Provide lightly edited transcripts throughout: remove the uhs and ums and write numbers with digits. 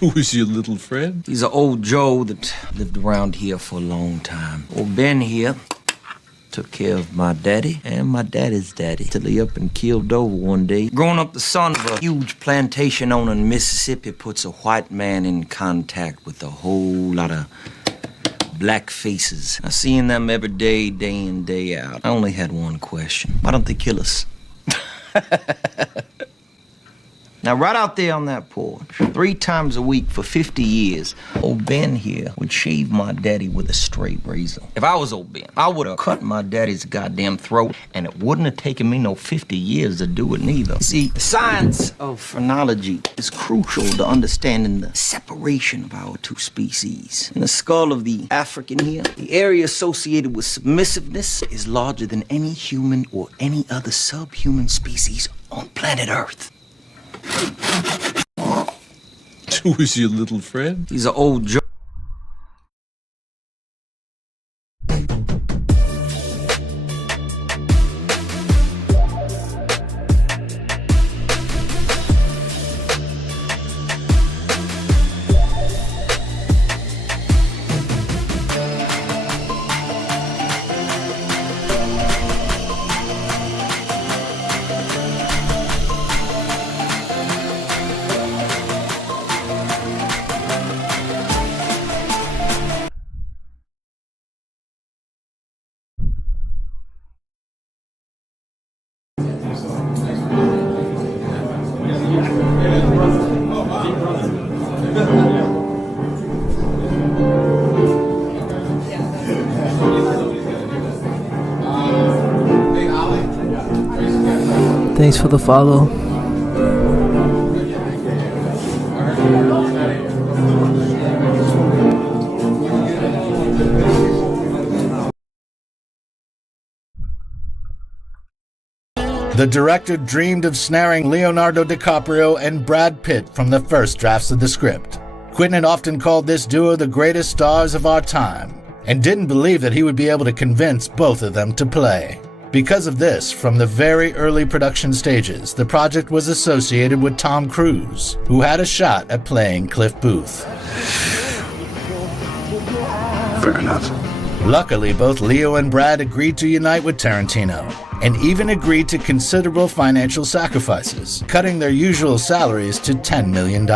Who is your little friend? He's an old Joe that lived around here for a long time. Old Ben here took care of my daddy and my daddy's daddy till he up and killed over one day. Growing up the son of a huge plantation owner in Mississippi puts a white man in contact with a whole lot of black faces. I seen them every day, day in, day out. I only had one question. Why don't they kill us? Now, right out there on that porch, 3 times a week for 50 years, old Ben here would shave my daddy with a straight razor. If I was old Ben, I would have cut my daddy's goddamn throat, and it wouldn't have taken me no 50 years to do it neither. See, the science of phrenology is crucial to understanding the separation of our 2 species. In the skull of the African here, the area associated with submissiveness is larger than any human or any other subhuman species on planet Earth. Who is your little friend? He's an old Joe. Thanks for the follow. The director dreamed of snaring Leonardo DiCaprio and Brad Pitt from the first drafts of the script. Quentin had often called this duo the greatest stars of our time, and didn't believe that he would be able to convince both of them to play. Because of this, from the very early production stages, the project was associated with Tom Cruise, who had a shot at playing Cliff Booth. Fair enough. Luckily, both Leo and Brad agreed to unite with Tarantino, and even agreed to considerable financial sacrifices, cutting their usual salaries to $10 million.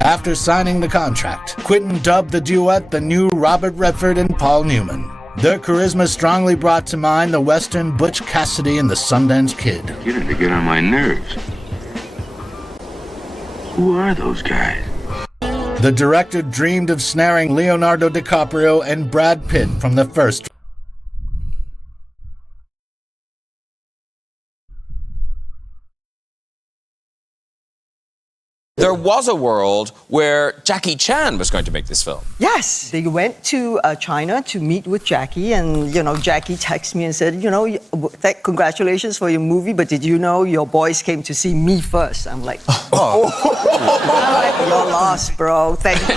After signing the contract, Quentin dubbed the duet the new Robert Redford and Paul Newman. Their charisma strongly brought to mind the Western Butch Cassidy and the Sundance Kid. You're to get on my nerves. Who are those guys? The director dreamed of snaring Leonardo DiCaprio and Brad Pitt from the first. There was a world where Jackie Chan was going to make this film. Yes, they went to China to meet with Jackie, and Jackie texted me and said, congratulations for your movie, but did you know your boys came to see me first? I'm like, you're lost, bro. Thank you.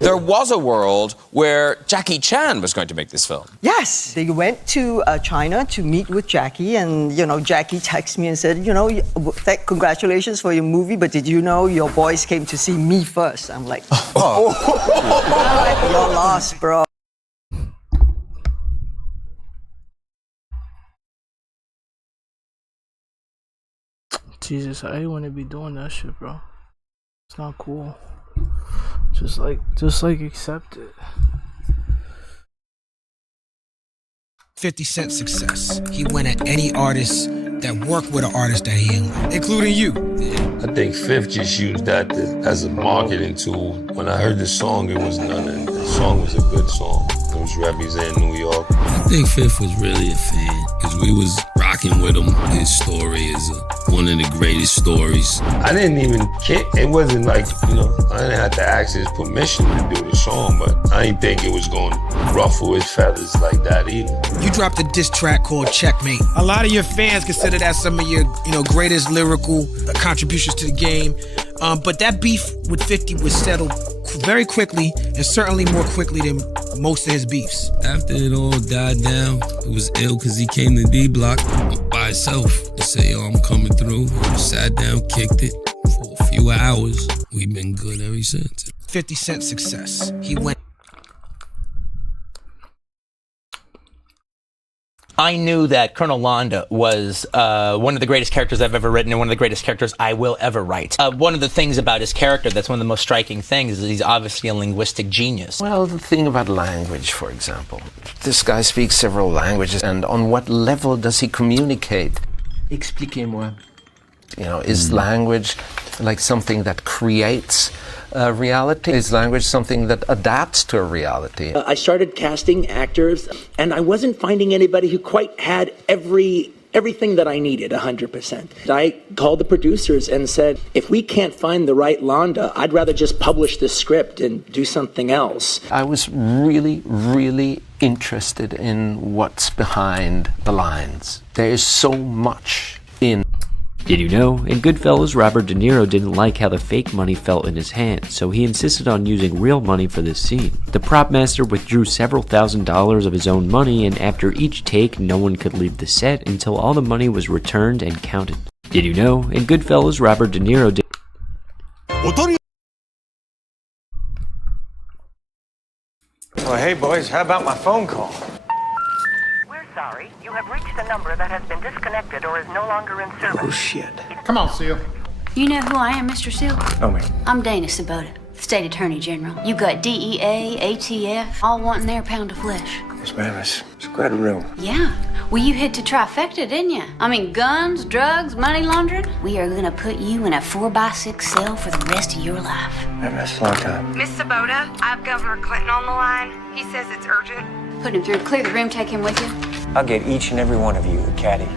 There was a world where Jackie Chan was going to make this film. Yes, they went to China to meet with Jackie, and Jackie texted me and said, congratulations for your movie, but did you know your boys came to see me first? I'm like, you're lost, bro. Jesus, I wouldn't be doing that shit, bro. It's not cool. Just like accept it. 50 Cent success. He went at any artist that worked with an artist that he ain't, including you. I think 50 just used that as a marketing tool. When I heard the song, it was nothing. The song was a good song. It was representing New York. I think 5th was really a fan because we was rocking with him. His story is one of the greatest stories. I didn't even care. It wasn't like, I didn't have to ask his permission to do the song, but I didn't think it was going to ruffle his feathers like that either. You dropped a diss track called Checkmate. A lot of your fans consider that some of your, greatest lyrical contributions to the game. But that beef with 50 was settled very quickly, and certainly more quickly than most of his beefs. After it all died down, it was ill because he came to D-Block by himself to say, I'm coming through. We sat down, kicked it for a few hours. we've been good ever since. 50 Cent's success. He went. I knew that Colonel Londa was one of the greatest characters I've ever written and one of the greatest characters I will ever write. One of the things about his character that's one of the most striking things is he's obviously a linguistic genius. Well, the thing about language, for example. This guy speaks several languages, and on what level does he communicate? Expliquez-moi. You know, is language like something that creates reality? Is language something that adapts to a reality? I started casting actors, and I wasn't finding anybody who quite had everything that I needed 100%. I called the producers and said, if we can't find the right Londa, I'd rather just publish the script and do something else. I was really, really interested in what's behind the lines. There is so much in. Did you know? In Goodfellas, Robert De Niro didn't like how the fake money felt in his hand, so he insisted on using real money for this scene. The prop master withdrew several $1,000s of his own money, and after each take, no one could leave the set until all the money was returned and counted. Did you know? In Goodfellas, Robert De Niro did. Well, hey boys, how about my phone call? Sorry, you have reached a number that has been disconnected or is no longer in service. Oh, shit. Come on, Seal. You know who I am, Mr. Seal? Oh, man. I'm Dana Sabota, State Attorney General. You got DEA, ATF, all wanting their pound of flesh. Yes, ma'am. It's quite a room. Yeah. Well, you hit the trifecta, didn't you? I mean, guns, drugs, money laundering. We are gonna put you in a 4x6 cell for the rest of your life. Ma'am, that's a long time. Miss Sabota, I have Governor Clinton on the line. He says it's urgent. Put him through. Clear the room, take him with you. I'll get each and every one of you a caddy.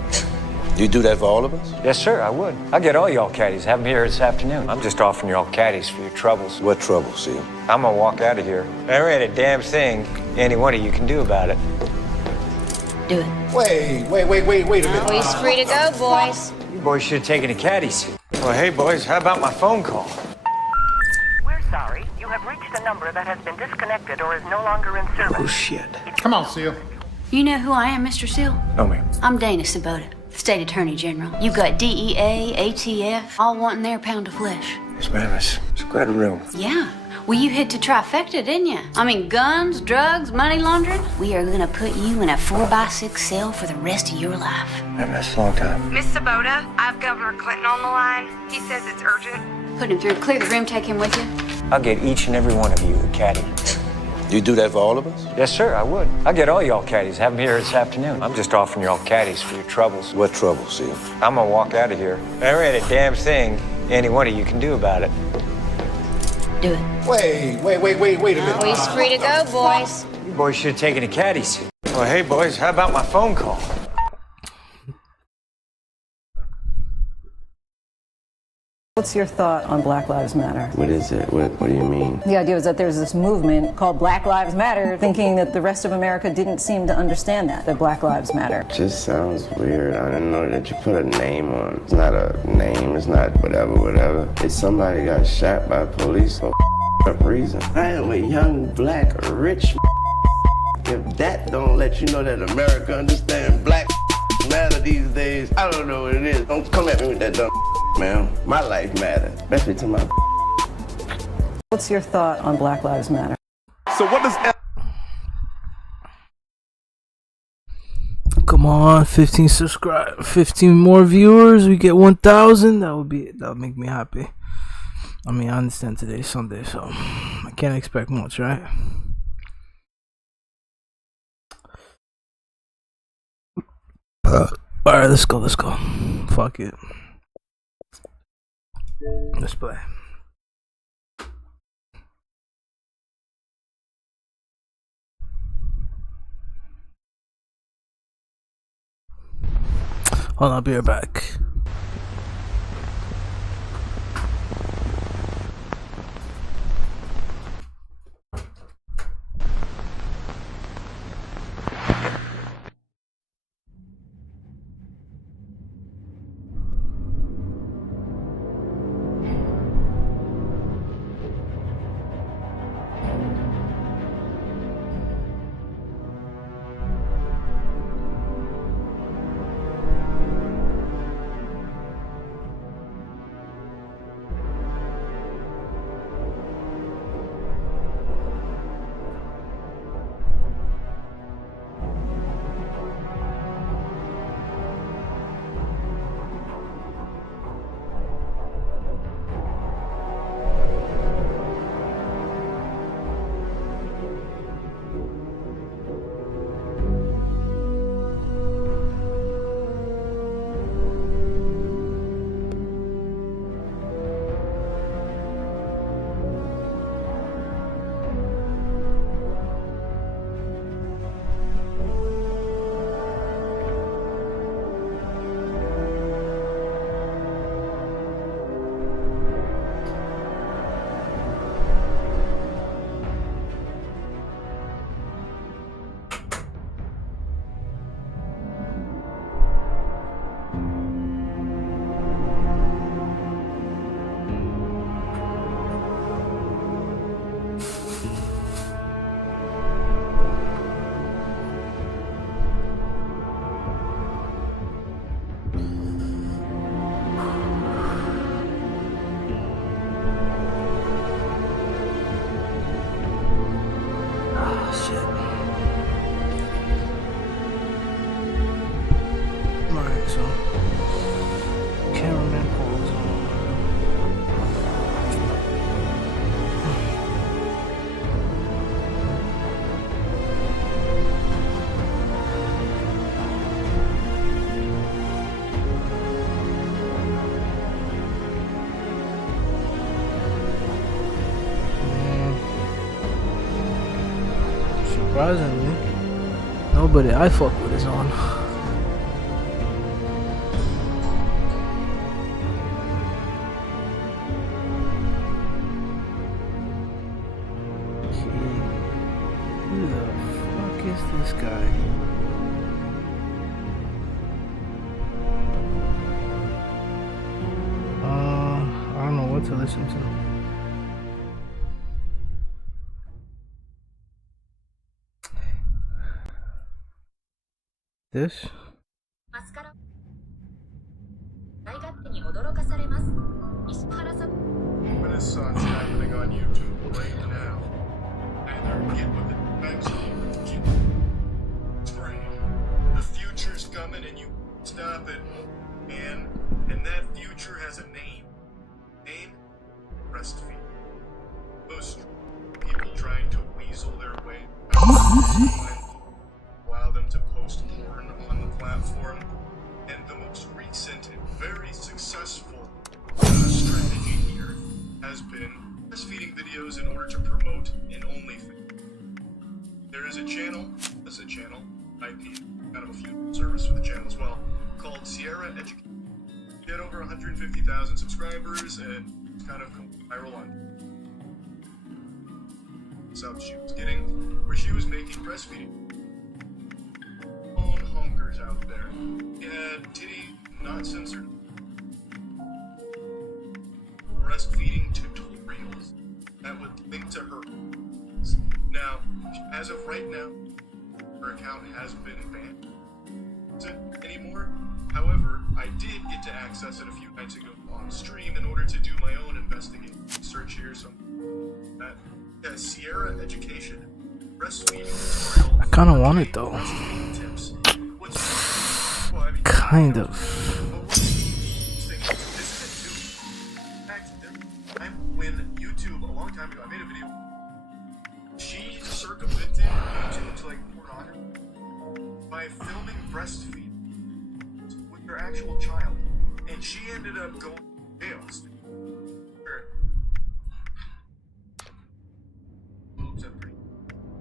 You do that for all of us? Yes, sir, I would. I'll get all y'all caddies. Have them here this afternoon. I'm just offering y'all caddies for your troubles. What trouble, Seal? I'm gonna walk out of here. There ain't a damn thing any one of you can do about it. Do it. Wait a minute. He's free to go, boys. You boys should have taken a caddy seat. Well, hey, boys, how about my phone call? We're sorry. You have reached a number that has been disconnected or is no longer in service. Oh, shit. Come on, Seal. You know who I am, Mr. Seal? No, ma'am. I'm Dana Sabota, State Attorney General. You got DEA, ATF, all wanting their pound of flesh. Yes, ma'am. It's quite a room. Yeah. Well, you hit the trifecta, didn't you? I mean, guns, drugs, money laundering. We are gonna put you in a 4x6 cell for the rest of your life. Ma'am, that's a long time. Miss Sabota, I have Governor Clinton on the line. He says it's urgent. Put him through. Clear the room, take him with you. I'll get each and every one of you a caddy. You do that for all of us? Yes, sir, I would. I'll get all y'all caddies. Have them here this afternoon. I'm just offering y'all caddies for your troubles. What trouble, Seal? I'm gonna walk out of here. There ain't a damn thing any one of you can do about it. Do it. Wait a minute. He's free to go, boys. You boys should have taken a caddy seat. Well, hey, boys, how about my phone call? What's your thought on Black Lives Matter? What is it? What do you mean? The idea was that there's this movement called Black Lives Matter, thinking that the rest of America didn't seem to understand that Black Lives Matter. Just sounds weird. I didn't know that you put a name on. It's not a name. It's not whatever. It's somebody got shot by police for up reason. I am a young, black, rich. If that don't let you know that America understands Black matter these days, I don't know what it is. Don't come at me with that dumb man. My life matters, especially to my. What's your thought on Black Lives Matter? So what does Come on, 15 more viewers, we get 1,000. That would make me happy. I mean, I understand today's Sunday, so I can't expect much, right? Alright, let's go. Fuck it. Let's play. Hold on, I'll be right back. Shit. Alright, so cameraman pulls on. Surprisingly, nobody I fuck with is on. Who the fuck is this guy? I don't know what to listen to. This? Renaissance happening on YouTube right now. Either get with it, it's great. The future's coming and you stop it. And that future has a name. Name? Breastfeed. Those people trying to weasel their way allow them to post porn on the platform. And the most recent and very successful strategy here has been breastfeeding videos in order to promote an OnlyFans. There is a channel, IP, kind of a few service for the channel as well, called Sierra Education. She had over 150,000 subscribers and it's kind of viral on subs she was getting, where she was making breastfeeding hunkers out there. She had titty, not censored breastfeeding tutorials that would link to her. Now, as of right now, her account has been banned. Isn't anymore. However, I did get to access it a few nights ago on stream in order to do my own investigative research here. So, that Sierra Education breastfeeding tutorial. I kind of want it though. Kind of. When YouTube, a long time ago, I made a video. She circumvented YouTube to like pornography by filming breastfeeding with her actual child, and she ended up going to jail.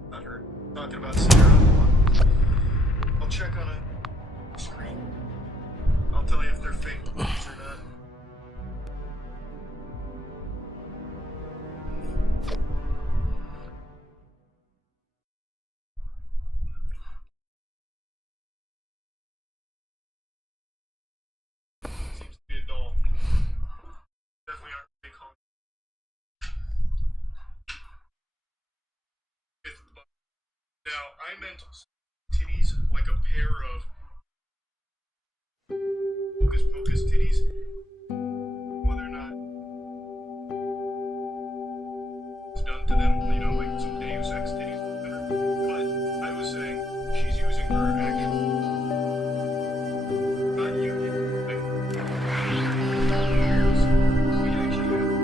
Not her. Talking about Sierra. I'll check on a screen. I'll tell you if they're fake or not. Seems to be a doll. Definitely aren't fake home. Now, I meant titties like a pair of Hocus Pocus titties. Whether or not it's done to them, you know, like some Deus Ex titties. But I was saying she's using her actual, not you, like, we actually have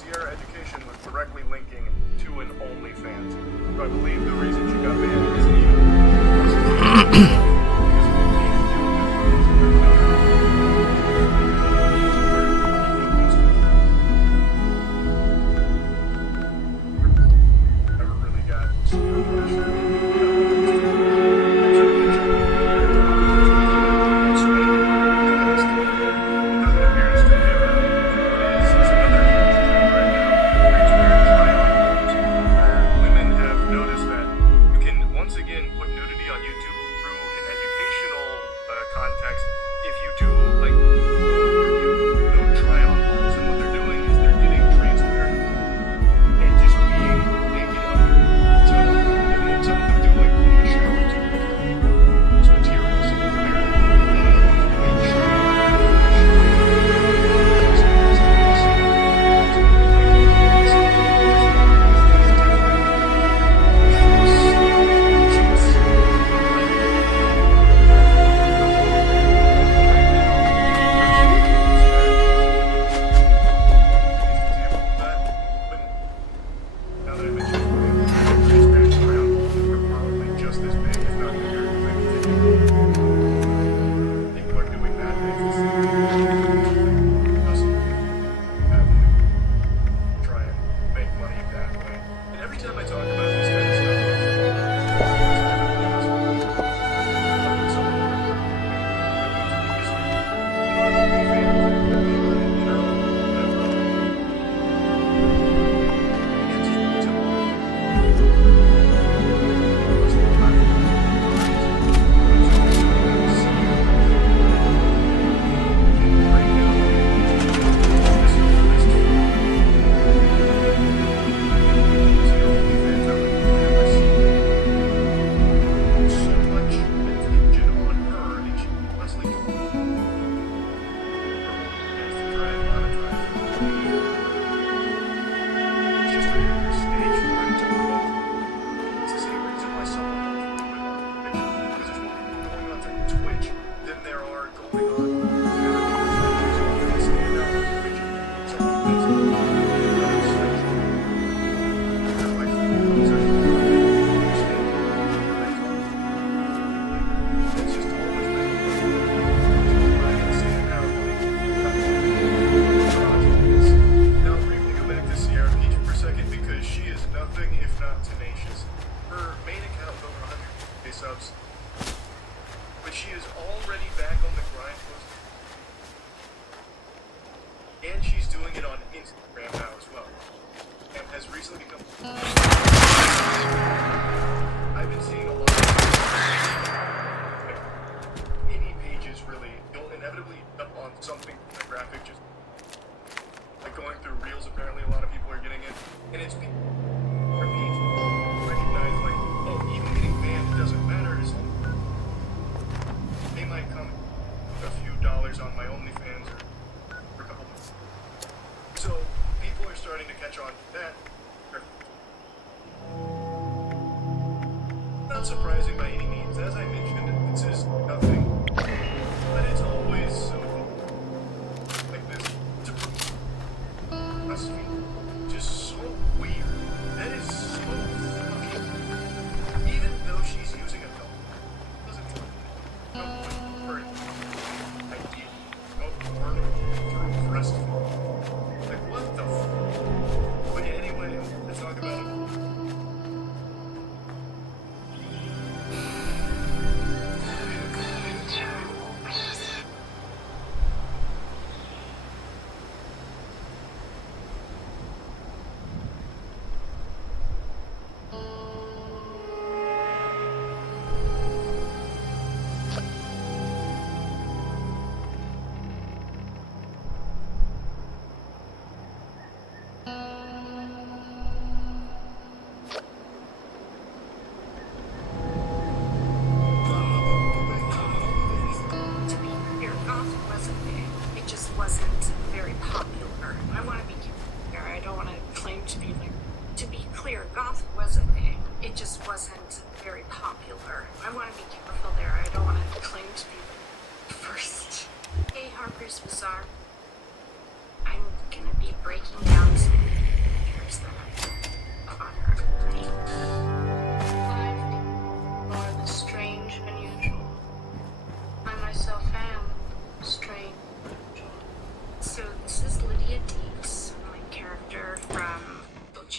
Sierra Education was directly linking to an OnlyFans. So I believe the reason she got banned isn't even. Not surprising by any means. As I mentioned, this is nothing, but it's always something like this. Must be just so weird. That is so fucking. Even though she's using a belt, doesn't no point idea. No burn through breastfeed. Like what the fuck? But yeah, anyway, let's talk about it. Harper's Bazaar. I'm gonna be breaking down some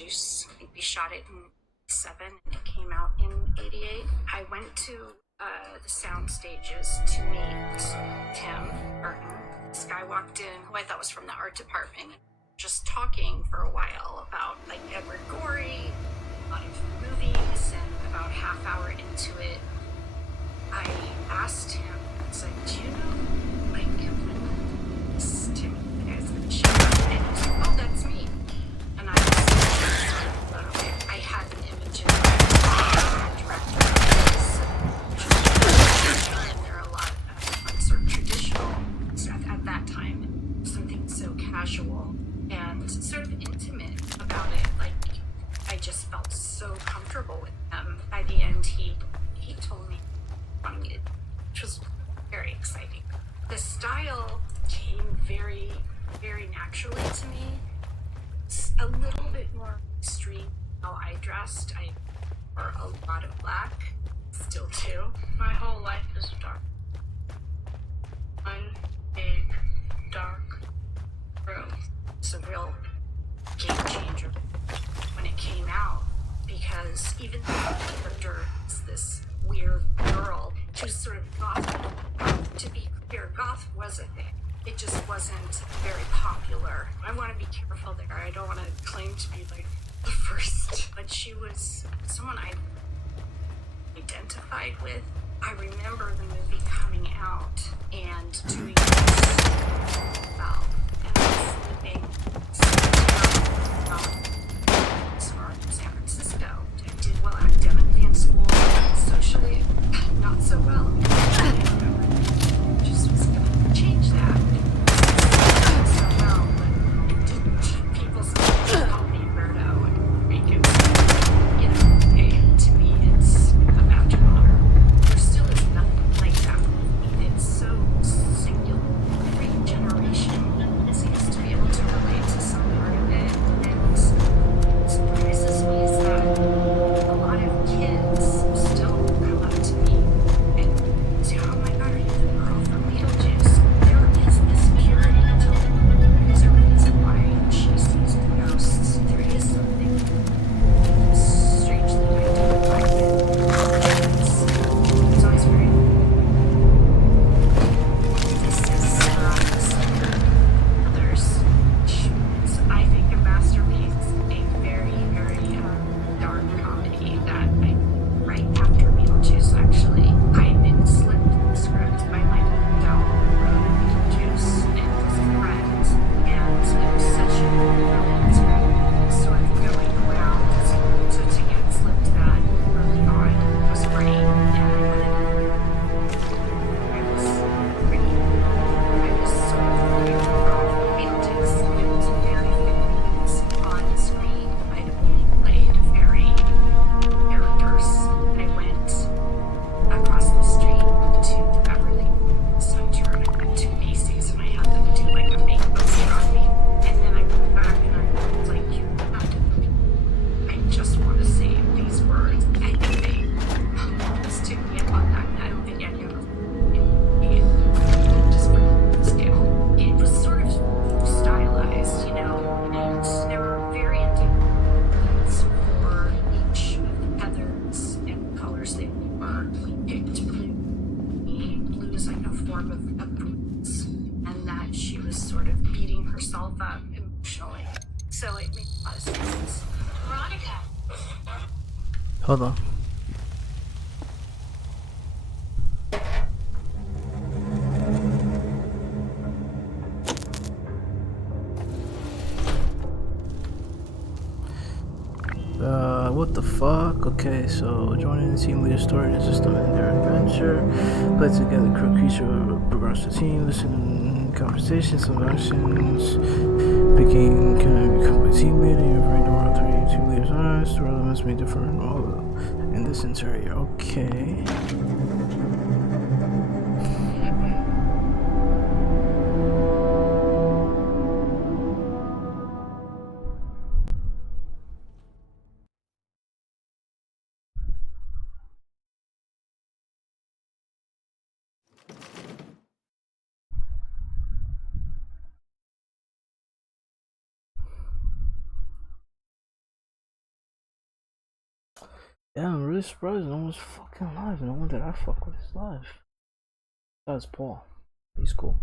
Beetlejuice. I think we shot it in 7 and it came out in 88. I went to the sound stages to meet Tim Burton. This guy walked in who I thought was from the art department, just talking for a while about like Edward Gorey, a lot of movies, and about half hour into it, I asked him, I was like, do you know like this Tim guy's in the show? And he was like, oh, that's me. And I was like, I had an image of the director and there are a lot of like, sort of traditional stuff at that time, something so casual and sort of intimate about it. Like, I just felt so comfortable with him. By the end, he told me he wanted me to, which was very exciting. The style came very, very naturally to me. It's a little bit more extreme how I dressed. I wore a lot of black, still do. My whole life is dark. One big, dark room. It's a real game changer when it came out, because even though the character is this weird girl, she was sort of goth. To be clear, goth was a thing. It just wasn't very popular. I want to be careful there. I don't want to claim to be like the first, but she was someone I identified with. I remember the movie coming out and doing this well, and I was living in San Francisco. I did well academically in school, socially not so well. I just was gonna change that. Not so well, but people still call me Berto and make it, you know, hey, to me it's a badge of honor. There still is nothing like that with me. It's so singular. Every generation seems to be able to relate to some part of it, and what surprises me is that a lot of kids still come up to me and say, oh my god, are you the girl from Beetlejuice? There is this purity to it. There's a reason why she sees the ghosts. There is something strangely identified with. It's always very. This is others. It's, I think, a masterpiece, a very, very dark comedy that I, right after Beetlejuice, actually, I had been slipped the script by Michael McDowell, who wrote Beetlejuice, and his friend, and it was such a brilliant sort of going around, so to get slipped that early on was great, and I was pretty, I was sort of looking for Beetlejuice. It was very fitting on screen. I'd only played very characters. I went across the street to Beverly Center and I went to Macy's and I had them do like a make poster on me. And then I went back and I was like, you have to, I just want to say these words. I think they just took me up on that. I don't think any of it just for scale. It was sort of stylized, you know, and there were very different for each of the feathers and colors they were. We picked blue. Blue is like a form of prudence, and that she was sort of beating herself up emotionally. So it made a lot of sense. Veronica. Hold on. What the fuck? Okay, so joining the team leader story and system in their adventure. Play together, crew creature, progress the team, listen conversations, some actions, picking kind of become a team leader, you bring the world through your team leader's eyes, the relevance may differ in this interior. Okay. Yeah, I'm really surprised no one's fucking alive. No one that I fuck with is alive. That's Paul. He's cool.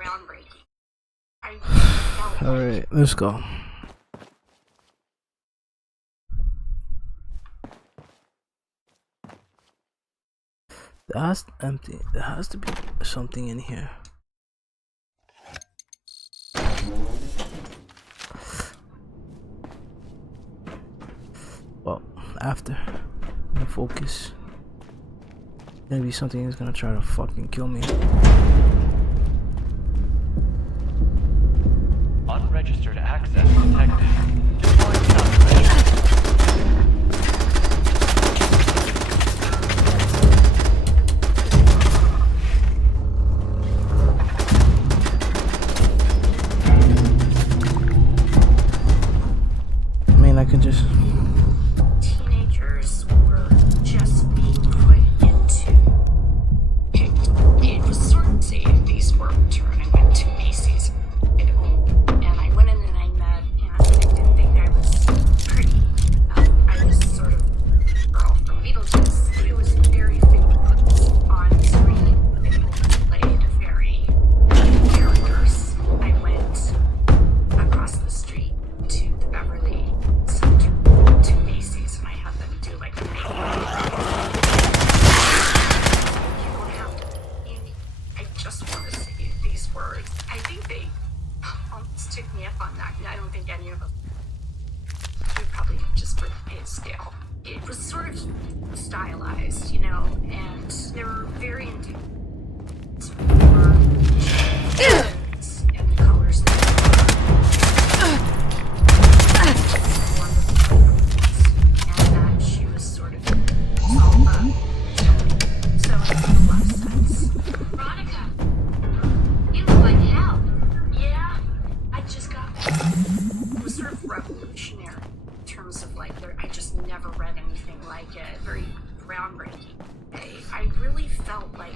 Groundbreaking. Alright, let's go. That's empty. There has to be something in here. Well, after. Focus. Maybe something is gonna try to fucking kill me. Unregistered access detected. Deploying countermeasures. I mean, I can just... Teenagers were just being put into... It was sort of safe. These were returned. I went to Macy's. And I went in and I met, and I didn't think I was pretty. I was sort of a girl from Beetlejuice. It was very famous on screen. It played very characters. I went across the street to the Beverly Center, to Macy's, and I had them do like a makeup. You don't have to. I just want to say these words. I think they almost took me up on that. I don't think any of us. We probably just were paid scale. It was sort of stylized, you know, and they were very intense. And the colors that and that she was sort of all up. So it made a lot of sense. Veronica, you look like hell. Yeah, I just got it was sort of revolutionary in terms of like I just never read anything like it. Very groundbreaking. I really felt like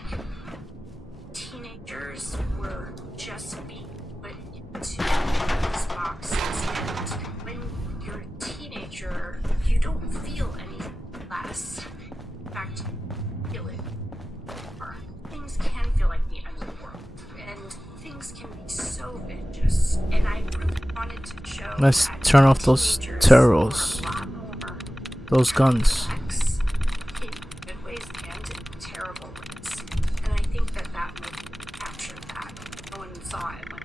teenagers were just being put into these boxes, and when you're a teenager, you don't feel any less. In fact, you feel it more. Things can feel like the end of the world, and things can be so vicious. And I really wanted to show. Let's turn off those terrors. Those guns. In good ways and in terrible ways. And I think that movie captured that. No one saw it when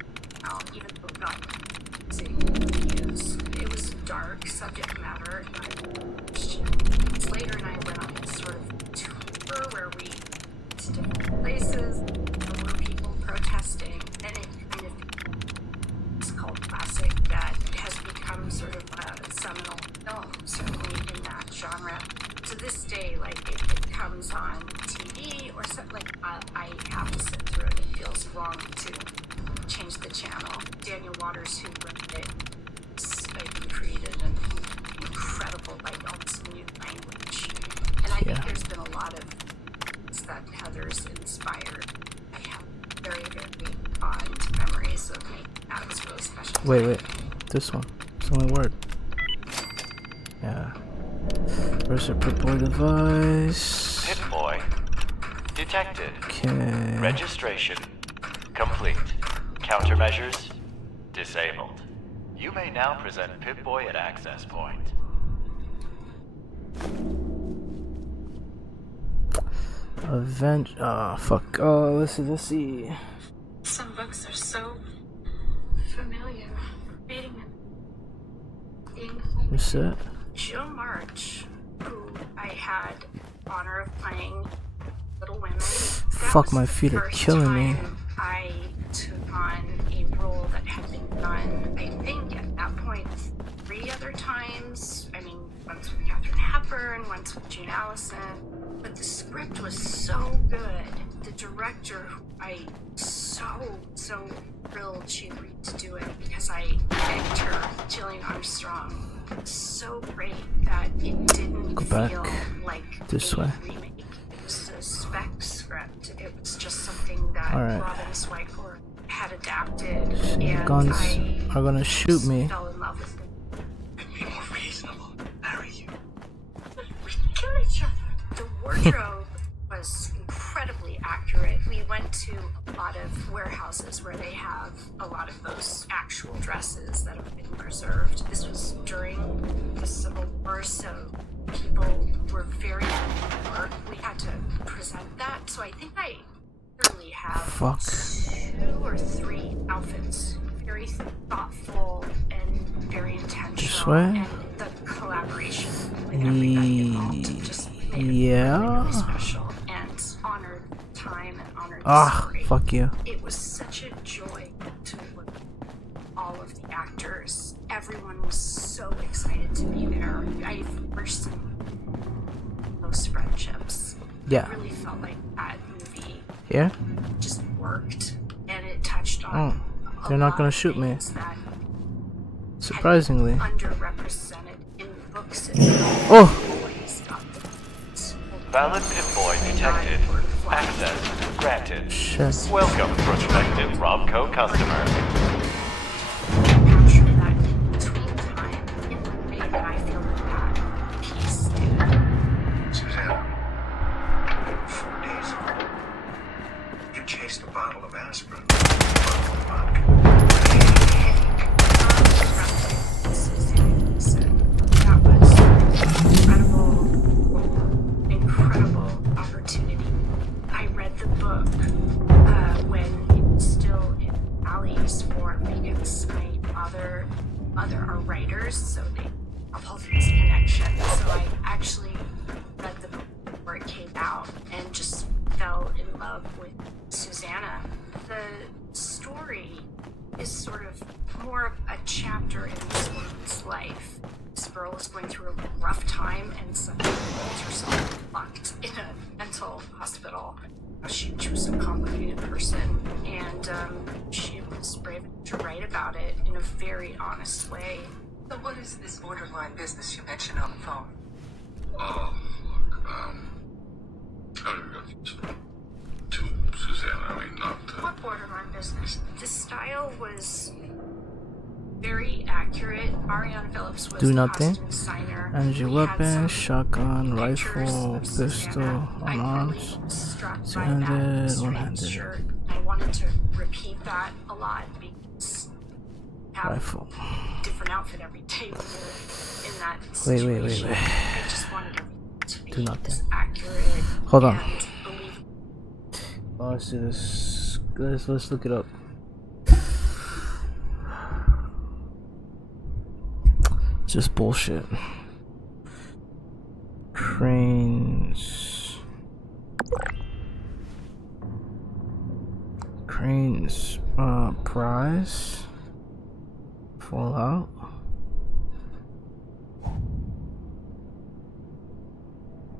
even though it got views. It was dark subject matter. Slater and I went on this sort of tour where we went to different places. There were people protesting, and it kind of it's called classic that has become sort of a seminal film, certainly in that genre. To this day, like it comes on TV or something, like I have to sit through it. It feels wrong to change the channel. Daniel Waters, who wrote it, created an incredible, like almost new language. And I think there's been a lot of things that Heather's inspired. I have very, very fond memories of making that. It was really special. Wait. This one. It's the only word. Yeah. Where's the Pip-Boy device? Pip-Boy detected. Okay. Registration complete. Countermeasures disabled. You may now present Pip-Boy at access point. Fuck. Oh, let's see. Some books are so familiar. Reading them. What's that? Jill March, who I had honor of playing Little Women. Fuck, my feet are killing me. I took on a role that had been done, I think, at that point, 3 other times. I mean, once with Katharine Hepburn, once with June Allison. But the script was so good. the director, who I so thrilled she agreed to do it because I begged her, Gillian Armstrong. So great that it didn't Go back feel like this a way. remake. It was a spec script. It was just something that Alright. Robin Swicord had adapted, and Guns I are gonna shoot me. fell in love with it. Be more reasonable. Marry you. We kill each other. The wardrobe was incredibly accurate. We went to a lot of warehouses where they have a lot of those actual dresses that have been preserved. This was during the Civil War, so people were very poor. We had to present that, so I think I literally have Fuck. 2 or 3 outfits. Very thoughtful and very intentional. This way? And the collaboration with everybody involved just made it Yeah. really special and honored time and honored the Ah, story. fuck you. It was such a joy to work with all of the actors. Everyone was so excited to be there. I forged some close friendships. Yeah. I really felt like that movie Here? just worked, and it touched on Oh, they're not gonna shoot me. that Surprisingly. underrepresented in books and Oh! always got the Valid Pip-Boy detected. Access granted. Shit. Welcome, prospective Robco customer. capture that between time in the way that I feel that piece did. Susanna, 4 days ago, you chased a bottle of aspirin. A bottle of vodka. That was incredible opportunity. I read the book when it was still in Ali's form because my mother are writers, so they have all these connections. So I actually read the book before it came out and just fell in love with Susanna. The story is sort of more of a chapter in this woman's life. This girl is going through a rough time and suddenly finds herself locked in a mental hospital. She was a complicated person, and she was brave to write about it in a very honest way. So what is this borderline business you mentioned on the phone? Oh, look, I don't know to Susanna, I mean, not to... What borderline business? The style was very accurate. Ariana Phillips was Do the nothing. costume designer. Energy We had some weapon, shotgun, pictures rifle, of pistol, Susanna. I unarmed, really struck by that two-handed, straight one-handed, shirt. I wanted to repeat that a lot because have rifle. a different outfit every day when you're in that Wait. situation. I just wanted everything to be Do nothing. as accurate Hold on. and believable. Oh, let's do this. Let's look it up. Just bullshit. Cranes. Prize. Fallout.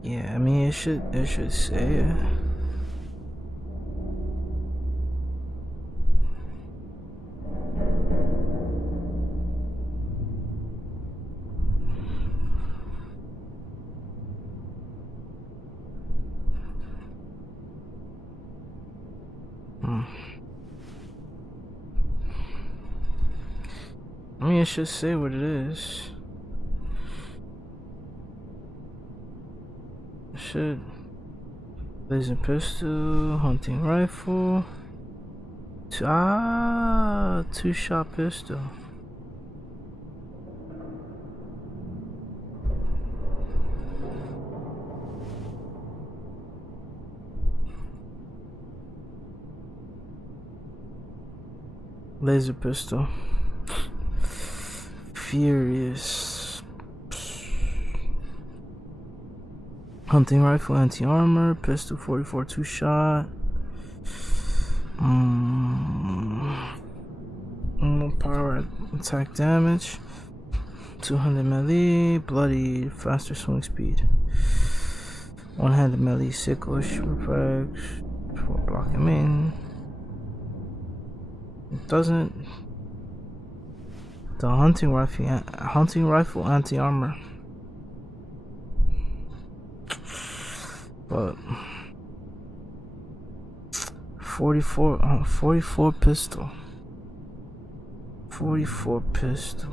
Yeah, I mean it should say it. I mean, it should say what it is. It should. Laser pistol, hunting rifle. Two-shot pistol. Laser pistol. Furious. Hunting rifle, anti-armor, pistol 44 two-shot. Power attack damage. 200 melee, bloody, faster swing speed. One-handed melee, sickle, super before block him in. It doesn't. The hunting rifle anti-armor. But 44 pistol. 44 pistol.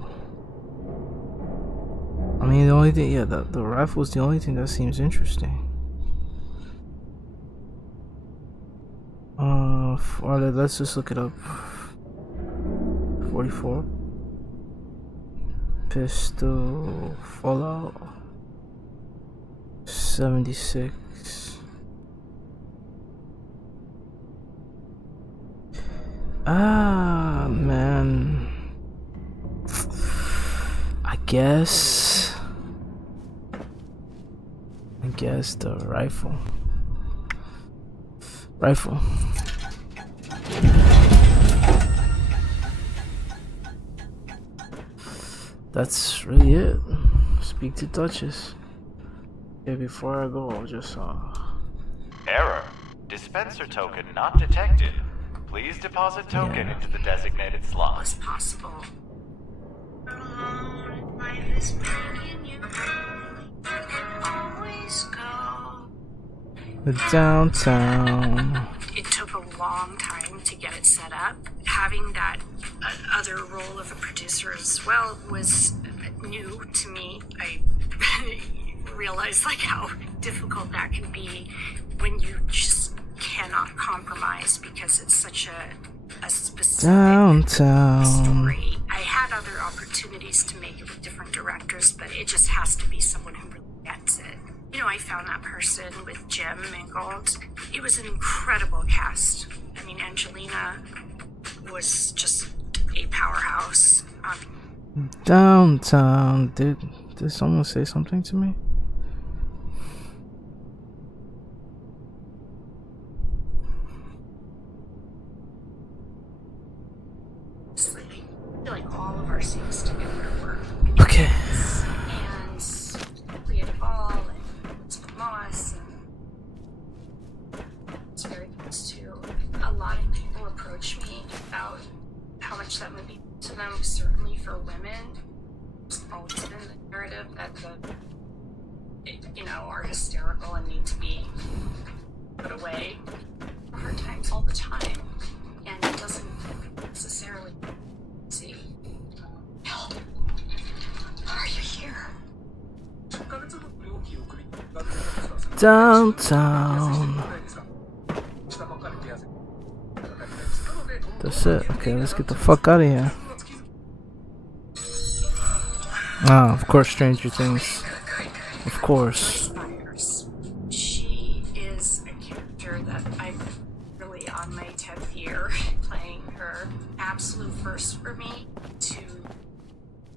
I mean, the only thing, yeah, the rifle is the only thing that seems interesting. Let's just look it up. 44 pistol Fallout 76. Man, I guess the rifle. That's really it. Speak to Duchess. Okay, before I go, I'll just Error. Dispenser token not detected. Please deposit token into the designated slot. As possible. Life is bringing you. Always go. the downtown. It took a long time to get it set up. Having that other role of a producer as well was new to me. I realized like how difficult that can be when you just cannot compromise because it's such a specific downtown story. I had other opportunities to make it with different directors, but it just has to be someone who really gets it. You know, I found that person with Jim Mangold. It was an incredible cast. I mean, Angelina was just a powerhouse. Downtown. Did someone say something to me? I feel like all of our scenes together were okay. And Leah Ball and Moss and it's very close to. A lot of people approach me about how much that movie meant to them, certainly for women. It's always been the narrative that are hysterical and need to be put away. Hard times all the time, and it doesn't necessarily see. Help! Are you here? Downtown. That's it. Okay, let's get the fuck out of here. Ah, of course, Stranger Things. Of course. She is a character that I'm really on my 10th year playing her. Absolute first for me to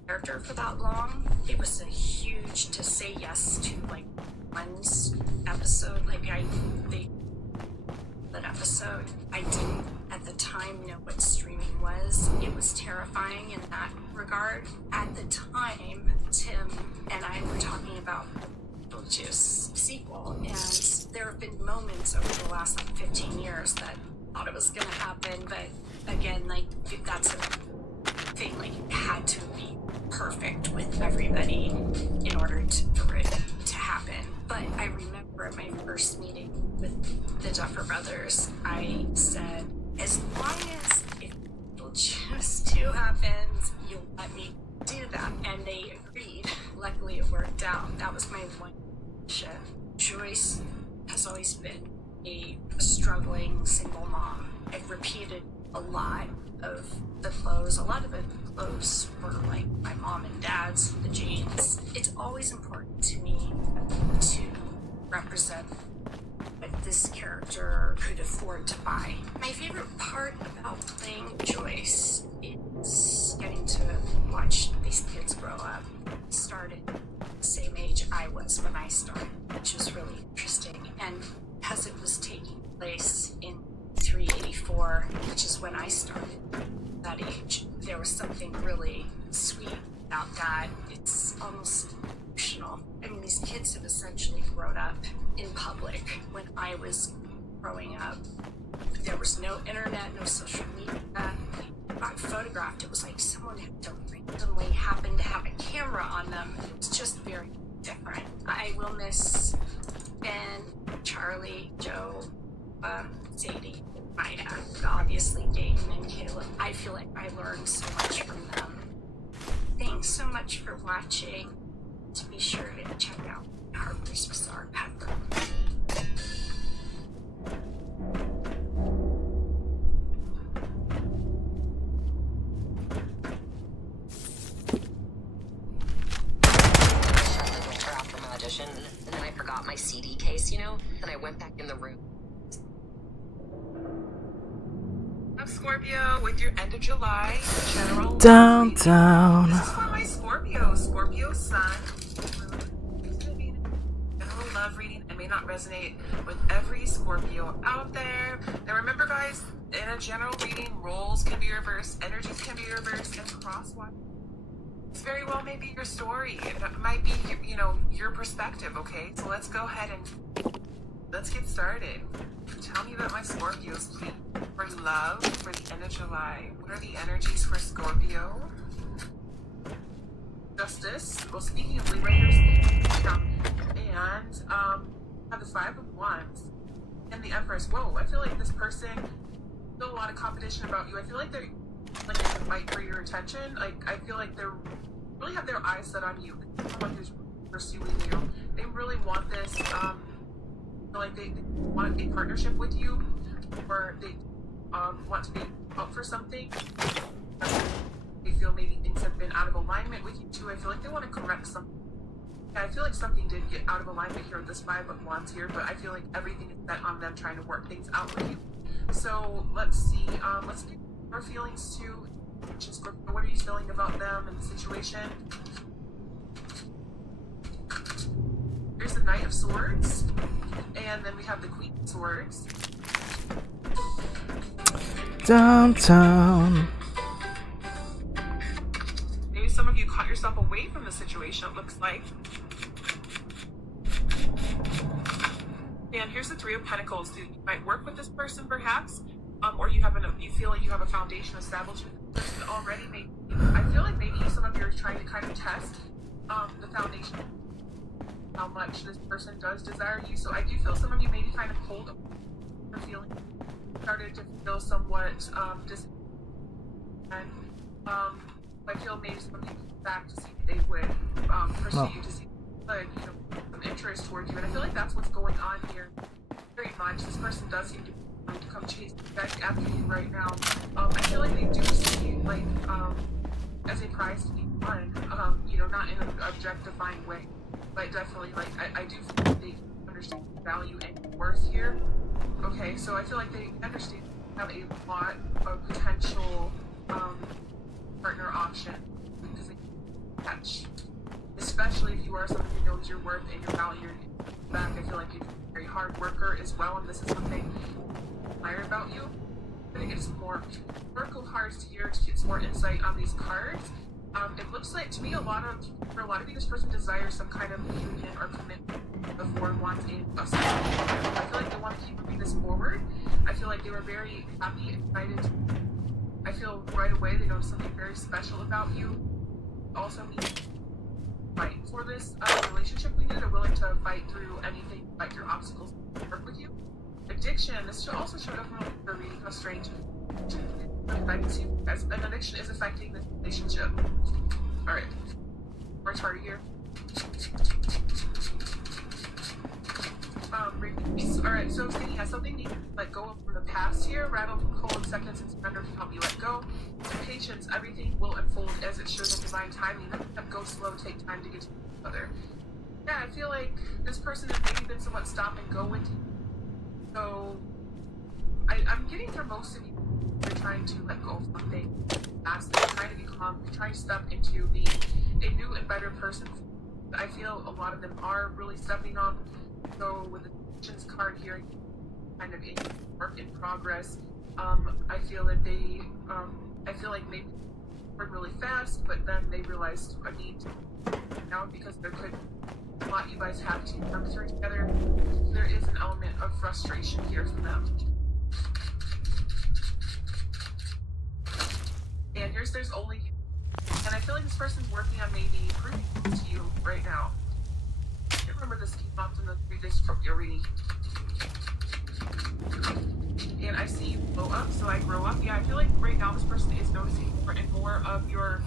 character for that long. It was a huge to say yes to like one's episode. That episode, I didn't at the time know what streaming was. It was terrifying in that regard. At the time, Tim and I were talking about the Beetlejuice sequel, and there have been moments over the last 15 years that I thought it was going to happen, but again, that's a thing, it had to be perfect with everybody in order for it to happen. But I remember at my first meeting with the Duffer Brothers, I said, as long as if Beetlejuice 2 happens, you'll let me do that. And they agreed. Luckily, it worked out. That was my one mission. Joyce has always been a struggling single mom. I've repeated a lot of the clothes. A lot of the clothes were like my mom and dad's, the jeans. It's always important to me to represent what this character could afford to buy. My favorite part about playing Joyce is getting to watch these kids grow up. Started the same age I was when I started, which was really interesting. And because it was taking place in 384, which is when I started that age, there was something really sweet about that. It's almost emotional. I mean, these kids have essentially grown up in public when I was growing up, there was no internet, no social media. Got photographed, it was like someone had to randomly happen to have a camera on them. It was just very different. I will miss Ben, Charlie, Joe, Sadie, Maya, obviously Dayton and Caleb. I feel like I learned so much from them. Thanks so much for watching. To be sure to check out Harper's Bazaar Pepper. And then I forgot my CD case, you know? Then I went back in the room. I'm Scorpio with your end of July general. Downtown. This is for my Scorpio sun. General love reading. It may not resonate with every Scorpio out there. Now remember, guys, in a general reading, roles can be reversed, energies can be reversed, and crosswise. This very well may be your story. It might be, you know, your perspective, okay? So let's go ahead and let's get started. Tell me about my Scorpios, please. For love, for the end of July. What are the energies for Scorpio? Justice. Well, speaking of Libras, and have the Five of Wands and the Empress. Whoa, I feel like this person, still a lot of competition about you. I feel like they're like in a fight for your attention. Like I feel like they're really have their eyes set on you. Someone who's pursuing you. They really want this. Like they want a partnership with you, or they want to be up for something. They feel maybe things have been out of alignment with you too. I feel like they want to correct something. Yeah, I feel like something did get out of alignment here with this Five of Wands here, but I feel like everything is set on them trying to work things out with you. So let's see. Let's get our feelings too. What are you feeling about them and the situation? Here's the Knight of Swords, and then we have the Queen of Swords. Downtown. Maybe some of you caught yourself away from the situation, it looks like. And here's the Three of Pentacles. You might work with this person perhaps, or you feel like you have a foundation established with this person already. Maybe I feel like maybe some of you are trying to kind of test the foundation, how much this person does desire you. So I do feel some of you maybe kind of pulled or feeling started to feel somewhat and I feel maybe some of you back to see if they would pursue you, to see some interest towards you, and I feel like that's what's going on here very much. This person does seem to come chase after you right now. I feel like they do see you like as a prize to be won, not in an objectifying way, but definitely like I do feel like they understand the value and worth here. Okay, so I feel like they understand you have a lot of potential partner option because they catch, especially if you are someone who knows your worth and your value back. I feel like you're a very hard worker as well, and this is something I admire about you. I'm gonna get some more oracle cards here to get some more insight on these cards. It looks like to me for a lot of you, this person desires some kind of union or commitment of Four of Wands and a Seven. I feel like they want to keep moving this forward. I feel like they were very happy, excited. I feel right away they noticed something very special about you. Also means fight for this relationship with you. They're willing to fight through anything, like your obstacles, to work with you. Addiction. This should also show up for reading how strange affects you, as an addiction is affecting this relationship. Alright. More chart here. Alright, so Sadie has something needs to let go of from the past here. Rattle, cold acceptance, and surrender can help you let go. Patience, everything will unfold as it should in divine timing. Go slow, take time to get to each other. Yeah, I feel like this person has maybe been somewhat stop and go with you. So I'm getting through most of you. They're trying to let go of something fast. They're trying to become, trying to step into being a new and better person. I feel a lot of them are really stepping up. So with the Patience card here, kind of in work in progress. I feel that they, I feel like maybe work really fast, but then they realized a need to now because there could a lot you guys have to work through together. There is an element of frustration here from them. And there's only you. And I feel like this person's working on maybe proving to you right now. I can't remember this came up in the previous from your reading. And I see you blow up, so I grow up. Yeah, I feel like right now this person is noticing more and more of your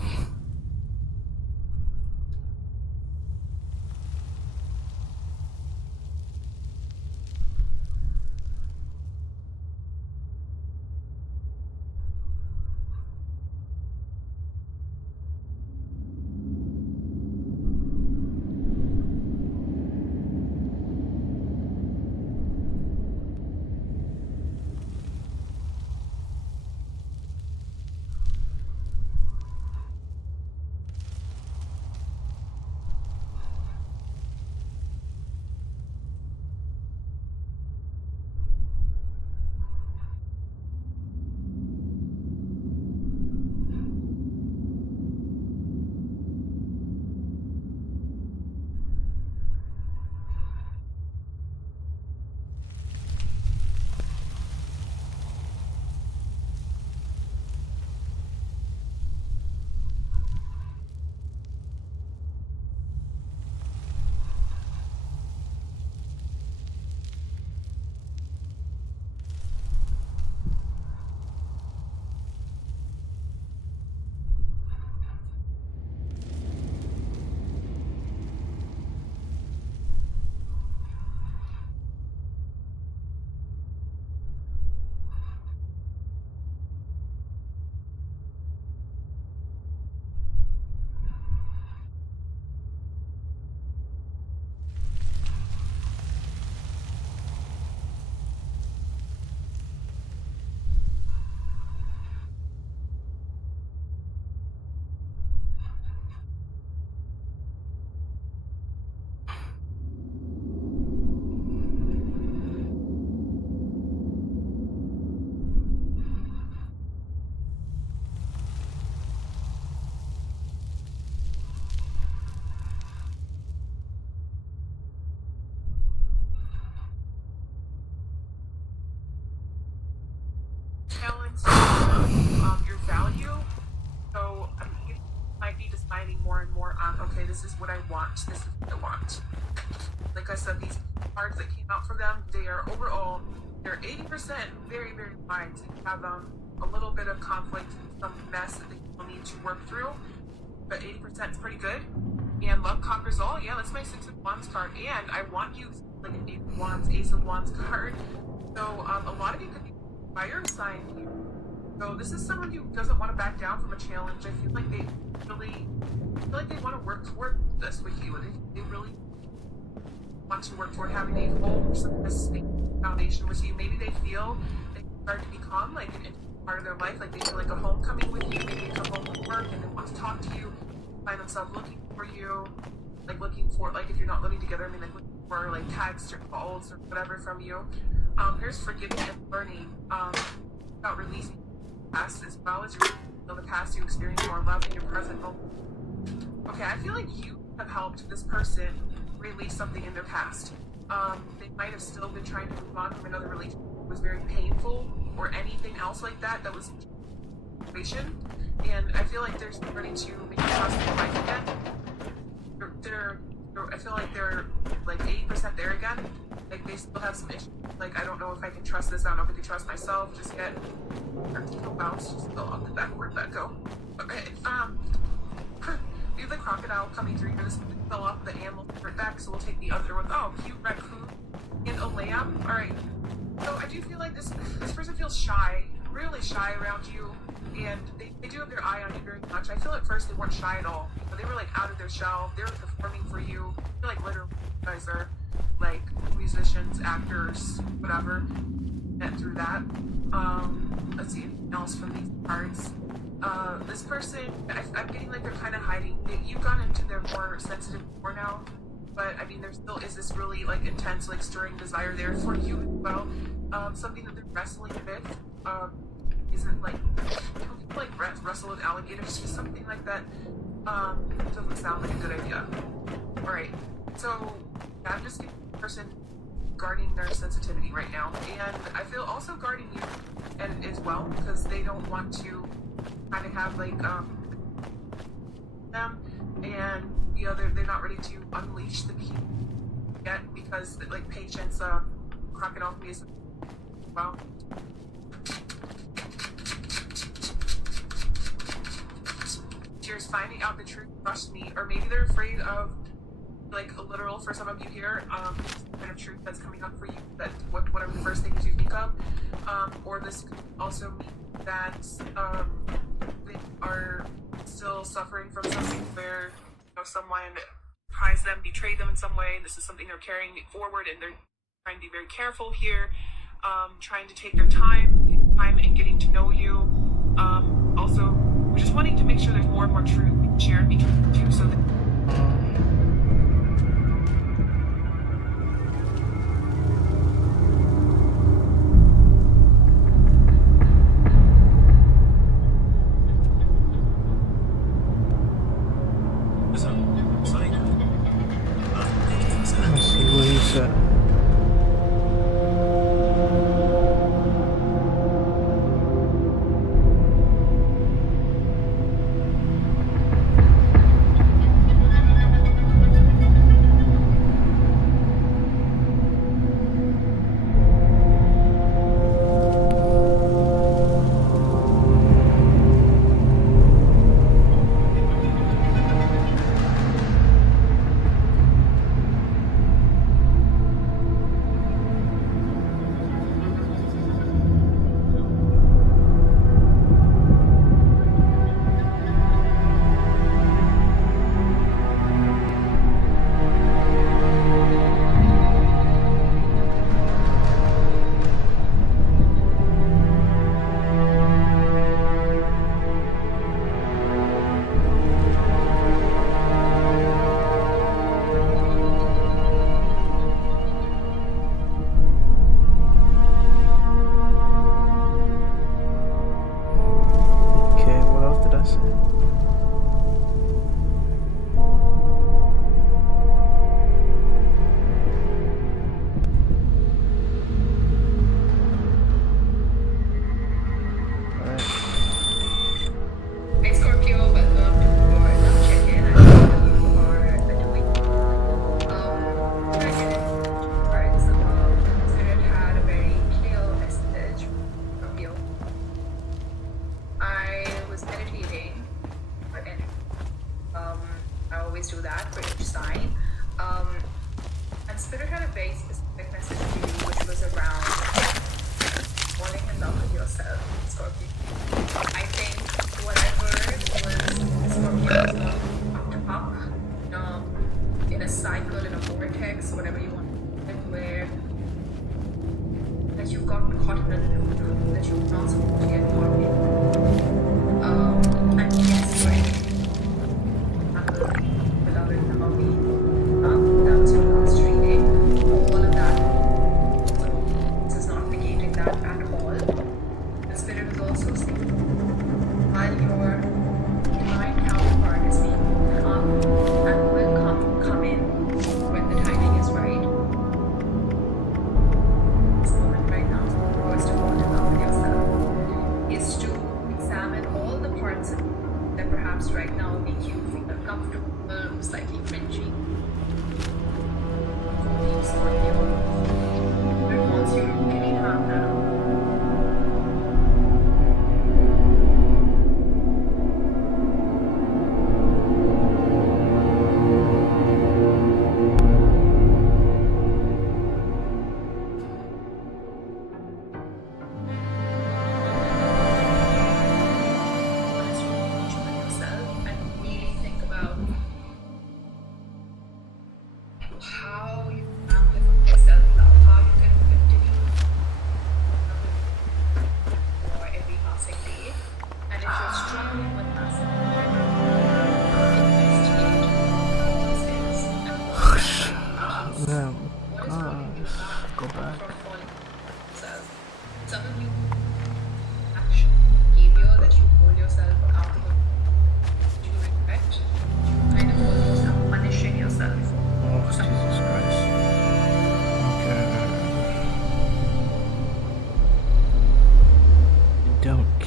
your value. So you might be deciding more and more on, okay, this is what I want, this is what I want. Like I said, these cards that came out for them, they are overall, they're 80% very, very fine. So you have a little bit of conflict, some mess that they will need to work through, but 80% is pretty good. And love conquers all, yeah, that's my 6 of Wands card. And I want you, like an Ace of Wands card. So a lot of you could be fire sign here. So this is someone who doesn't want to back down from a challenge. I feel like they want to work toward this with you. They really want to work toward having a whole foundation with you. Maybe they feel they start to become like an integral part of their life, like they feel like a homecoming with you. Maybe they come home from work and they want to talk to you, find themselves looking for you, like looking for, like if you're not living together, I mean like looking for like texts or calls or whatever from you. Here's forgiving and learning about releasing the past as well as the past you experience more love in your present moment. Okay, I feel like you have helped this person release something in their past. They might have still been trying to move on from another relationship that was very painful or anything else like that that was a situation. And I feel like they're starting to make trust in life again. I feel like they're like 80% there again. Like they still have some issues. Like I don't know if I can trust this. I don't know if I can trust myself just yet. Vertical bounce. Just go off the back. Where'd that go? Okay. We have the crocodile coming through here. This one fell off the animal right back, so we'll take the other one. Oh, cute raccoon and a lamb. All right. So I do feel like this person feels shy, really shy around you, and they do have their eye on you very much. I feel at first they weren't shy at all, but they were like out of their shell. They were performing for you. I feel like literally you guys are like musicians, actors, whatever. Get through that. Let's see anything else from these cards. This person, I'm getting like they're kind of hiding. You've gone into their more sensitive core now, but I mean there still is this really like intense, like stirring desire there for you as well. Something that they're wrestling with. Isn't like people like wrestle with alligators or something like that. Doesn't sound like a good idea. All right. So I'm just getting the person guarding their sensitivity right now, and I feel also guarding you and as well, because they don't want to kind of have like them, and you know they're not ready to unleash the beast yet, because like patience cracking off me as well. Cheers, finding out the truth, trust me, or maybe they're afraid of like a literal for some of you here, kind of truth that's coming up for you, that whatever the first things you think of, or this could also mean that they are still suffering from something where someone surprised them, betrayed them in some way. This is something they're carrying forward, and they're trying to be very careful here, trying to take their time in getting to know you. Also, we're just wanting to make sure there's more and more truth shared between the two, so that Let's see what he said.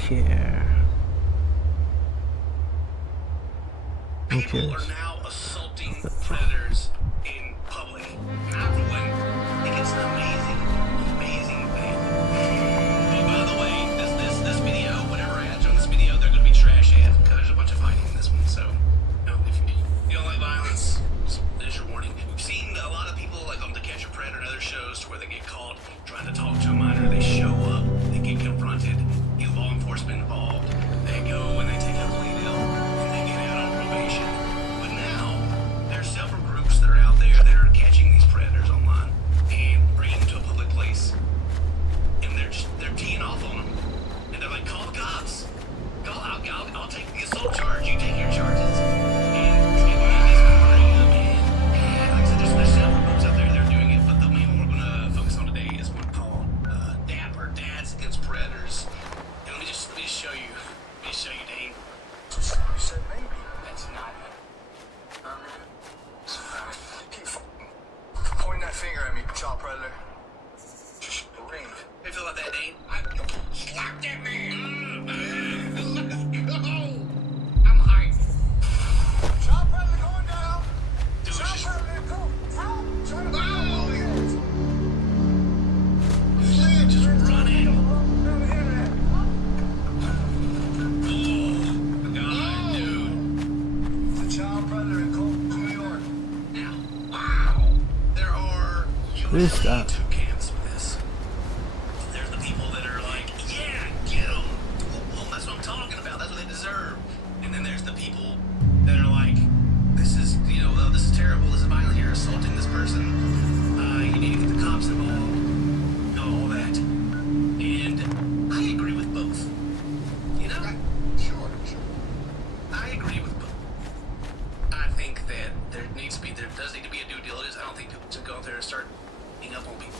care. Who People cares? are now assaulting predators in public. And I, for one, think it's an amazing, amazing thing. And by the way, this video, whatever ads are on this video, they're going to be trash ads because there's a bunch of fighting in this one. So, you know, if you don't like violence, there's your warning. We've seen a lot of people like on To Catch a Predator and other shows where they get caught trying to talk to a minor. They show up, they get confronted, get law enforcement involved. They go and they take a plea deal and they get out on probation. But now there's several groups that are out there that are catching these predators online and bringing them to a public place, and they're teeing off on them, and they're like, call the cops. I'll take the assault charge. You take your charges. And like I said, there's several groups out there that are doing it, but the main one we're going to focus on today is one called DAP, or Dads Against Predators. And let me just show you. Let me show you, Dane. That's not it. Keep pointing that finger at me, child predator. Just believe. How you feel about that, Dane? Slap that man. Let's go. I'm hyped. Child predator going down. Dude, child predator, go. Just run it. Oh, God, dude. The child predator in Cold New York. Now, wow. There are What is that? two camps with this. There's the people that are like, yeah, get them. Well, that's what I'm talking about. That's what they deserve. And then there's the people that are like, this is, you know, this is terrible. This is violent. You're assaulting this person. You need to get the cops involved. All that. And I agree with both. You know? Sure. I agree with both. I think that there does need to be a due diligence. I don't think people should go out there and start beating up on people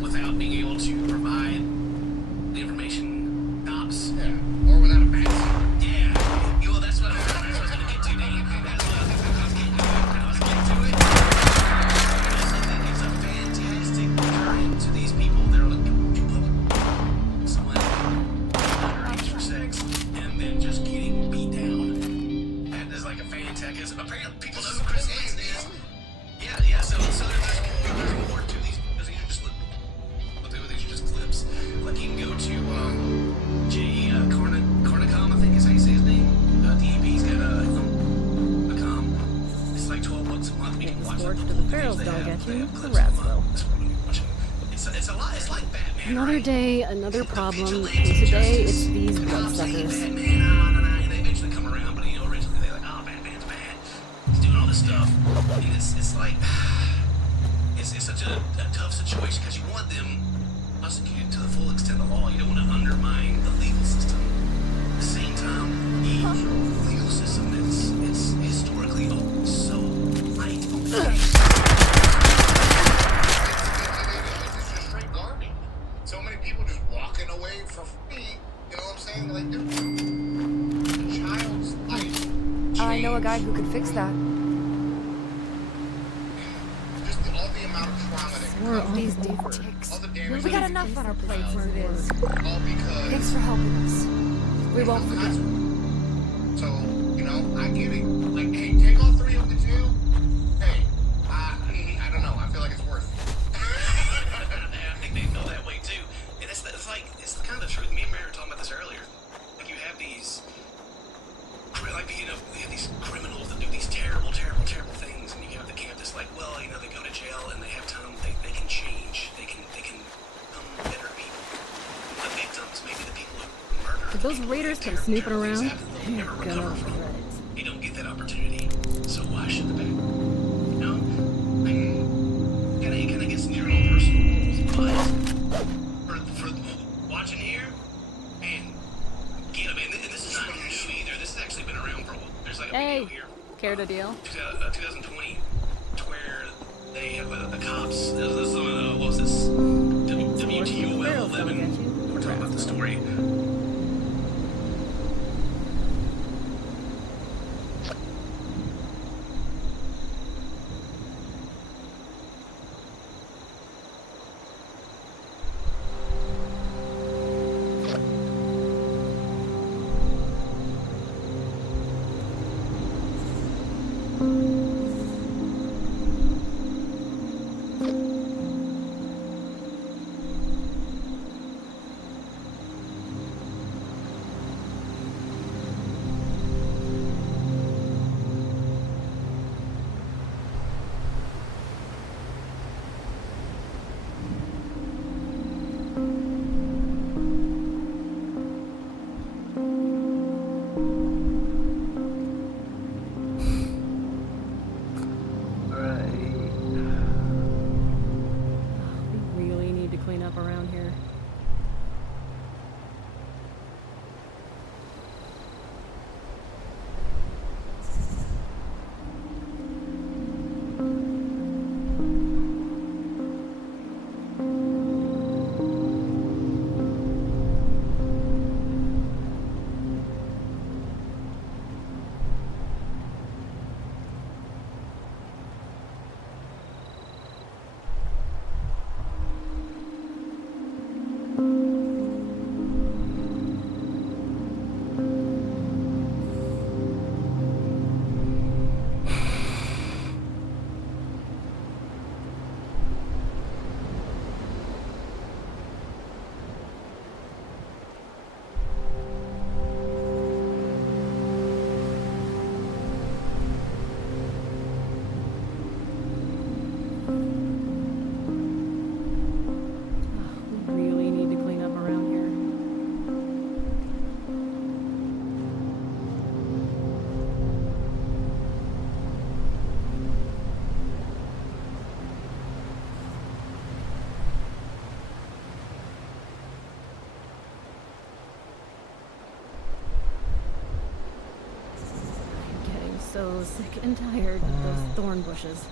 without being able to provide the information. Cops. Yeah. Or without a badge. Yeah. Well, that's what I was going to get to, Dave. That's what I was getting to. I was getting to it. I also think it's a fantastic deterrent to these people that are looking for someone underage for sex and then just getting beat down. That is like a fantastic. Apparently, people know who Chris Hansen is. Yeah. So there's more to these. These are just clips. Like you can go to Jay Cornicom, I think is how you say his name. DAP's got a com. It's like $12 a month. You can watch Scorched to the Farrell's dog at you, Razzville. It's a lot. It's like Batman. Another day, another problem, and today it's these bloodsuckers. And they eventually come around, but you know, originally they're like, oh, Batman's bad. He's doing all this stuff. And it's like, it's such a tough situation because you want them prosecuted to the full extent of the law. You don't want to undermine the legal system. At the same time, the legal system it's historically so light on the straight garbage. So many people just walking away for free. You know what I'm saying? Like, dude, a child's life. I know a guy who could fix that. Just all the amount of trauma that We're all these deep ticks. We got enough on our plates as it is. all because Thanks for helping us. We won't forget. So, you know, I get it. Like, hey, take all three of them to jail. Hey, I don't know. I feel like it's worth it. I think they feel that way too. And it's like, it's kind of the truth. Me and Mary were talking about this earlier. Like, you have these, like, you know, we have these criminals that do these terrible, terrible, terrible things. And you have the camp that's like, well, you know, they go to jail and they have time. They can change. They can become better people. The victims, maybe the people who murder. If those raiders come snooping around, you're gonna regret it. They don't get that opportunity, so why should the back? You know, I mean, it kind of gets into your own personal goals, but for watching here, man, get them. And this is not new either. This has actually been around for a while. There's like a video here, care to deal? 2020, to where they have the cops. This is what was this? WTOL 11. We're talking about the story. so sick and tired of those thorn bushes.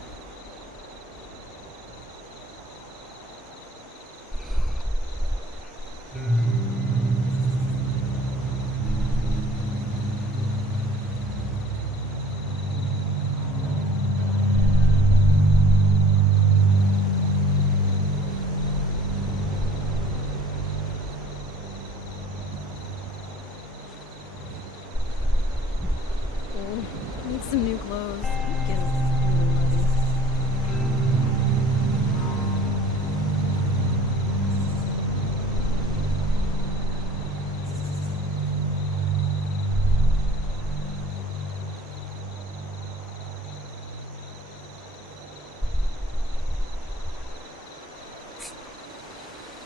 Need some new clothes. Get really muddy.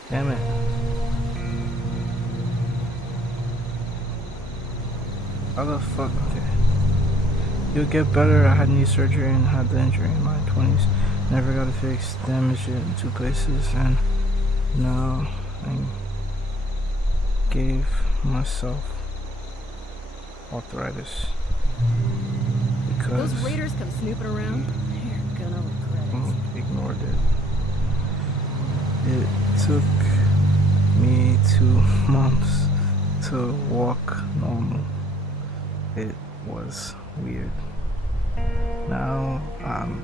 Damn it. How the fuck? Okay. You'll get better. I had knee surgery and had the injury in my 20s. Never got it fixed. Damaged it in 2 places, and now I gave myself arthritis because Those raiders come snooping around. You're gonna regret it. Ignored it. It took me 2 months to walk normal. It was weird. Now I'm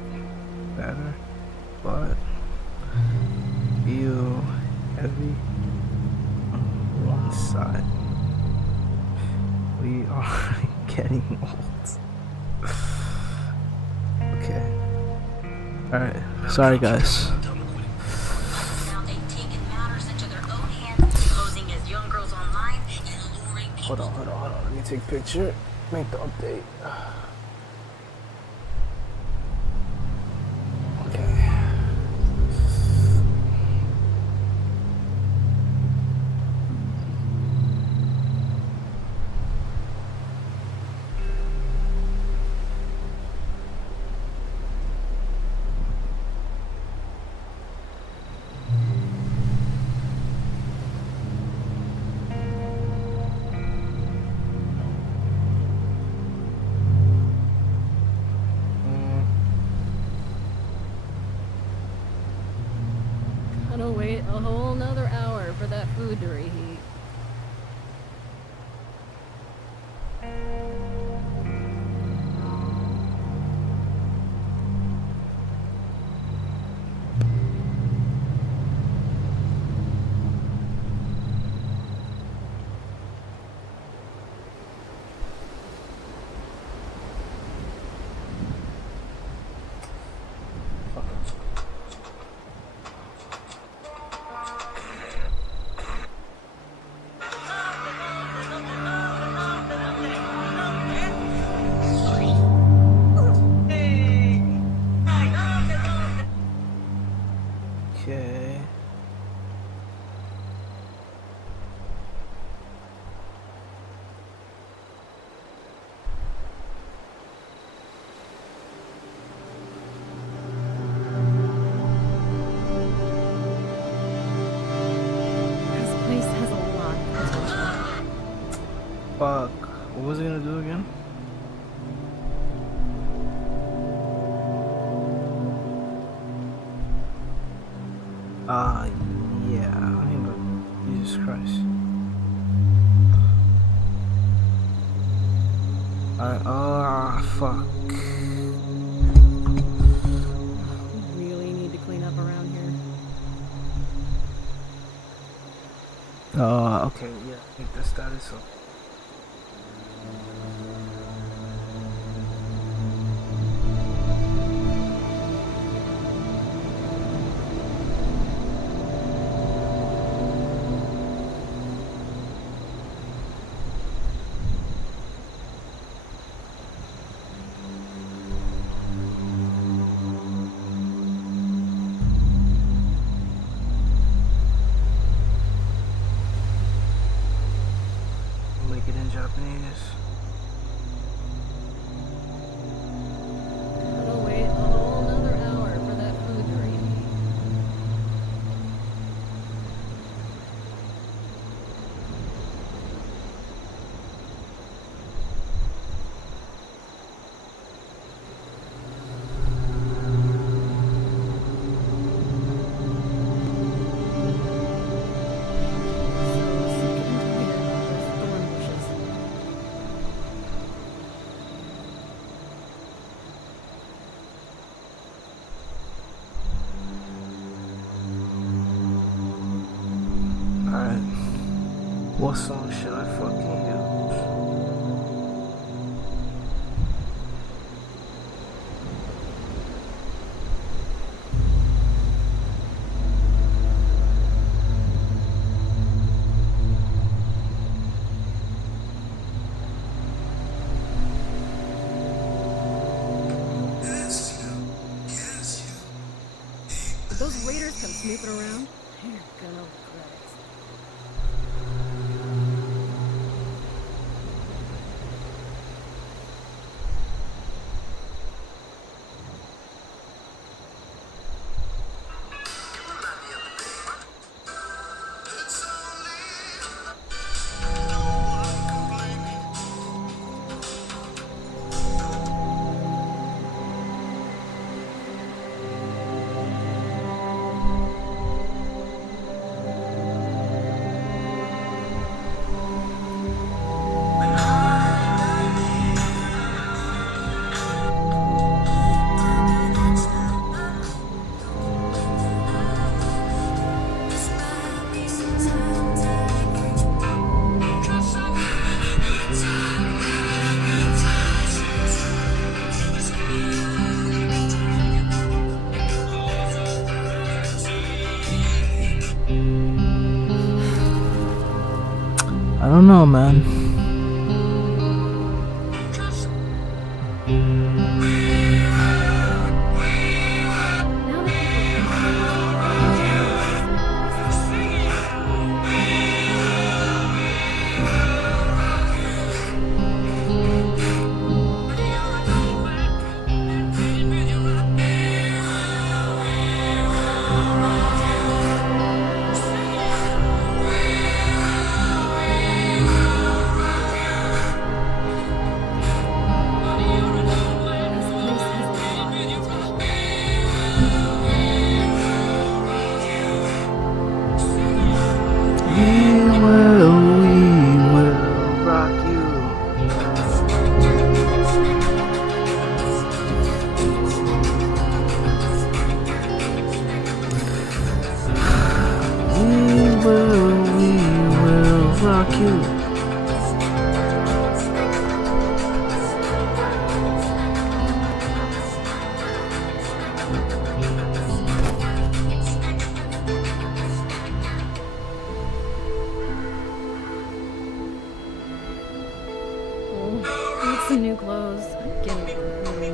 better, but feel heavy on one side. We are getting old. Okay. Alright. Sorry guys. Hold on. Let me take a picture. Make the update. Okay. Gotta wait a whole nother hour for that food to reheat. Okay. This place has a lot of potential. Fuck. What was I gonna do again? Yeah. I mean, but Jesus Christ. Alright, fuck. We really need to clean up around here. Okay, yeah, make the status up. Make it in Japanese. Gotta wait a whole nother hour for that food to reheat. What song should I fucking use? Did those raiders come snooping around? Here, go. I don't know, man. Need some new clothes. I'm getting really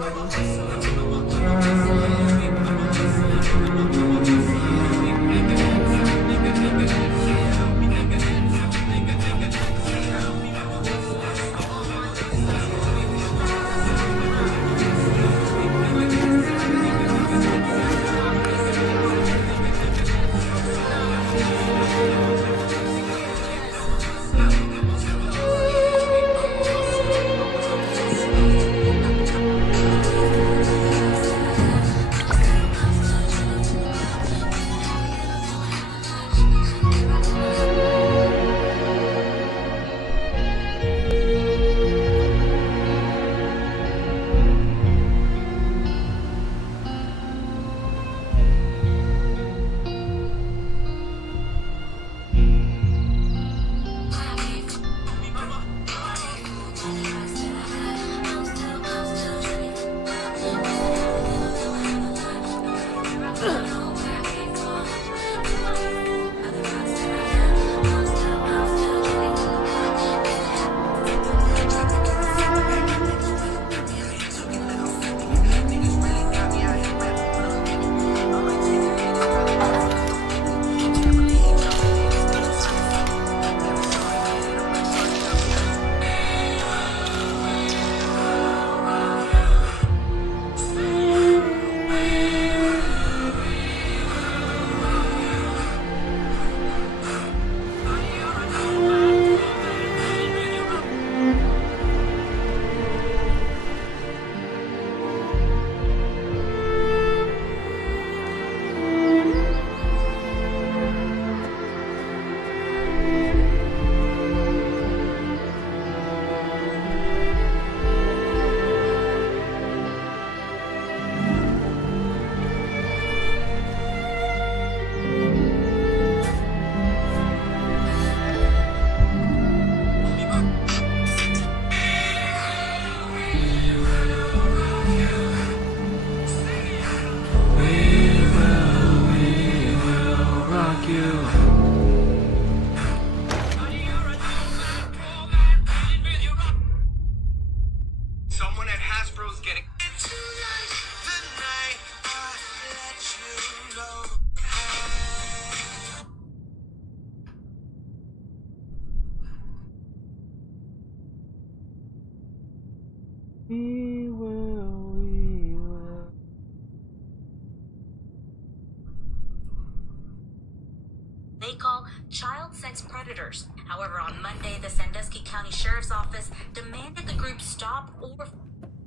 child sex predators. However, on Monday, the Sandusky County Sheriff's Office demanded the group stop or...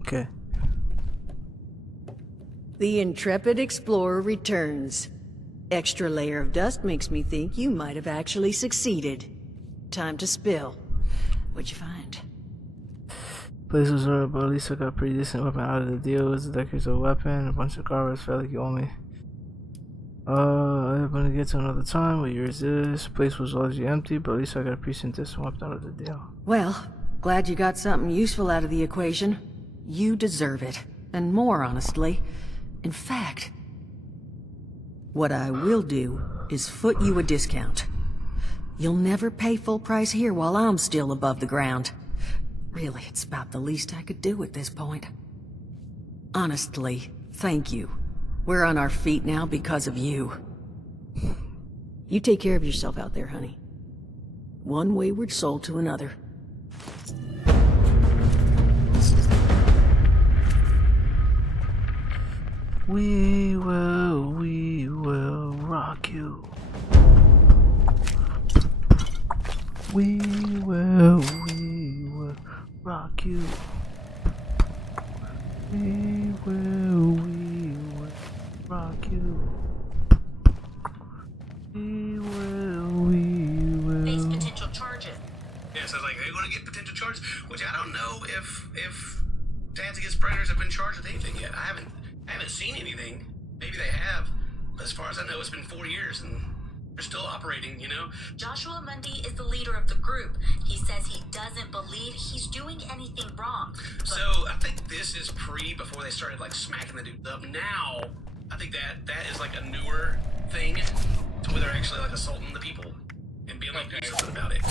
Okay. The intrepid explorer returns. Extra layer of dust makes me think you might have actually succeeded. Time to spill. What'd you find? Place was hard, but at least I got a pretty decent weapon out of the deal. It was a decades old weapon, a bunch of garbage, felt like you owe me. I'm gonna get to another time. What year is this? Place was largely empty, but at least I got a pretty decent weapon out of the deal. Well, glad you got something useful out of the equation. You deserve it. And more, honestly. In fact, what I will do is foot you a discount. You'll never pay full price here while I'm still above the ground. Really, it's about the least I could do at this point. Honestly, thank you. We're on our feet now because of you. You take care of yourself out there, honey. One wayward soul to another. We will rock you. We will rock you. We will rock you. We will. Face potential charges. Yeah, so it's like they're going to get potential charges, which I don't know if Dads Against Predators have been charged with anything yet. I haven't seen anything. Maybe they have. But as far as I know, it's been 4 years and they're still operating, you know? Joshua Mundy is the leader of the group. He says he doesn't believe he's doing anything wrong. So I think this is before they started like smacking the dudes up. Now, I think that is like a newer thing to where they're actually like assaulting the people and being like, do something about it.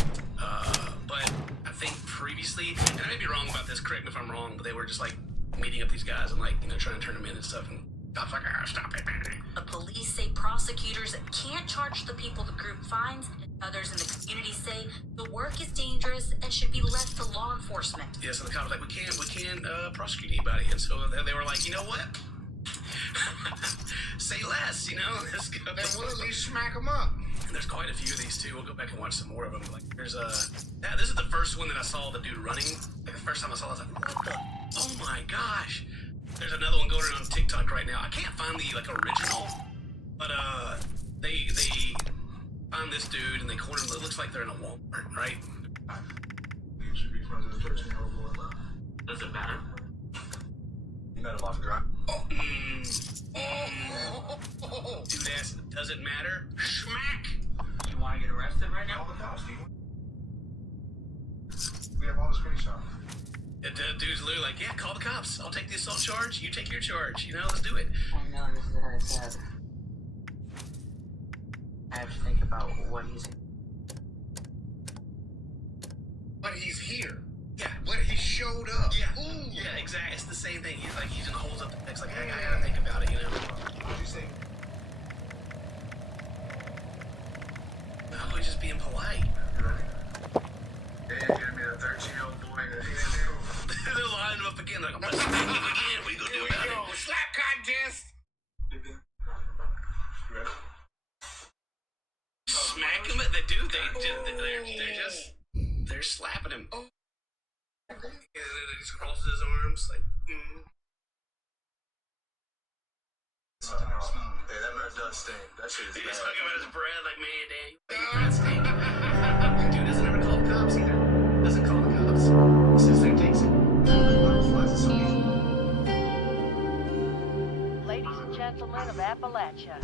But I think previously, and I may be wrong about this, correct me if I'm wrong, but they were just like meeting up these guys and like, you know, trying to turn them in and stuff. And cops like, stop it, man. The police say prosecutors can't charge the people the group finds. Others in the community say the work is dangerous and should be left to law enforcement. Yeah, so the cops were like, we can't prosecute anybody. And so they were like, you know what? Say less, you know? Let's go. Then we'll at least smack them up. And there's quite a few of these too. We'll go back and watch some more of them. Like there's this is the first one that I saw the dude running. Like the first time I saw it, I was like, what the? Oh my gosh. There's another one going around on TikTok right now. I can't find the like original, but they find this dude and they corner him. It looks like they're in a Walmart, right? You should be friends with a 13-year-old boy. Does it matter? You met him off the ground. Dude, does it matter? Schmack! You want to get arrested right now? Call the cops, do you? We have all the screenshots. The dude's literally like, yeah, call the cops. I'll take the assault charge. You take your charge. You know, let's do it. I know this is what I said. I have to think about what he's... But he's here. Yeah. But he showed up. Yeah. Ooh. Yeah, exactly. It's the same thing. He's gonna hold up the text like, hey, I gotta think about it, you know? What'd you say? Oh, he's just being polite. You ready? Yeah, give me a 13-year-old boy. They're lining him up again. Like, I'm gonna smack him again. What are you gonna do about it? Slap contest. You ready? Smack him at the dude. They're slapping him. Oh. And then he just crosses his arms like. Hey, that man does stink. That shit is bad. He's talking about his breath like, man, dang, your breath stink. Dude doesn't ever call the cops either. Doesn't call the cops. Sits there and takes it. Ladies and gentlemen of Appalachia, a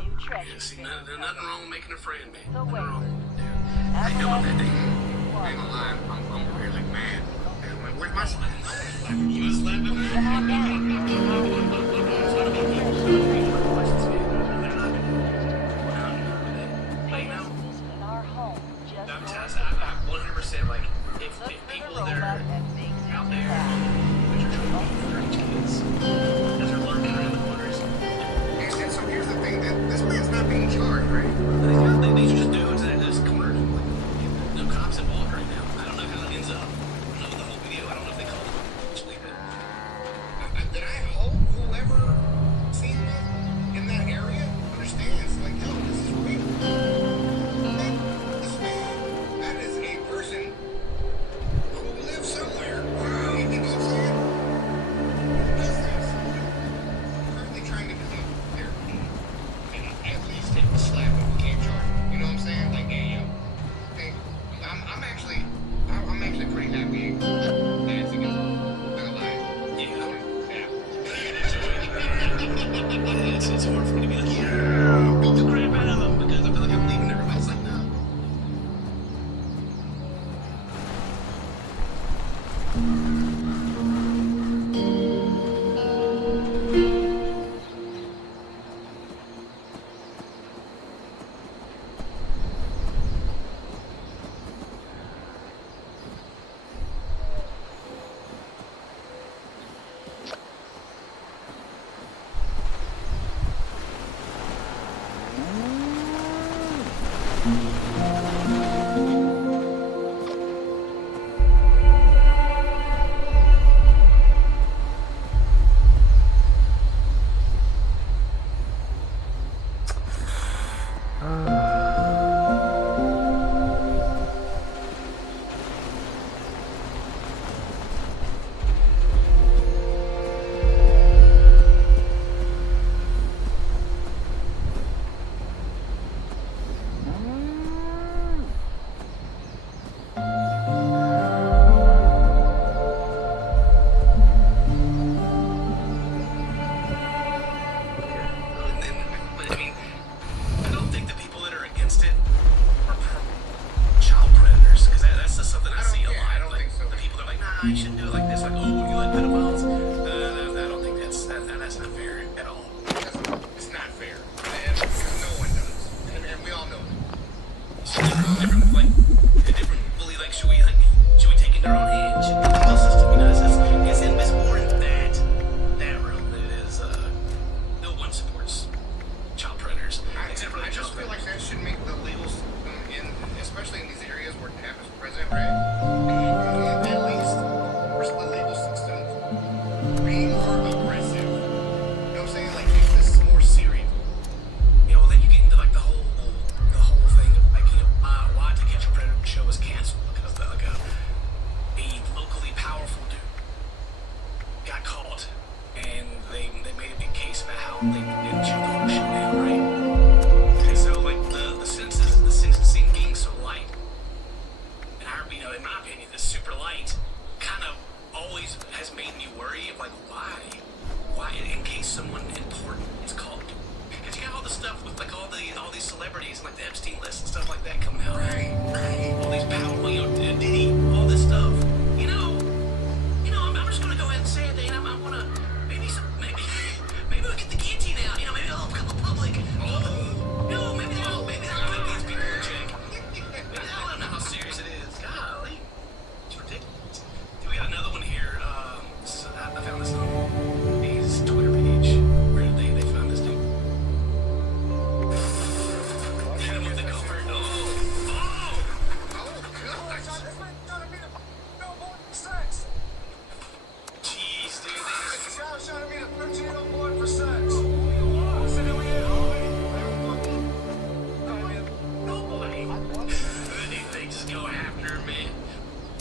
new treasure. Yeah, see, there's nothing wrong with making a friend, man. The way. I know what that thing. I ain't gonna lie, I'm really mad. Where's my slap? You was slapping me? I'm 100% like, if people that are out there, that are trying to reach kids, that are lurking around the corners. So here's the thing, this man's not being charged, right? These are just dudes that just cornered him. Like, no cops involved right now. I don't know how it ends up. I don't know the whole video. I don't know if they called him. Did I hope whoever seen this in that area understands? Like, yo, this is real. You shouldn't do it like this. Like, oh, you like pedophiles? I don't think that's not fair at all. It's not fair. And no one does. And we all know that. Different bully, like, should we take it in our own hands? Should the legal system, you know, it's more in that realm than it is, no one supports child predators. Except for I the just child feel like predators. that should make the legal system, especially in these areas where Cap is present, right? At least the legal system being more aggressive. You know what I'm saying? Like, make this more serious. You know, then you get into like the whole thing of like, you know, why To Catch a Predator show was canceled because like a locally powerful dude got caught, and they made a big case about how they didn't shoot the whole show down, right? And so like the sentencing being so light, and you know, in my opinion, this super light kind of always has made me worry of like why in case someone important is caught. Because you got all the stuff with like all these celebrities and like the Epstein list and stuff like that coming out. Right. All these powerful, you know, Diddy, all this stuff. You know, I'm just gonna go ahead and say it, Dane. I'm gonna maybe we'll get the guillotine out. You know, maybe I'll become a public. No, maybe that'll put these people in check. Maybe that'll let them know how serious it is. Golly, it's ridiculous. Dude, we got another one here. I found this on his Twitter page. Where did they found this dude? Hit him with the covert. Jeez, dude. This guy was trying to meet a 13-year-old boy for sex. They just go after him, man.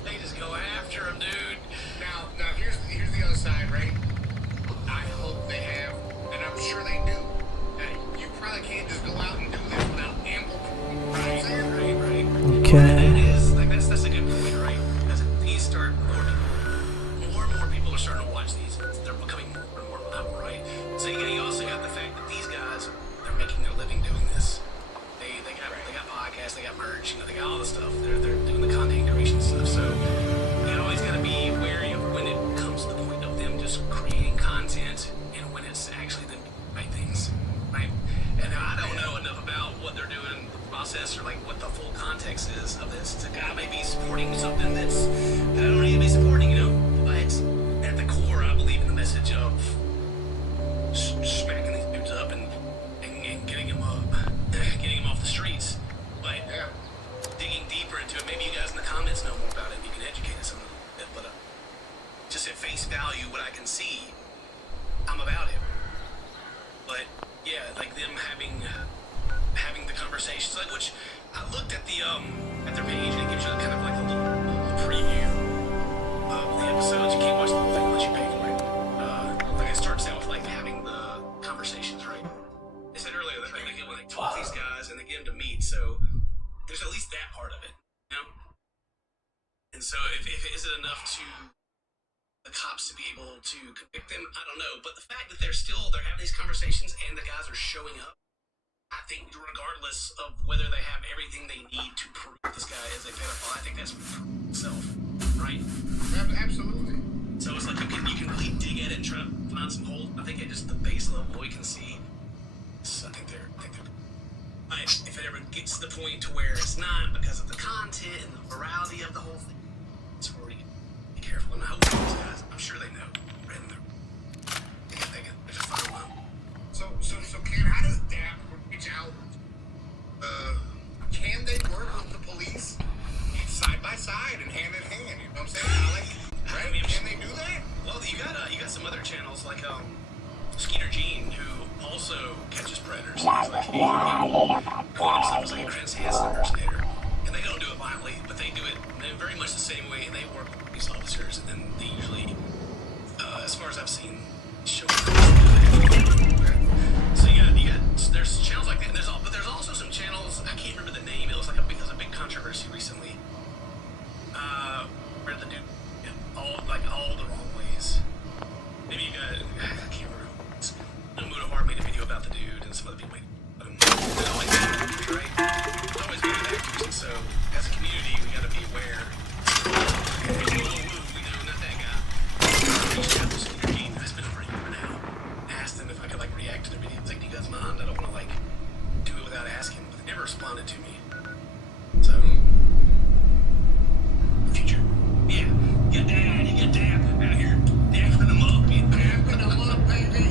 They just go after him, dude. Now here's the other side, right? I hope they have, and I'm sure they do. You probably can't just go out and do this without ample proof. Right. That's a good point, right? As these start, more and more people are starting to watch these. They're becoming more and more level, right? So you also got the fact that these guys, they're making their living doing this. They got podcasts, they got merch, you know, they got all the stuff. They're doing the content creation stuff. So you always got to be wary of when it comes to the point of them just creating content and when it's actually them doing right things, right? And I don't know enough about what they're doing, the process, or like what the full context is of this. It's a guy may be supporting something that I don't need to be supporting, you know. But at the core, I believe in the message of smacking these dudes up and getting them off the streets. But digging deeper into it, maybe you guys in the comments know more about it. You can educate us a little bit, but just at face value, what I can see, I'm about it. But yeah, like them having the conversations, like which I looked at at their page, and it gives you kind of like a little preview of the episodes. You can't watch the whole thing unless you pay for it. Like it starts out with like having the conversations, right? I said earlier that when they talk to these guys and they get them to meet, so there's at least that part of it, you know. And so, if is it enough to the cops to be able to convict them? I don't know. But the fact that they're having these conversations and the guys are showing up, I think regardless of whether they have everything they need to prove this guy is a pedophile, I think that's proof itself, right? Absolutely. So it's like you can really dig at it and try to find some holes. I think at just the base level we can see. I think they're if it ever gets to the point to where it's not because of the content and the virality of the whole thing, it's where we be careful. And I hope those guys, I'm sure they know. They can just find one. So Ken, how does DAP reach out? Can they work with the police side by side and hand in hand? You know what I'm saying, Alec? Right? I mean, Can they do that? Well, you got some other channels like Skeeter Gene, who also catches predators. He's like he himself like a Chris Hansen impersonator, and they don't do it violently, but they do it very much the same way, and they work with police officers, and then they usually, as far as I've seen, show. So you got there's channels like that. But there's also some channels I can't remember the name. It was like a big controversy recently. Where the dude all the wrong ways. Maybe you got I can't remember. Muda Hart made a video about the dude, and some other people made. There's always actors, right? There's always good actors, and so as a community, we got to be aware. We know not that guy. Reached out to Skeeter Gene. It's been over a year now. Asked him if I could react to the video. It's like, do you guys mind? I don't want to do it without asking. But they never responded to me. So future, yeah. You get Dap out here, dapping them up, dapping them up, baby.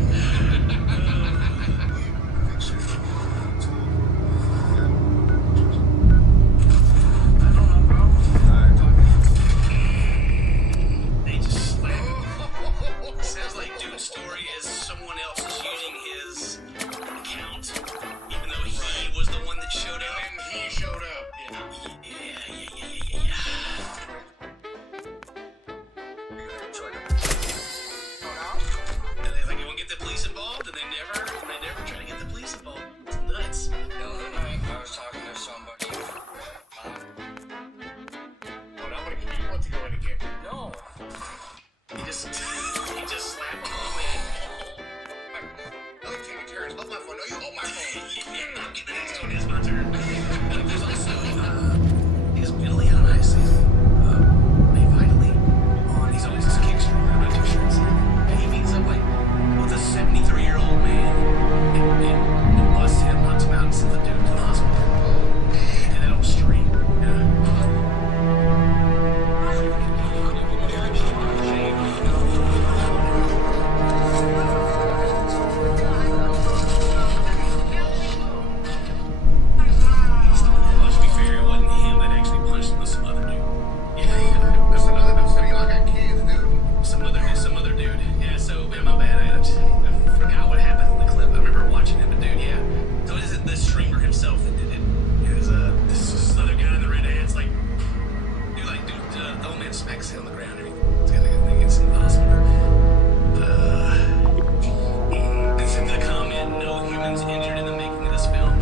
They just slap it. Sounds like dude's story is someone else is using his account, even though he was the one that showed up. And he showed up. Yeah. And they're like, you want to get the police involved? And they never try to get the police involved. It's nuts. The other night, I was talking to somebody. Well, I'm gonna give you one to go in again. No. He just slapped him on, man. I like taking turns. Hold my phone. No, you hold my phone. Yeah, I'll get the next one. It's my turn. There's also his Billy on Ice season. Made Vitally on. He's always this kickstreamer on t-shirts. And he meets up with a 73-year-old man and busts him, knocks him out, and sends the dude to the hospital. He did that on stream. Let's be fair, it wasn't him that actually punched him, it was some other dude. There's another dude said he got kids, dude. Some other dude. Yeah, so, man, my bad. I forgot what happened in the clip. I remember watching it, but dude, yeah. So it isn't the streamer himself that did it. It was this other guy in the red hats, dude, the old man smacks him on the ground and everything. He's got to get in the hospital. It's in the comment, no humans injured in the making of this film.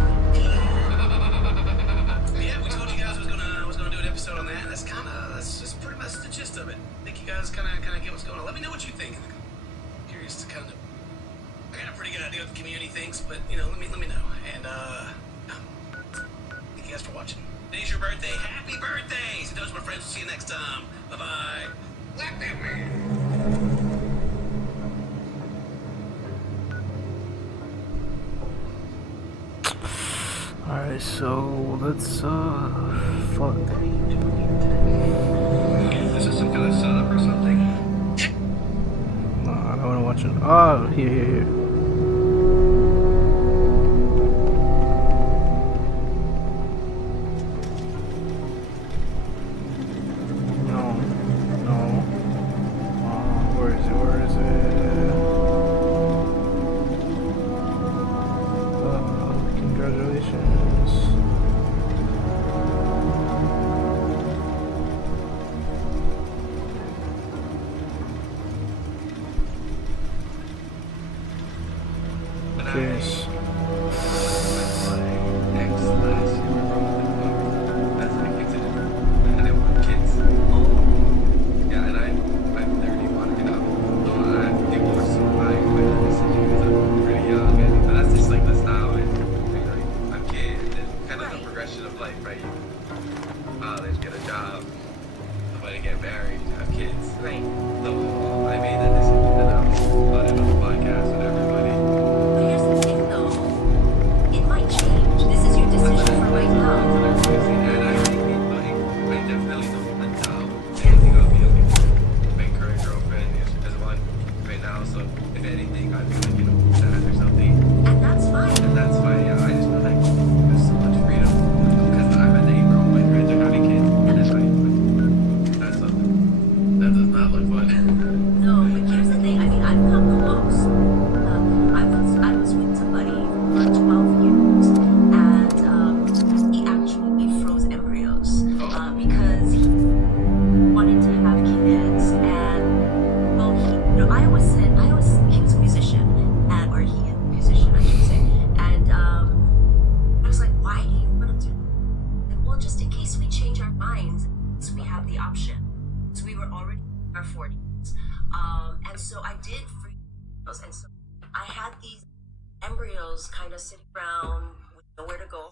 Yeah, we told you guys I was gonna do an episode on that, and that's just pretty much the gist of it. I think you guys kind of get what's going on. Let me know what you think. I'm curious to I got a pretty good idea what the community thinks, but let me know. And thank you guys for watching. Today's your birthday. Happy birthday! So those my friends. We'll see you next time. Bye bye. Slap that man. Alright, so let's fuck. Is this some kind of setup or something? No, I don't wanna watch it. Oh, here. Where is it? Congratulations. Cheers. Of life, right? Fathers get a job, somebody get married, have kids. Right. So I made that decision and I was on it on the podcast with everybody. But here's the thing, though. It might change. This is your decision for right now. And I think I definitely don't want now. Anything I'll be looking for. My current girlfriend is one right now, so if anything, I'd be like, you know, sad or something. And that's fine. And that's fine, yeah. I just feel like there's so much freedom because I'm at the age where all my friends are having kids, and it's like, that's something that does not look fun. No, but here's the thing. I mean, I've come close. I was with somebody for 12 years, and he actually froze embryos because he wanted to have kids. And well, I always he was a musician, or he is a musician, I should say. And I was like, why do you want to do that? And, well, just in case we change our minds, so we have the option. So we were already in our 40s. And so I did free embryos, and so I had these embryos kind of sitting around with nowhere to go.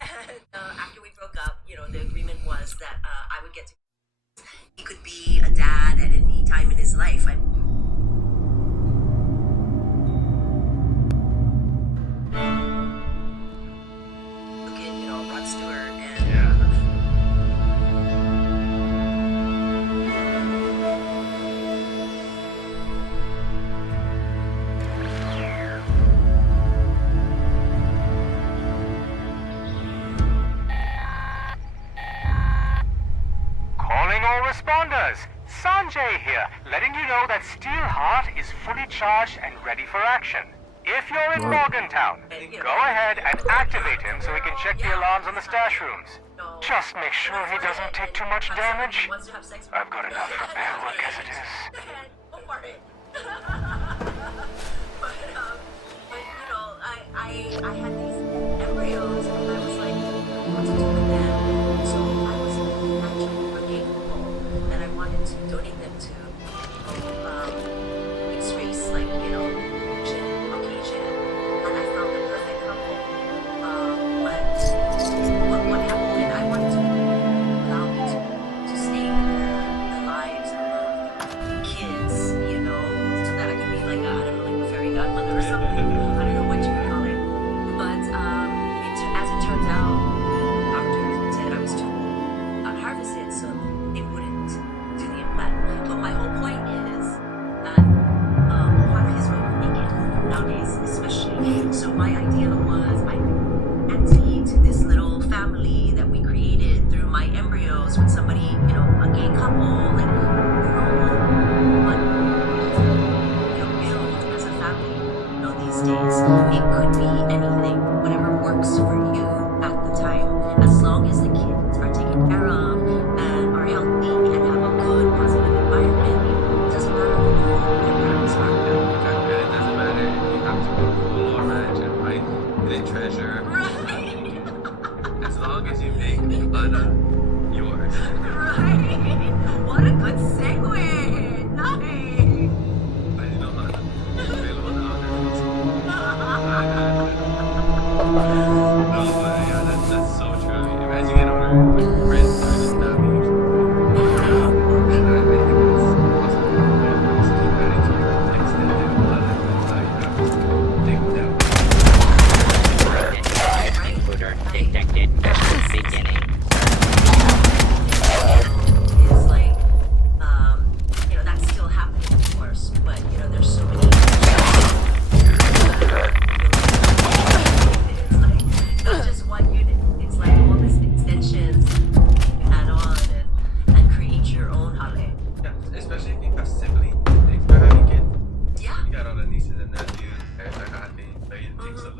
And after we broke up, the agreement was that I would get to. He could be a dad at any time in his life. Look at Rod Stewart and. Calling all responders. Sanjay here, letting you know that Steelheart is fully charged and ready for action. If you're in Morgantown, go ahead and activate him so he can check the alarms on the stash rooms. Just make sure he doesn't take too much damage. I've got enough repair work as it is. Go for it. I had these embryos, and I was like, what to do with them? So I was actually a couple, and I wanted to donate them to mixed race, Asian, Caucasian, and I found the perfect couple. But what happened? I wanted to allow me to stay in their lives and kids, so that I could be like a fairy godmother or something. I don't know what you would call it. But as it turns out, doctors said I was too unharvested, so they wouldn't do the implant. But my whole point is that Ohana is really naked nowadays, especially. So my idea was I auntie to this little family that we created through my embryos with somebody, a gay couple, like build as a family. These days, it could be anything, whatever works for you at the time, as long as the kids are taken care of and are healthy and have a good, positive environment. It doesn't matter who their parents are. It doesn't matter if you have to go to a law ranch and find hidden treasure. As long as you make Anna yours. Right. What a good segue. Nice. No, but yeah, that's so true. As you get older, like friends are just not being and I think it's awesome. Just keep that into your extended take them down. Intruder detected. Beginning. It's like, that's still happening, of course, but, there's so many. Not just one unit. It's like all these extensions add on and create your own hale. Yeah, especially if you have siblings. If you're having kids, you got all the nieces and nephews, parents are happy, so you think so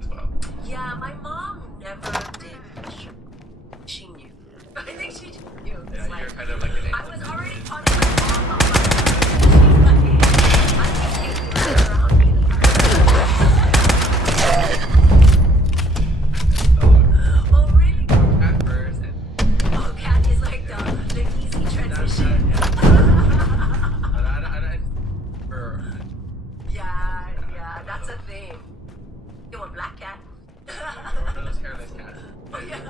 as well. Yeah, my mom never did. She knew. I think she just knew. Yeah, you're kind of like an I was already taught my mom. She's like, I think taking her around me. Oh, really? At first, oh, cat is like the easy transition. Yeah, that's a thing. You want black cat? Those hairless cats. Oh, yeah.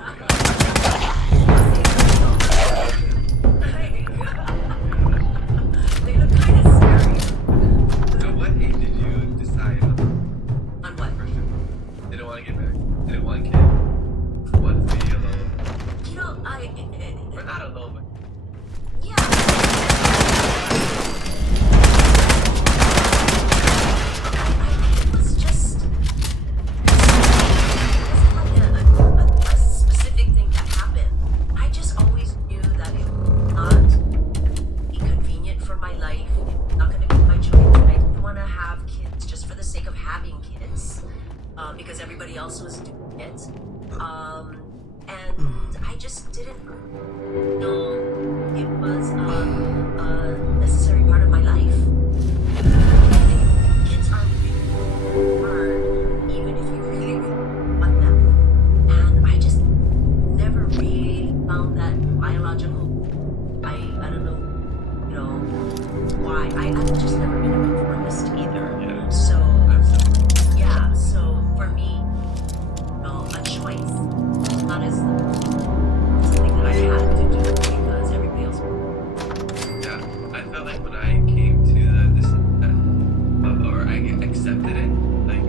No, it was a necessary part of my life. Kids are really hard, even if you really want them. And I just never really found that biological. I don't know, you know, why. I've just never been a conformist either. Yeah. So, yeah, so for me, you know, a choice, not as something that I had to do because everybody else. Yeah, I felt like when I came to or I accepted it, like,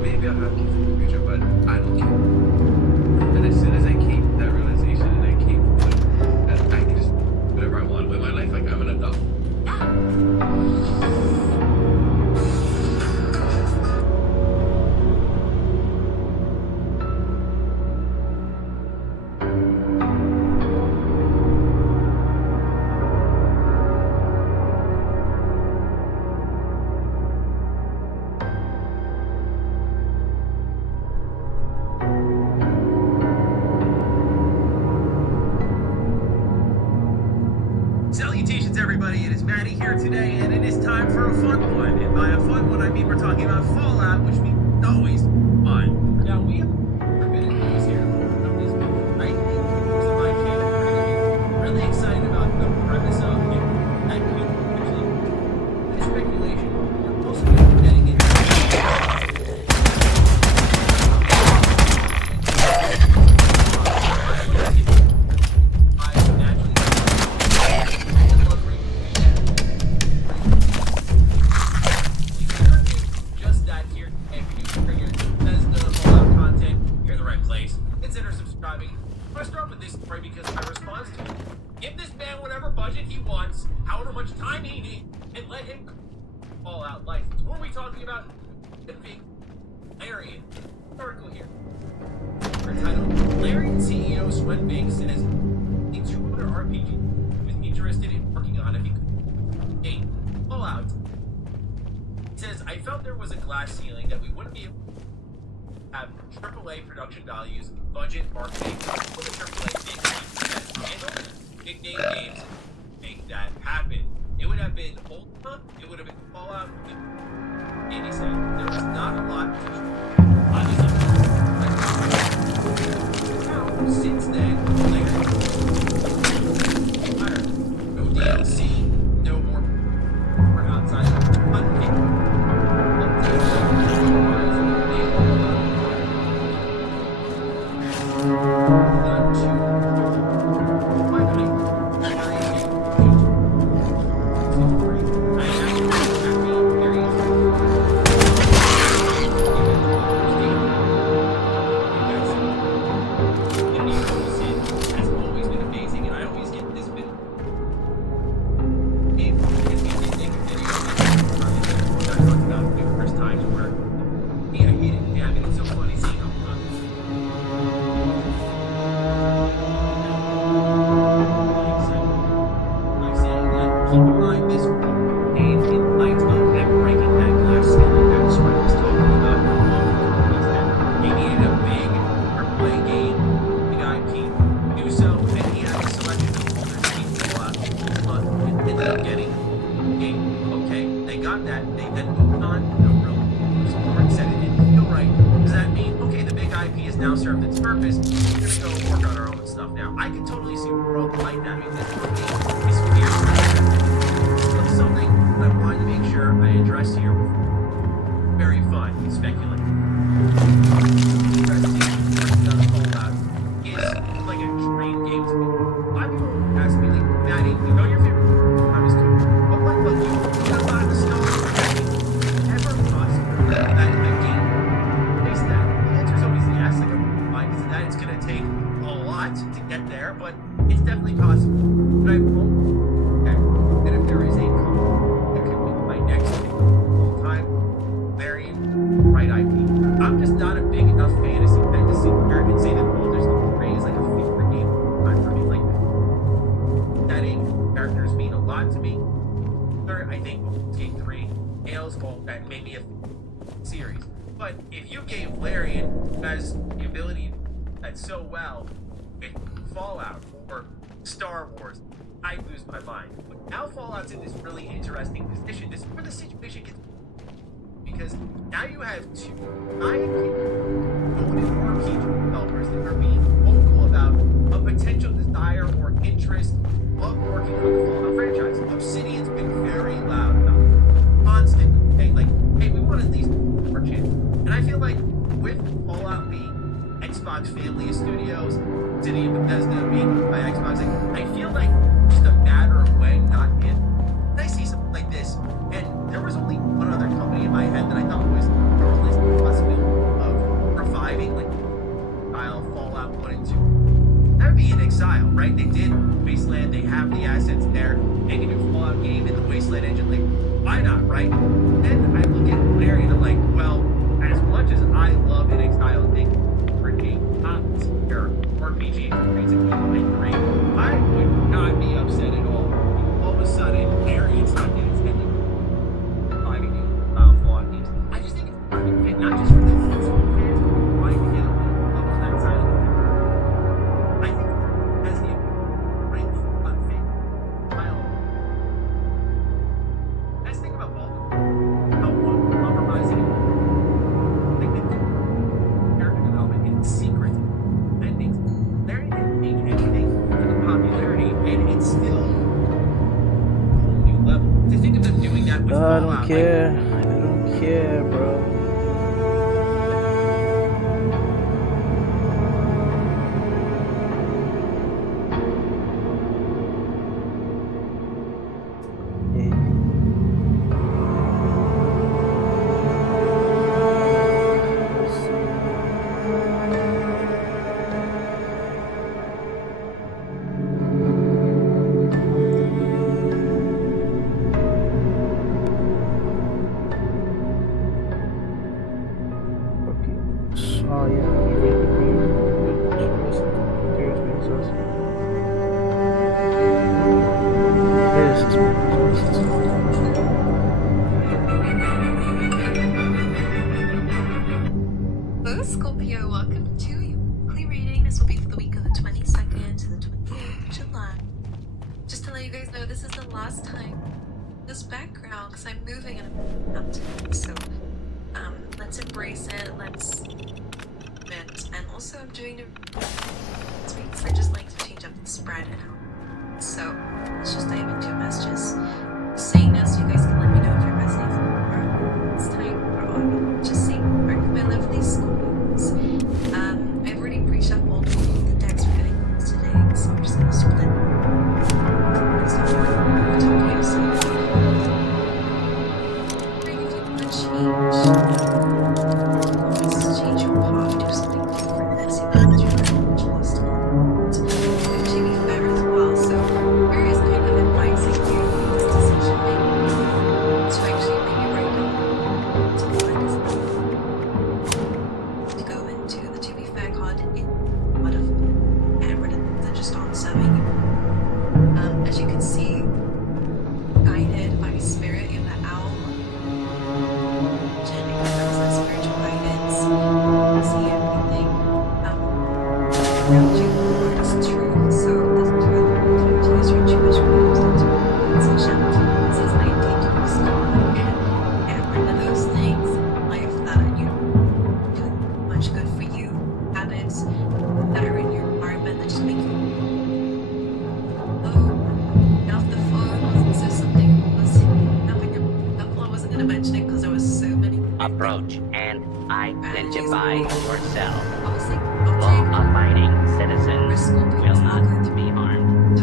maybe I'll have kids in the future, but I don't care. And as soon as I came to that realization and I came to that I can just do whatever I want with my life, like I'm an adult. Salutations, everybody. It is Maddie here today, and it is time for a fun one. And by a fun one, I mean we're talking about Fallout, which means always fun. Now, we have a bit of news here from this book. I think most of my channel are going to be really excited about the premise of it. That could actually be speculation. We're also going to be getting into just that here. If you figure that's the Fallout content, you're in the right place. Consider subscribing. I start with this story because my response to it: give this man whatever budget he wants, however much time he needs, and let him Fallout life. So what are we talking about? Big Larian. Article here. We're titled Larian CEO Swen Bing says a 200 RPG he was interested in working on if he could game Fallout. He says, I felt there was a glass ceiling that we wouldn't be able to have AAA production values, budget, marketing, with a AAA big game handle big name games and make that happen. It would have been Ultima, it would have been Fallout, and he said there was not a lot since then, no DLC, no more outside of hunting. Now served its purpose. We're gonna go work on our own stuff now. I can totally see where all the light navigating this movie is fierce. But something I wanted to make sure I address here. Very fun. Speculate. Fallout is like a dream game to me. A lot of people ask me, like, Maddie, you know your favorite? I'm just kidding. But what about you? You got a lot of nostalgia. Ever possible that a game is that? The answer is always yes. Like, that it's going to take a lot to get there, but it's definitely possible. But I hope that if there is a company that could be my next full-time Larian, right IP. I'm just not a big enough fantasy where I can say that, oh, there's no phrase like a favorite game for me. Like, setting, characters mean a lot to me. Third, I think Skate 3 nails that maybe a series. But if you gave Larian, who has the ability that so well with Star Wars, I lose my mind. But now Fallout's in this really interesting position. This is where the situation gets, because now you have two giant noted RPG developers that are being vocal about a potential desire or interest of working on the Fallout franchise. Obsidian's been very loud about it, constantly saying like, hey, we want at least more chance. And I feel like with Fallout being Xbox family of studios, City of Bethesda being by Xbox, I feel like just a matter of when, not if. And I see something like this, and there was only one other company in my head that I thought was a realistic possibility of reviving, like, style Fallout 1 and 2. That would be In Exile, right? They did Wasteland, they have the assets there, they can do a Fallout game in the Wasteland engine, like, why not, right? Then I look at Larry and I'm like, well, as much as I love In Exile and think for a top-tier RPG experience in Fallout 3, I would not be upset at all. All of a sudden, Larry stuck in his head like reviving new Fallout games. I just think it's hard to get, not just for the fans, but trying to get a little of that side of the game. I think as the right fan, best thing about Baldur's how compromising it. Like they do character development in secret endings. Larry didn't make anything for the popularity, and it's still a whole new level. To think of them doing that with I Fallout, don't care. I don't care, bro. Oh yeah, Hello, Scorpio. Welcome to your weekly reading. This will be for the week of the 22nd to the 28th of July. Just to let you guys know, this is the last time this background, because I'm moving and I'm up to it. So, let's embrace it. Let's vent. And also, I'm doing this week, so I just like to change up the spread and how. So, let's just dive into messages. Saying this, you guys can let me know if your resonates more. It's time for all. Just say more. My lovely Scorpions. I've already pre-shuffled the decks we're getting today, so I'm just gonna split. Change your path, do something different as you go through the lost moments. With Jimmy Fair as well, so Fair is kind of advising you this decision making to actually maybe write down to go into the Jimmy Fair card in a lot of and they're just on serving. As you can see, guided by spirit in the owl. Spiritual guidance, see everything around you is true. So this is where to use your Jewish rules and to shout. This is my dangerous God, and one of those things in life that you do much good for you, habits that are in your environment that just make you off the phone. So something was up in your I wasn't gonna mention it because there was so many. Approach and identify yourself. Law-abiding citizens will not be harmed.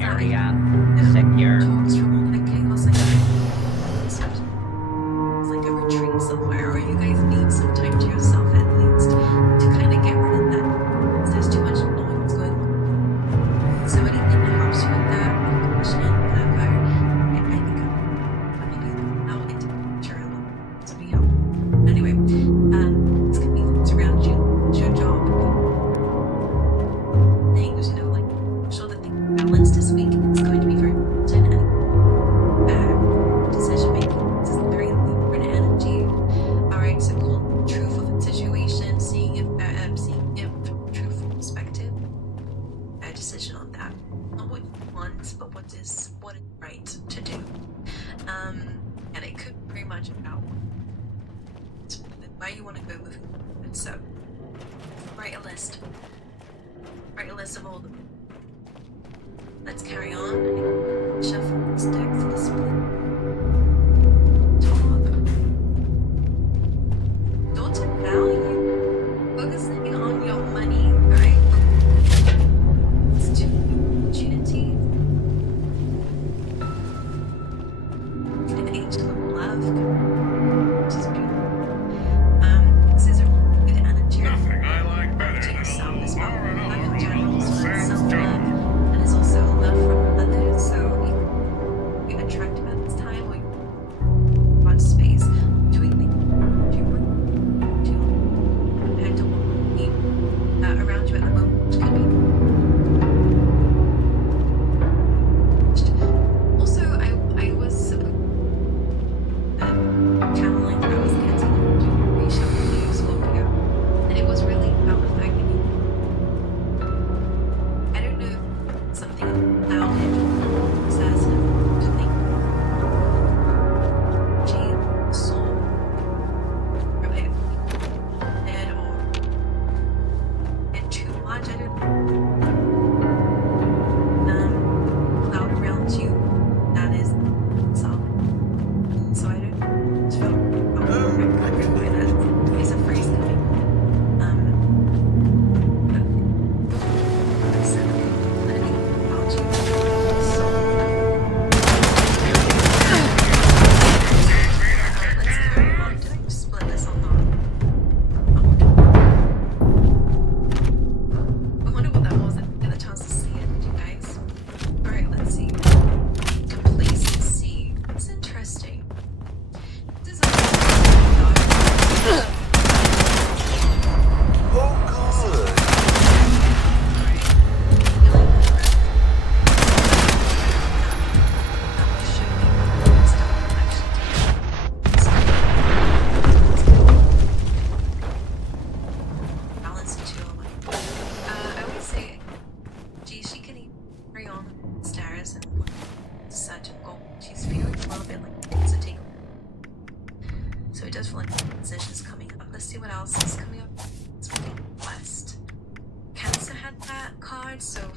Area secure. It's like a retreat somewhere, or you guys need some time to yourself at least to kind of get rid of that. There's too much knowing what's going on. So anything that helps you with that, meditation, whatever, I think maybe I'll get to be helpful. Anyway, decision on that. Not what you want, but what is right to do. And it could be very much about where you want to go with it. So, write a list. Write a list of all the. Let's carry on and shuffle this deck for the split. Don't value focusing on your money, right? It's too opportunity. An angel of love, which is beautiful. This is a good energy. Nothing I like better to than yourself a as little well. bar and a Love in little general, old so it's Sam's self-love, job. and it's also love from others. So you're attractive at this time, or you want space doing things you want to compared to what you around you at the moment, which could be. Also, I was channeling that I was getting to reshuffle the Scorpio, and it was really about the fact that I don't know, something about it says to think she saw repetitively and or and too much, I don't cloud around you that is solid. So I don't just feel I could buy that is a phrase coming. I said anything about you. So let's carry on. Did I split this or not? I wonder what that was. I didn't get a chance to see it, you guys. Alright, let's see. Complacency. It's interesting. This is a balance too. I would say, gee, she can carry on the stairs and decide to go. She's feeling a little bit like it's a take. So it does feel like decisions coming up. Let's see what else is coming up. It's really West. Cancer had that card, so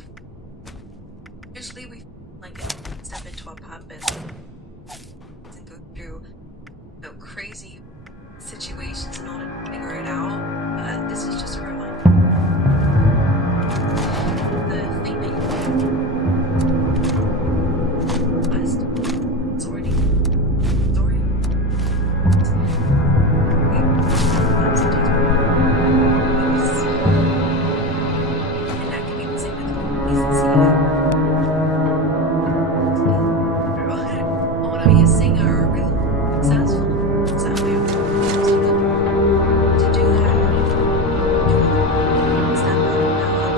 usually we like step into our purpose and go through crazy situations in order to figure it out. But this is just a reminder. The thing that you West, it's already and that can be the same with complacency. I want to be a singer or really successful. So I'm to do that. Step out of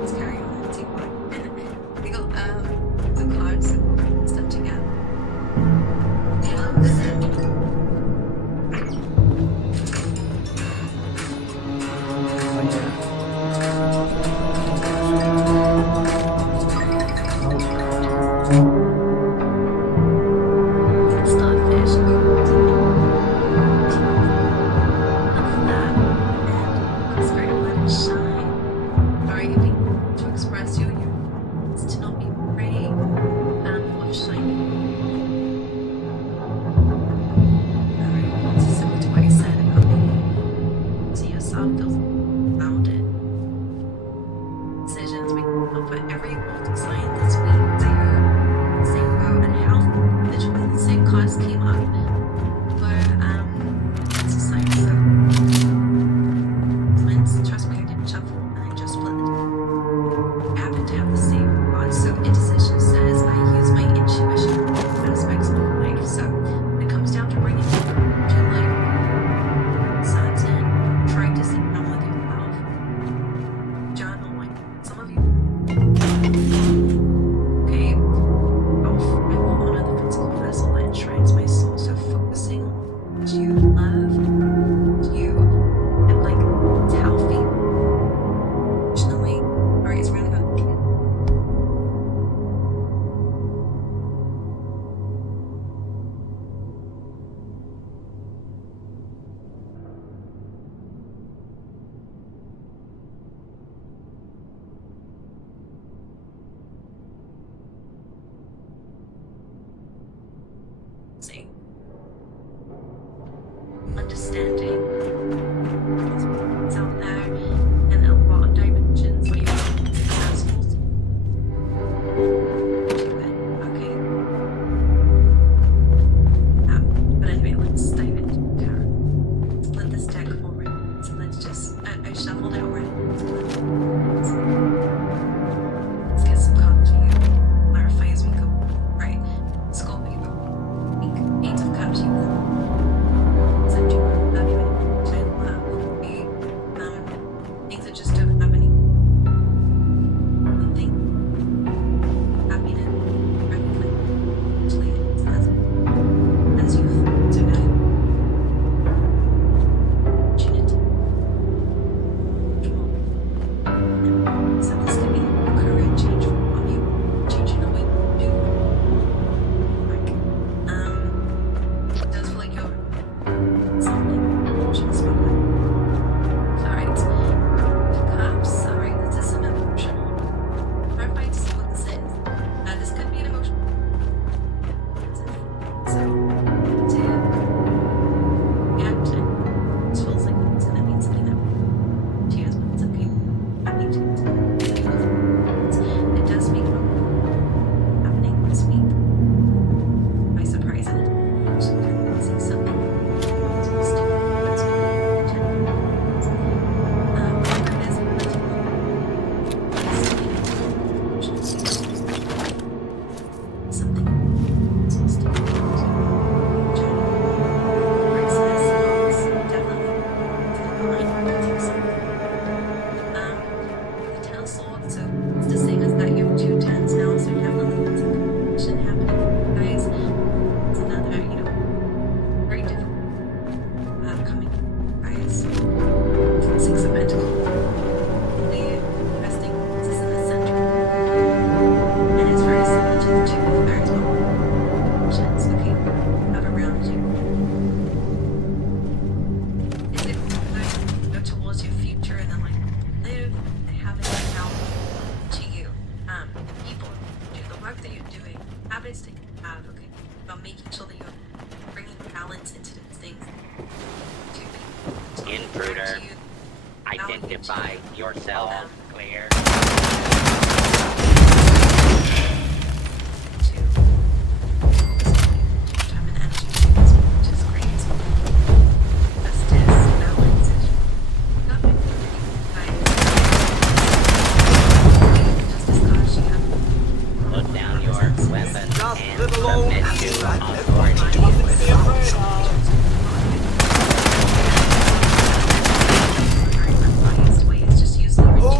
let's carry on and see what. And we got the cards stuck together. Starfish. Let's try to let it shine. Are you being to express your needs, to not be afraid of shining? Alright, it's similar to what you said about being to yourself, feels grounded. Decisions we can put every multi sign this week to your same boat and how literally the same cards came up. But it's a sign, so trust me, I didn't shuffle and I just split it. I happen to have the same cards. So indecision says I use my intuition in all aspects of life. So when it comes down to bringing to like certain, trying to see how other just, I shuffled it over. Let's get some cops for you. Clarify as we go. Right. Scope you. Eight of cups you will. Send you. Not even. Things that just don't have any. Nothing. Happiness. Actually, as you've so now. So this could be a career change for you, changing the way you do. Like, it does feel like you're something emotions from it. Alright. Cops, sorry, this is some emotional. Clarifying to see what this is. This could be an emotional. So, to react, this feels like it's gonna be something that cheers, but it's okay. I need to. It does speak about happening this week. By surprise, and it see something. Habits that you have, okay, about making sure that you're bringing balance into these things. Intruder, identify yourself. Clear. Time and energy, which is great. Justice, balance, not Justice, gosh, you have. Put down your weapon and submit to authority. Way is just use the guidance.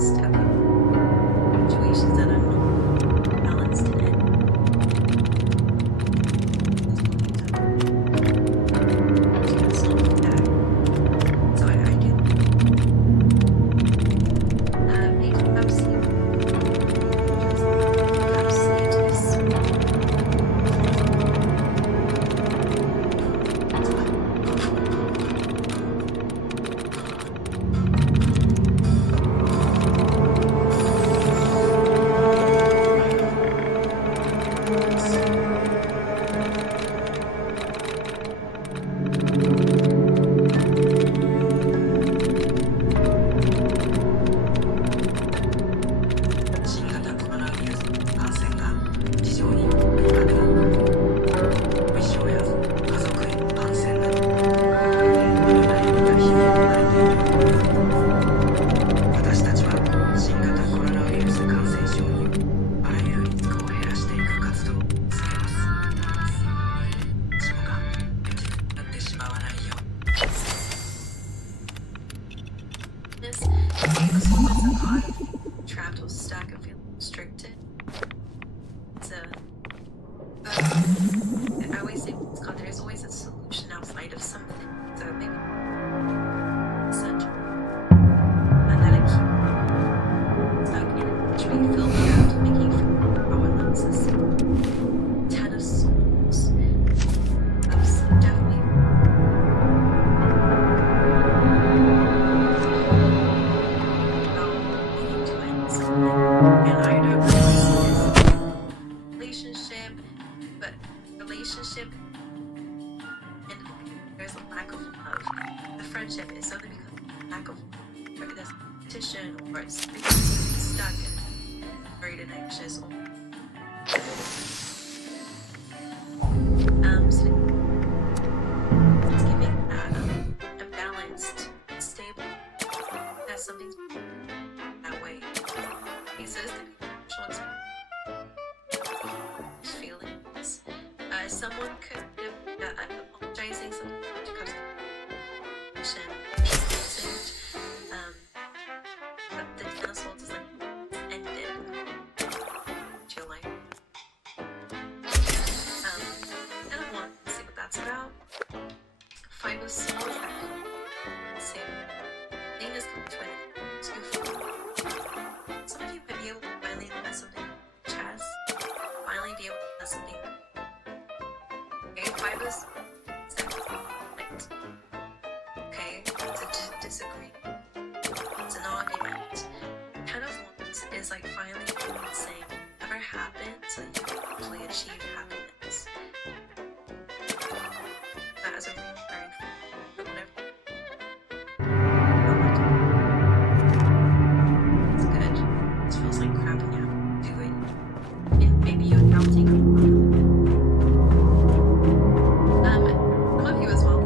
just have situations that are not balanced in it. It's not like that. So I do. Maybe I've seen trapped or stuck and feel restricted. It's I always say there's always a solution outside of something. So maybe essential. And then I keep stuck in it, which may feel trapped, making you feel powerless. Ten of Swords. That's definitely. And I don't realize this relationship, and there's a lack of love. The friendship is something because of lack of love, or there's competition, or it's stuck and worried and anxious. So it's giving that a balanced, stable. That's something that way. He says that feelings. Someone could apologizing something because but the Ten of Swords is like ended to your life. I don't want to see what that's about. Five of Swords, same thing is coming to an end. Some of you might be able to finally let something chest, finally be able to let something. Okay, five is okay, it's a disagreement. It's an argument. Ten of Wands is like finally saying whatever happened so you can actually achieve happiness. That is a really very whatever. It's good. It feels like crap and you have to do it. And maybe you're doubting. Some of you as well.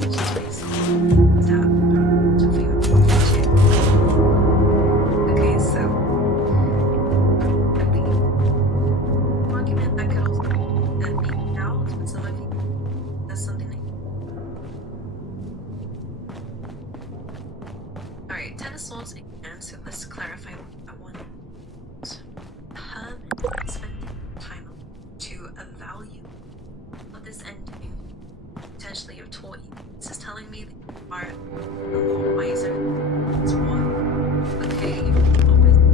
Just based on that. Okay, so argument that could also be out, but some of you, that's something that. Alright, Ten of Swords again, so let's clarify what that one is. Spending time to evaluate what this ending potentially have taught you. This is telling me that you are a more wiser. It's more okay.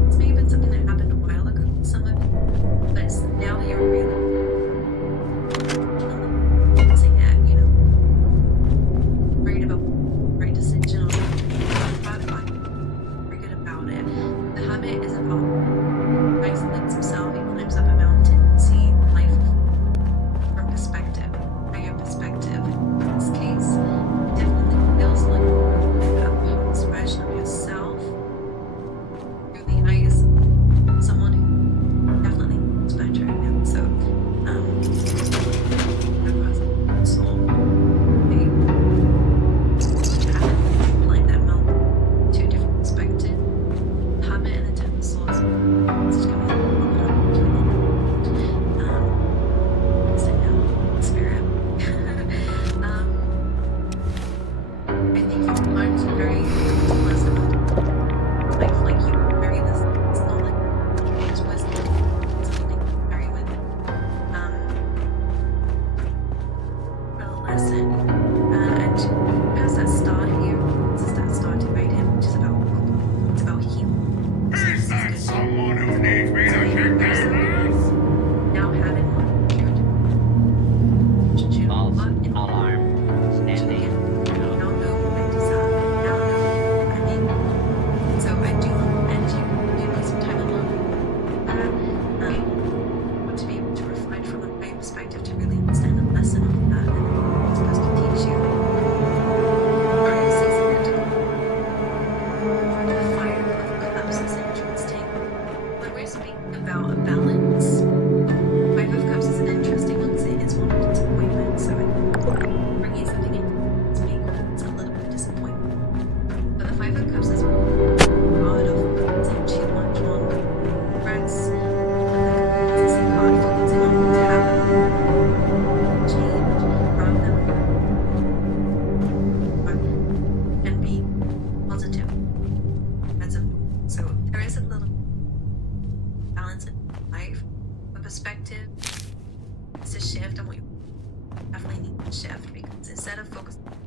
It's maybe been something that happened a while ago with some of you, but it's now that you're really using it, you know, worried about the right decision or about it, forget about it. The Hermit is about isolates himself. He climbs up a mountain, see life from perspective, from your perspective. In this case, it definitely feels like a expression of yourself through the eyes of someone who definitely knows better now. So, they have climb that mountain to a different perspective. Hermit and the Ten of Swords. It's just coming spirit. I think you've learned very good lesson.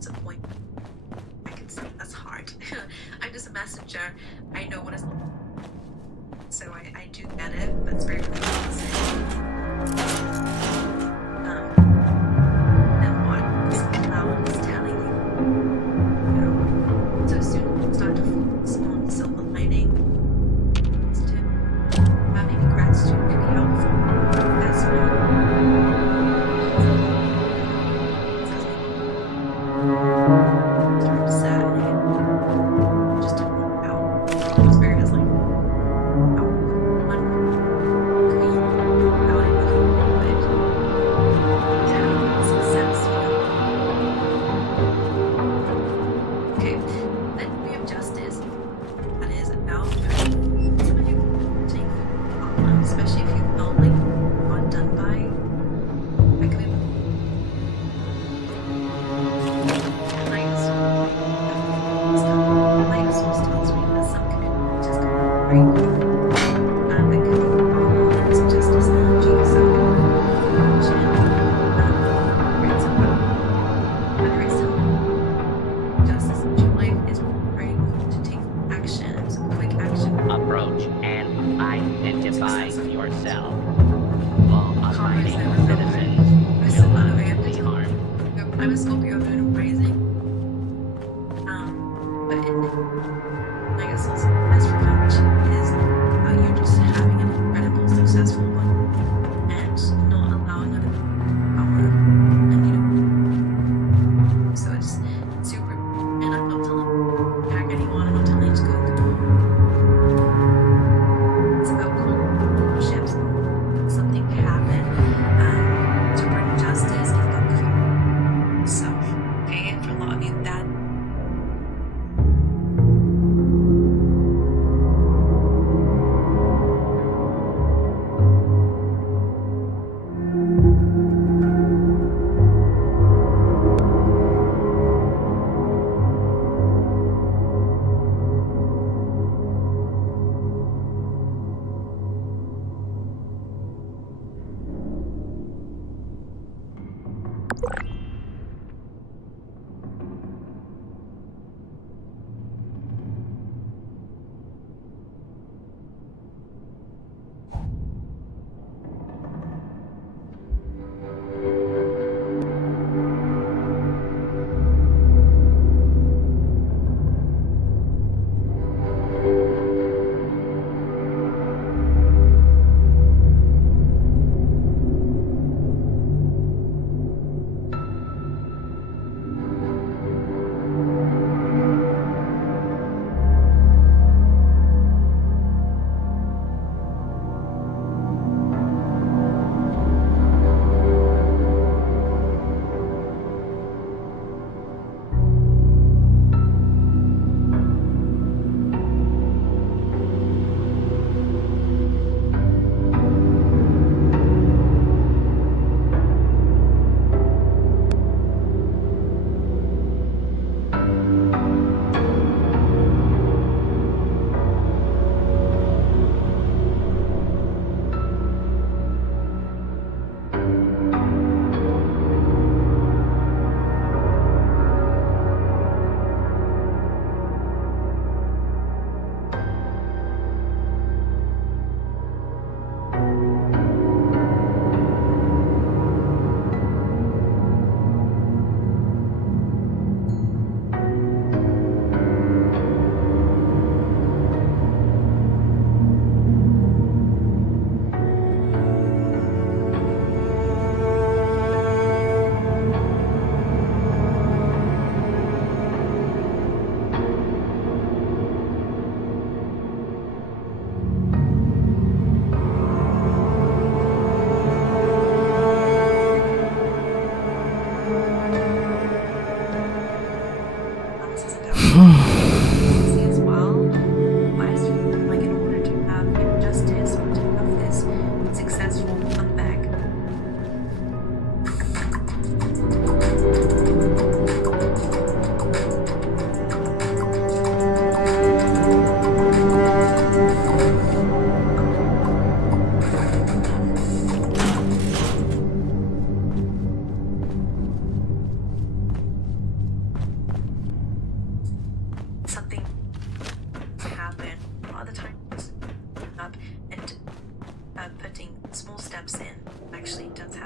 disappointment. I can say that's hard. I'm just a messenger. I know what it's like. So I do get it, but it's very difficult to say. And what Alan was telling you, so students start to focus on the silver lining. Having a grad student can be helpful. That's when it's sad and just to look out. Experience like okay, then we have justice. That is about somebody take especially if you felt like not done by. I could be Light source tells me that some communities just go right. That could be it's justice energy, so whether it's justice in your life is requiring you to take action, some quick action. Approach and identify yourself. Law-abiding citizens will not be harmed. I'm a Scorpio moon rising. But I guess also best revenge is about you just having an incredible, successful one and not allowing other power and so it's super. And I'm not telling you to attack anyone. I'm not telling you to go. It's about calling ships. Something happen to bring justice and about yourself. Okay, and for a lot of you, that.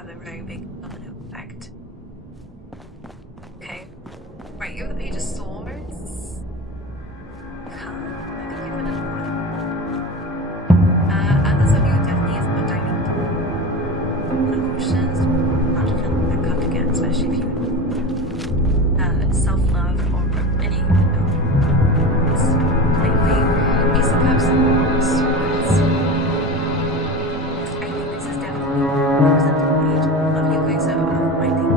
have a very big domino effect. Okay. Right, you have the Page of Swords. Come, I think you have another one. Others of you definitely is more dining. Emotions, not to feel that cup again, especially if you self-love or any, lately, Ace of Cups, Swords. I think this is definitely representing the age of you guys of minding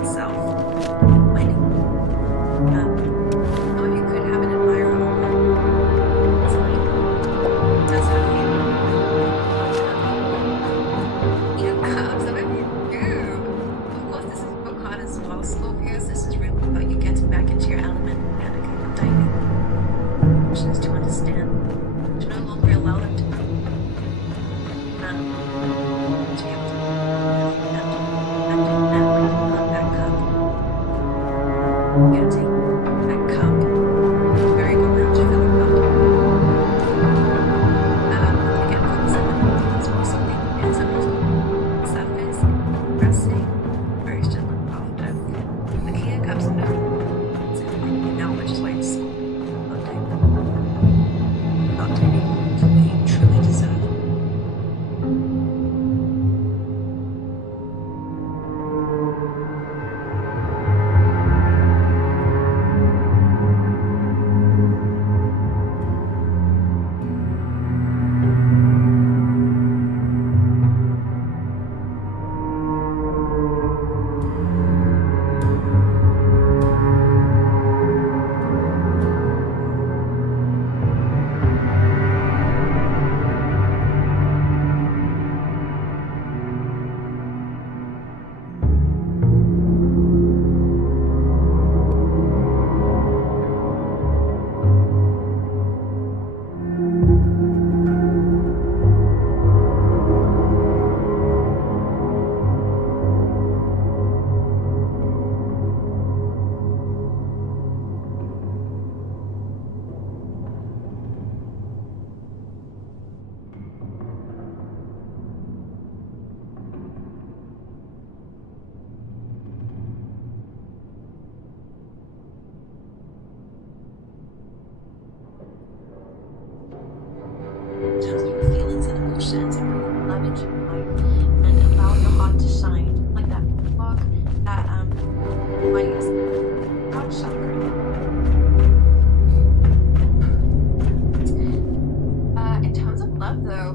itself. Minding. Some of you could have an admirer. Somebody does have you. Some of you do. Of course, this is book card as well, Scorpios. This is really about you getting back into your element and diving. Emotions to understand. To no longer allow them to be able to and when you fill that cup, you're gonna take that cup, very good amount to fill it up. Again, focus on as possibly, and sometimes surface, resting, very still and after. The King of Cups and now, which is why it's not taking for me truly deserve. Just your feelings and emotions and bring love into your life and allow your heart to shine. Like that book that might use heart chakra. In terms of love though,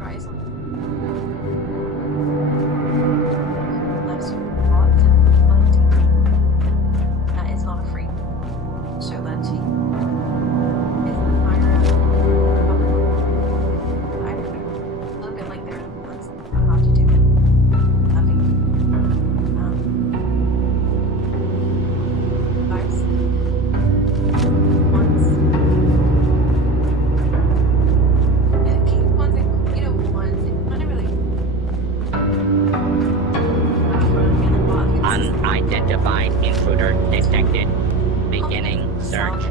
rise on loves you a lot and love deeply. That is not a freak. Show that to you. Is an admirer. A little bit like they're the ones that know how to do loving. Vibes. Ones. Keep ones and ones. It's not really. Unidentified intruder detected. Beginning search.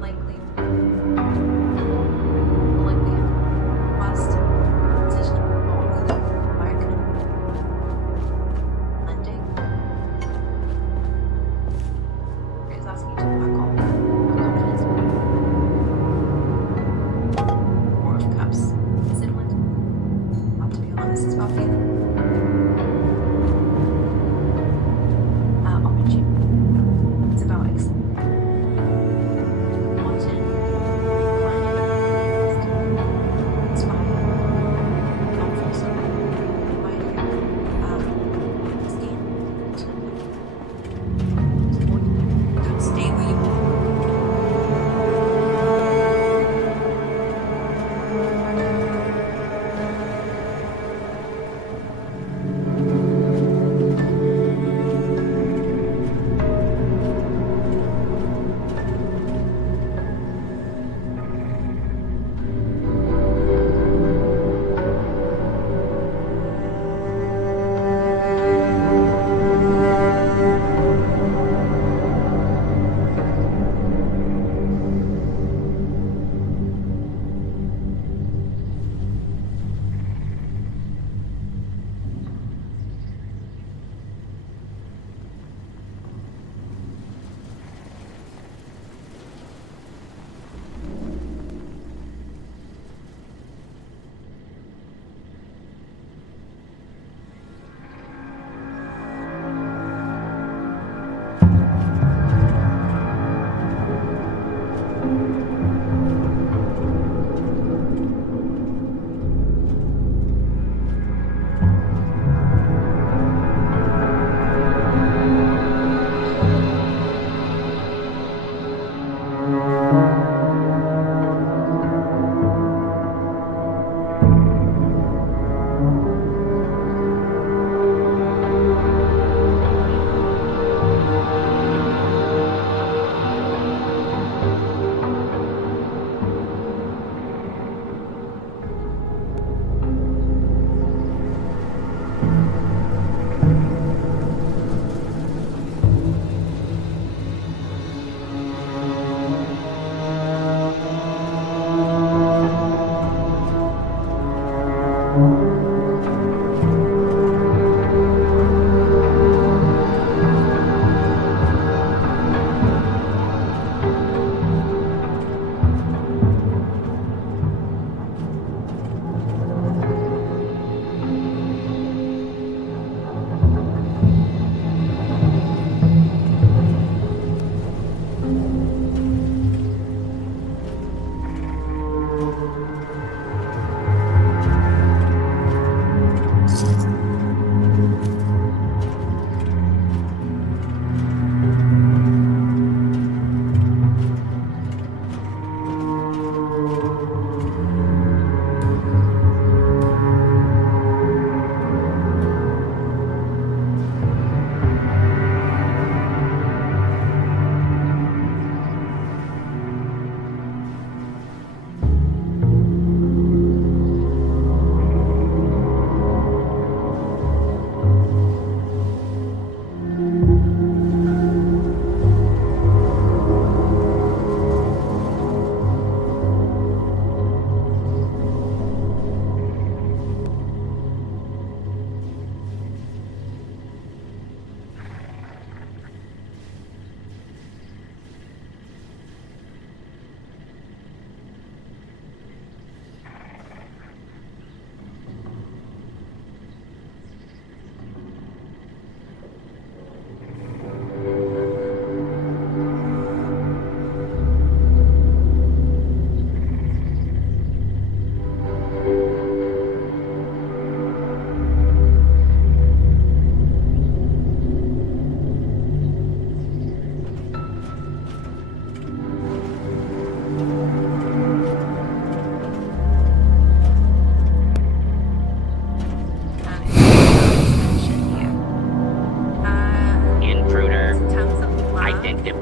Likely must decision involved by lending. Is asking you to back off confidence. Four of Cups. Similar. Have to be honest, it's about feeling. Opportunity. It's about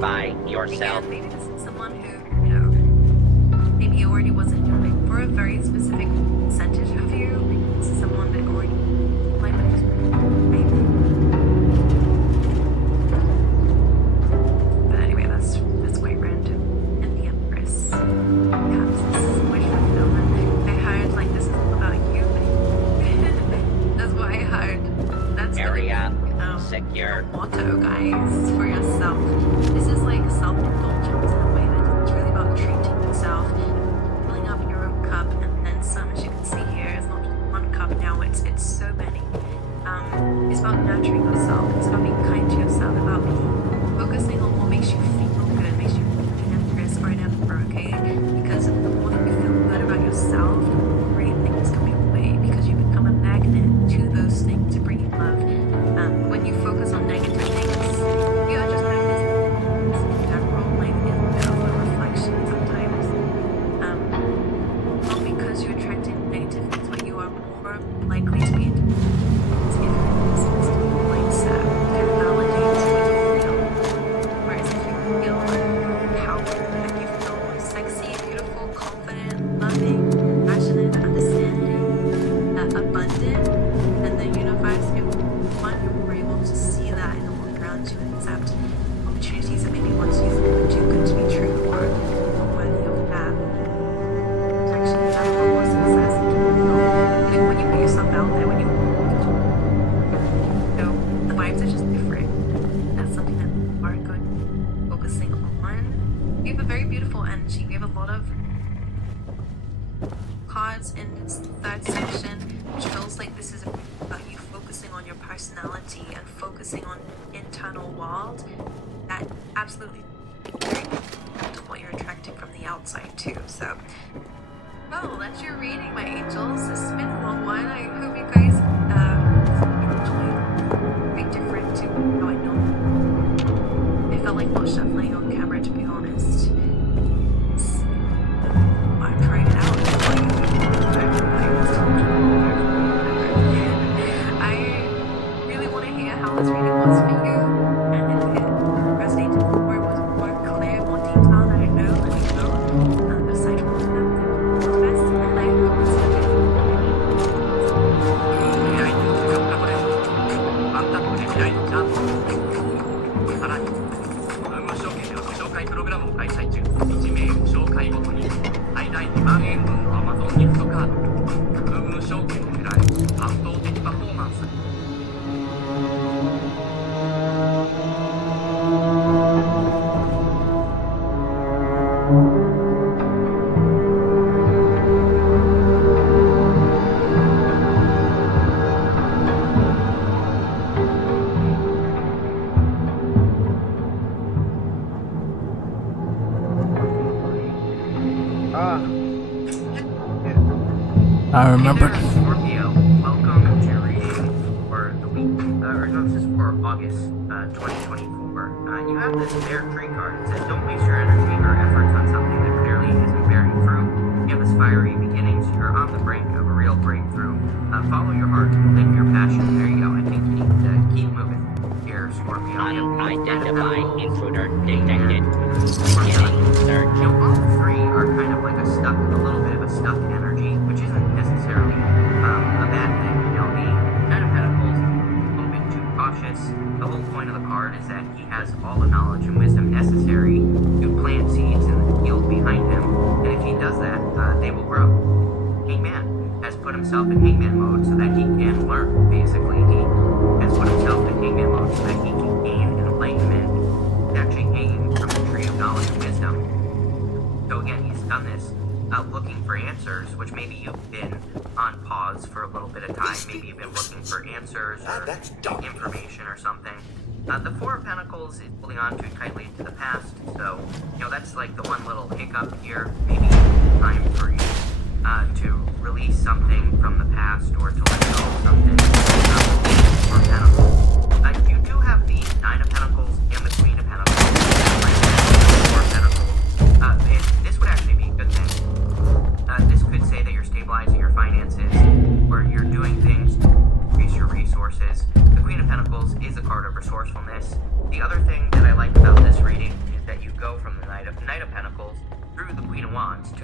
identify yourself. Again, maybe this is someone who, maybe already wasn't doing for a very specific percentage of you. Maybe this is someone that already might have maybe. But anyway, that's quite random. And the Empress comes this wish fulfillment. I heard like this is all about you. That's what I heard. That's Area secure. Motto, guys, for yourself. This is like self-indulgence in a way that it's really about treating yourself, filling up your own cup, and then some. As you can see here, it's not just one cup now; it's so many. It's about nurturing yourself. It's about being kind to yourself. About focusing on what makes you feel good, makes you feel an empress or an emperor. Okay, because the more that you feel good about yourself, the more great things come your way. Because you become a magnet to those things to bring you love. When you focus on negative things, you are just magnetic. In general, like it's a bit of a reflection sometimes. Not because you're attracting negative things, but you are more likely to be if you're in this mindset, it validates what you feel. Whereas if you feel empowered, like you feel sexy, beautiful, confident, loving, passionate, understanding, abundant, and the universe, you're able to see that in the world around you and accept opportunities that maybe once you thought were too good to be true or worthy of that. It's actually that more success. When you put yourself out there, when you the vibes are just different. That's something that we are good focusing on. We have a very beautiful energy. We have a lot of cards in this third section, which feels like this is about you focusing on your personality and focusing on internal world. That absolutely very different to what you're attracting from the outside too. So, well, that's your reading, my angels. This has been a long one. I hope you guys enjoyed. Very different to how I know. It felt like not shuffling on camera, to be honest. I'm trying it out. I really want to hear how this reading was for you, and if it resonated more, was more clear, more detailed, I don't know, let me know. Aside from that, the best, and I hope it's a good I remember. Scorpio, welcome to your reading for the week, or no, this is for August 2024. You have this Bear Tree card. It says, don't waste your energy or efforts on something that clearly isn't bearing fruit. You have this fiery beginnings. You're on the brink of a real breakthrough. Follow your heart, live your passion. There you go. I think you need to keep moving here, Scorpio. Unidentified intruder detected. Beginning search. All three are kind of like a little bit of a stuck energy, which isn't necessarily a bad thing. The Knight of Pentacles is a little bit too cautious. The whole point of the card is that he has all the knowledge and wisdom necessary to plant seeds in the field behind him, and if he does that, they will grow. Hangman has put himself in Hangman mode so that he can learn. Basically, he has put himself in Hangman mode so that he can gain enlightenment. He's actually hanging from the tree of knowledge and wisdom. So again, he's done this looking for answers, which maybe you've been on pause for a little bit of time. Maybe you've been looking for answers or information or something. The Four of Pentacles is holding on too tightly to the past, so, that's like the one little hiccup here. Maybe time for you to release something from the past or to let go of something. Four of Pentacles. You do have the Nine of Pentacles and the Queen of Pentacles. Four of Pentacles. This would actually be a good thing. This could say that you're stabilizing your finances, or you're doing things to increase your resources. The Queen of Pentacles is a card of resourcefulness. The other thing that I like about this reading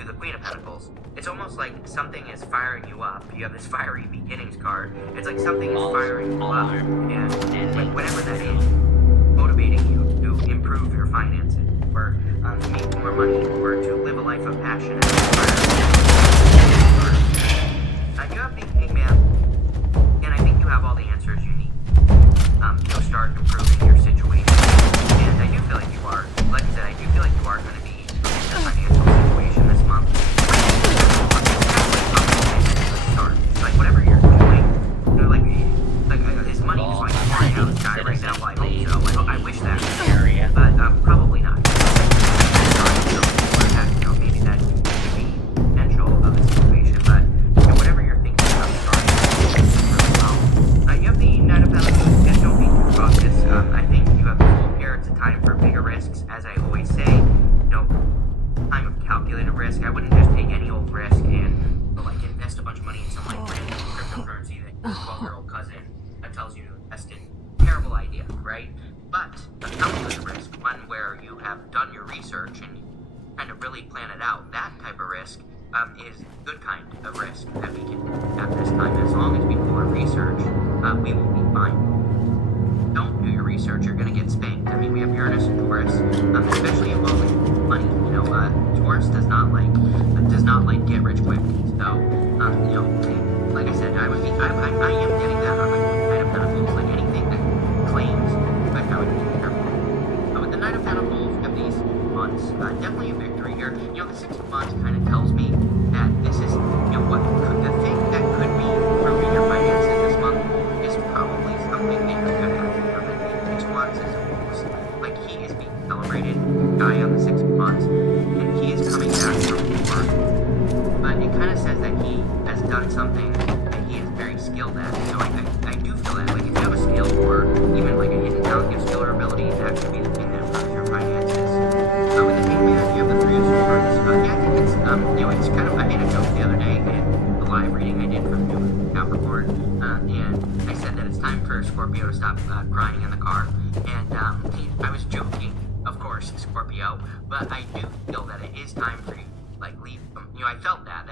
the Queen of Pentacles. It's almost like something is firing you up. You have this fiery beginnings card. It's like something is firing you up, and whatever that is, motivating you to improve your finances, or to make more money, or to live a life of passion and inspiration. You have the Hangman, and I think you have all the answers you need to start improving your situation. And I do feel like you are. Like I said, I do feel like you are going to be improving your financial situation this month. Like whatever you're doing, you know, like his money is like pouring out of the sky right now. I hope so. I wish that, but probably not. You know, maybe that could be potential of the situation, but you know, whatever you're thinking about starting really well. You have the Knight of Pentacles, and don't be too cautious. I think you have the full periods of time for bigger risks, as I always say. You know, time of calculated risk. I wouldn't just take any old risk and like invest a bunch of money in some like brand new cryptocurrency that your 12-year-old cousin tells you to invest in. Terrible idea, right? But a calculated risk, one where you have done your research and kind of really plan it out, that type of risk is a good kind of risk that we can at this time. As long as we do our research, we will be fine. Don't do your research, you're going to get spanked. I mean, we have Uranus and Taurus, especially involving money. You know, Taurus does not like get rich quick. So, you know, like I said, I am getting that on the Knight of Pentacles. Like anything that claims, but I would be careful. But with the Knight of Pentacles, you have these months, definitely a victory here. You know, the 6 months kind of tells me that this is, you know, the thing that could be improving your finances this month is probably something that you're going to have to implement. 6 months is almost like he is being celebrated, guy on the 6 months, and he is coming back from war. But it kind of says that he has done something that he is very skilled at. So I do feel that, like, if you have a skill or even like a hidden talent, gift, skill, or ability, that could be the thing that improves your finances. With the Hangman, you have the 3 of Swords. Yeah, I think it's, you know, it's kind of, I made a joke the other day in the live reading I did for New Capricorn, and I said that it's time for Scorpio to stop crying in the car. And I was joking, of course, Scorpio, but I do feel that it is time for you to, like, leave. You know, I felt that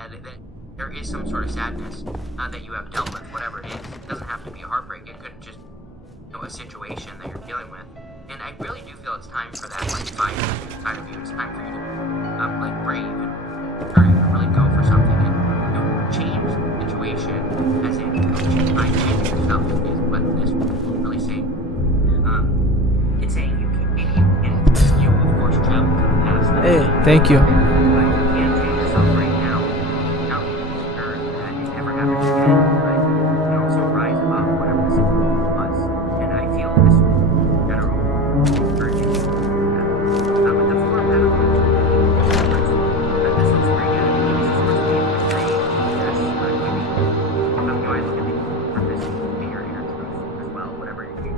there is some sort of sadness that you have dealt with, whatever it is. It doesn't have to be a heartbreak. It could just, you know, a situation that you're dealing with. And I really do feel it's time for that, like, fire inside of you. It's time for you to, like, brave and courage and really go for something and, you know, change the situation, as in, change yourself is what this is really saying. It's saying you can, you of course, travel to the past. Hey, thank you. But you can't change yourself right now. Not sure that it never happens again, but you can also rise above whatever this was. And I feel this general urging you to do that. With the 4 of Pentacles, this looks pretty good. This is supposed to be a great yes, maybe. You know, I look at the purpose in your inner truth as well, whatever you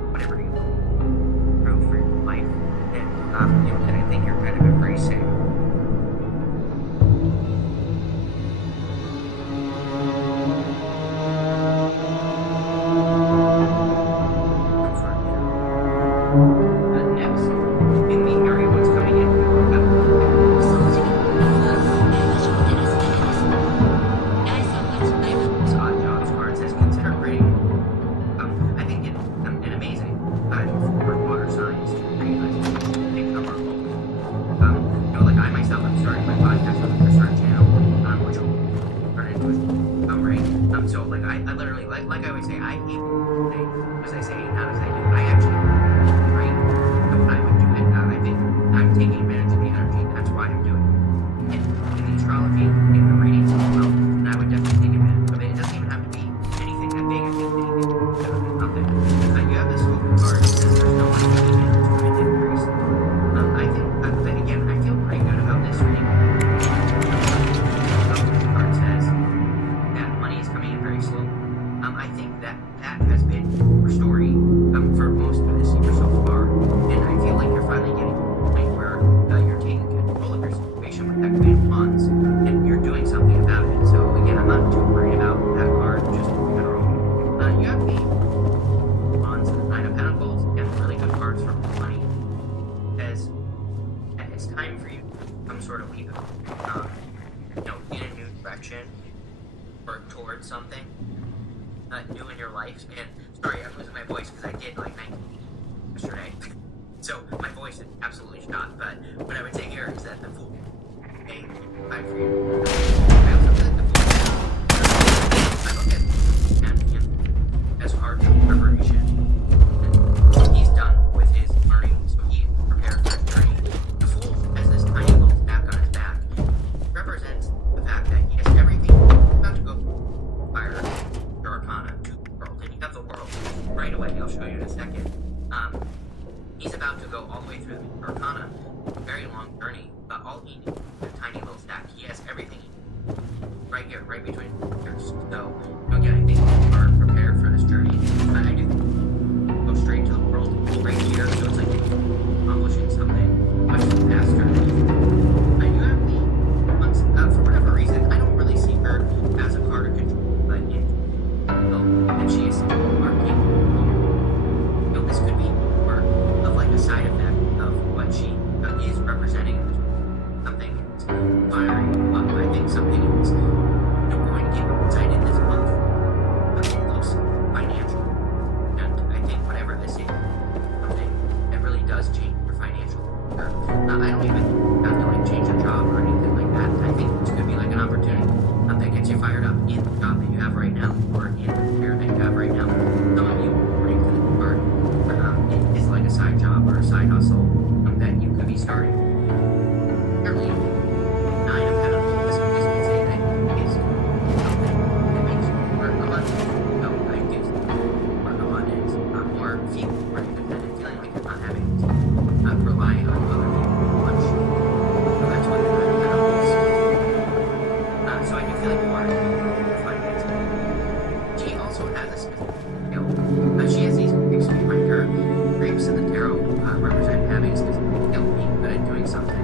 prove for your life. And, you know, and I think you're kind of embracing next in the area what's coming in. So odd jobs card says consider creating I think an amazing for water signs to create things that are local. You know, like I myself am starting my podcast on the Chris channel, which will turn into a right. So like I literally like I always say, I hate as I say, not as I do. I actually right. So I would do it. I think I'm taking advantage of the energy. That's why I'm doing it. In the astrology, in the readings as well, and I would definitely take advantage of it. It doesn't even have to be anything that big. It can be nothing. You have this whole card that says there's no money coming in, there's going to increase. I think, again, I feel pretty good about this reading. This card says that money is coming in very slow. I think that has been your story for most of this year so far, and I feel like you're finally getting to the point where you're taking control of your situation with that Queen of Wands, and you're doing something about it. So again, I'm not too worried about that card, just in general. You have the Wands and the 9 of Pentacles, and really good cards for money. As it's time for you to some sort of leader. in a new direction, work towards something new in your life. And sorry, I'm losing my voice because I did like 19 yesterday. So my voice is absolutely shot. But what I would say here is that the Fool made I for you. I also feel like the Fool, I look at him as hard preparation. And he's done with his learning, so he prepared for his journey. The Fool has this tiny little stack on his back. Represents the fact that he has everything about to go fire your Arcana to the world. And you have the world right away. I'll show you in a second. He's about to go all the way through the Arcana, a very long journey, but all he needs is a tiny little stack. He has everything right here, right between his ears. So, again, I think we are prepared for this journey. I do go straight to the world right here, so it's like accomplishing something much faster. I do have the, for whatever reason, I don't really see her as a card of control, but and she is marking. This could be more of like a side effect of what she is representing. Something is firing up. I think something is going to get excited this month. Close financial. And I think whatever this is, something that really does change your financial. I don't even have to like change your job or anything like that. I think this could be like an opportunity that gets you fired up in the job that you have right now or in the career that you have right now. Some of you bring to the card. It is like a side job or a side hustle that you could be starting. Apparently, 9 of Pentacles is going to say that it is something that makes you more abundant. No, like gives you more abundance, more feeling, more independent, feeling like you're not having to rely on other people too much. So that's what the 9 of Pentacles is. So I do feel like you are finances. She also has a specific skill. She has these grapes behind her. Grapes in the tarot represent having a specific skill, being good at doing something.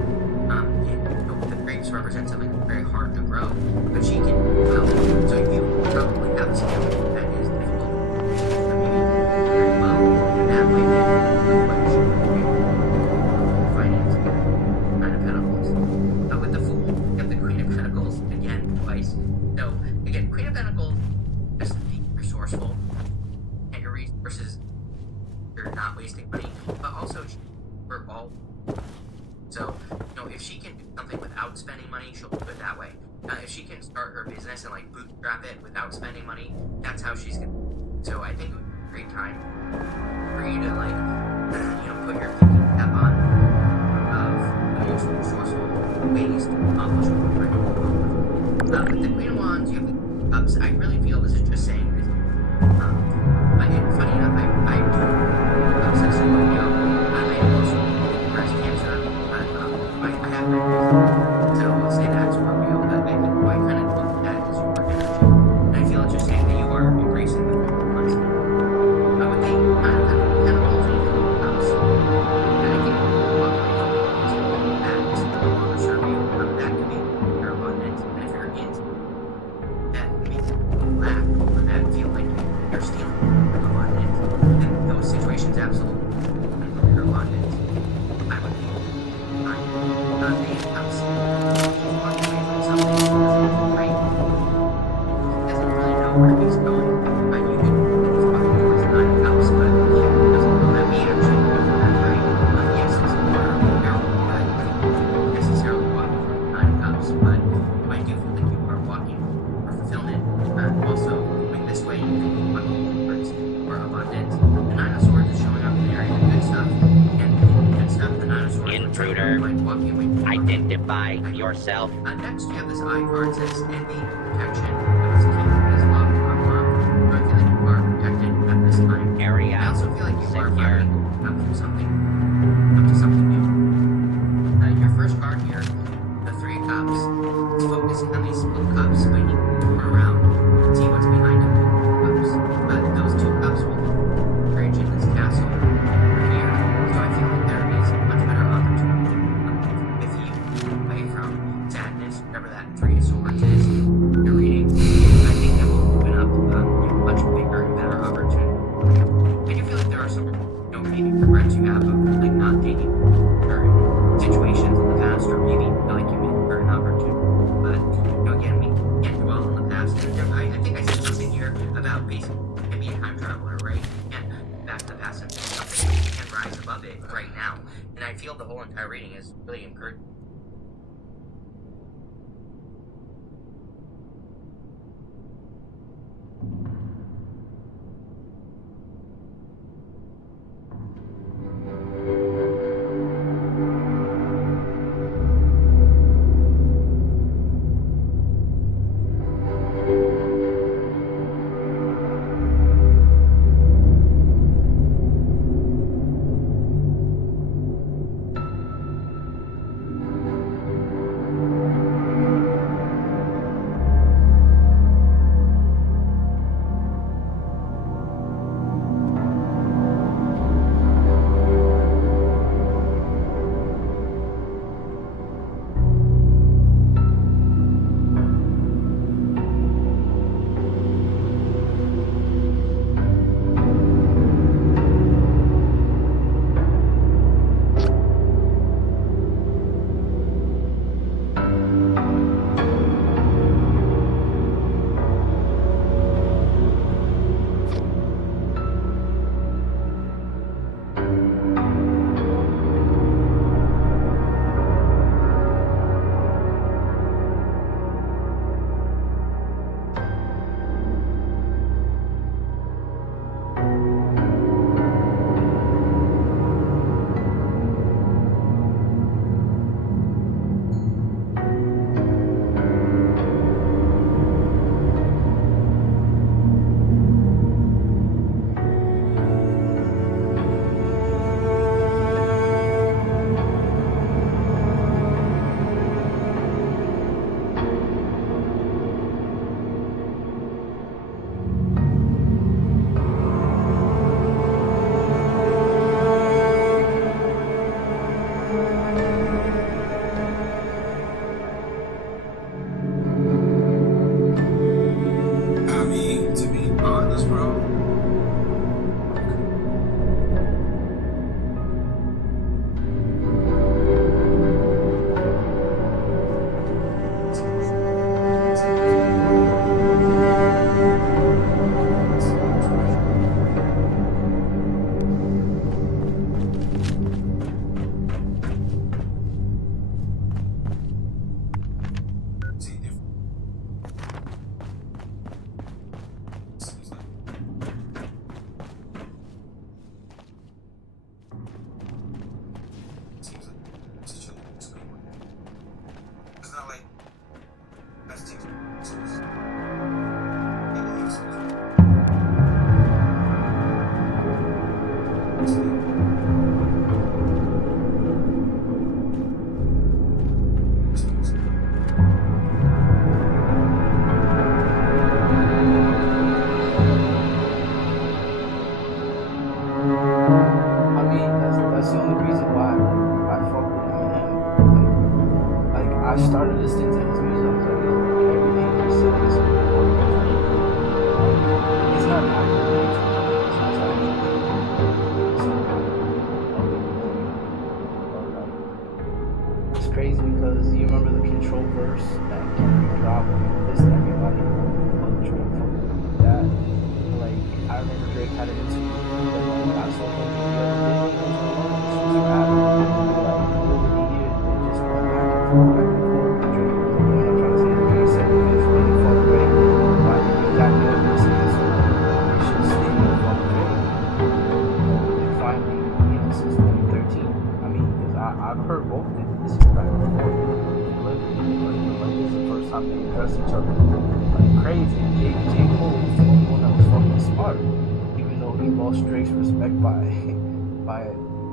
The grapes represent something that's very hard to grow, but she can, so you probably have a skill that is difficult for maybe very well, and that might be what she finance. 9 of Pentacles. With the Fool, you have the Queen of Pentacles again twice. So again, Queen of Pentacles is to be resourceful, and your resources, you're not wasting money, but also for all. So, if she can do something without spending money, she'll do it that way. If she can start her business and like bootstrap it without spending money, that's how she's gonna. So I think it would be a great time for you to like, put your thinking cap on of the most resourceful ways to accomplish what you're trying to accomplish. With the Queen of Wands, you have the Cups. I really feel this is just saying this. Funny enough, I do since a while ago, I also breast cancer, but I have been, so I'll say that's Scorpio, but I think I kind of look at that as your energy, and I feel it's just saying that you are embracing the months. With the kind of Pentacles and Cups, and I think that no longer serve you, that could be your abundance, and if you're in that means lack, or that feel like you're stealing abundance, then those situations absolutely your abundance. I would be fine. The Cups, he's walking away from something that doesn't right. He doesn't really know where he's going. You could he's walking towards the 9 of Cups, but he doesn't know that we actually go for that right. Yes, it's more careful, but not necessarily walking for the 9 of Cups, but I do feel like you are walking for fulfillment. Also, going this way, you can walk towards for abundance. The 9 of Swords is showing up in the area of good stuff, and good stuff, the 9 of Swords Intruder, like walking away from identify yourself. Next, you have this eye card that says envy, protection, and this king as love, unlock. So I feel like you are protected at this time. Area I also feel like you are secure. up to something new. Your first card here, the 3 of Cups, is focusing on these little cups, but you can turn around and see what's behind them. Cups. But those 2 cups will bridge in this castle over here. So I feel like there is a much better opportunity if you away from sadness, whatever that 3 of Swords is. You're reading. I think that will open up a much bigger and better opportunity. I do feel like there are some maybe regrets you have feel the whole entire reading is really encouraging.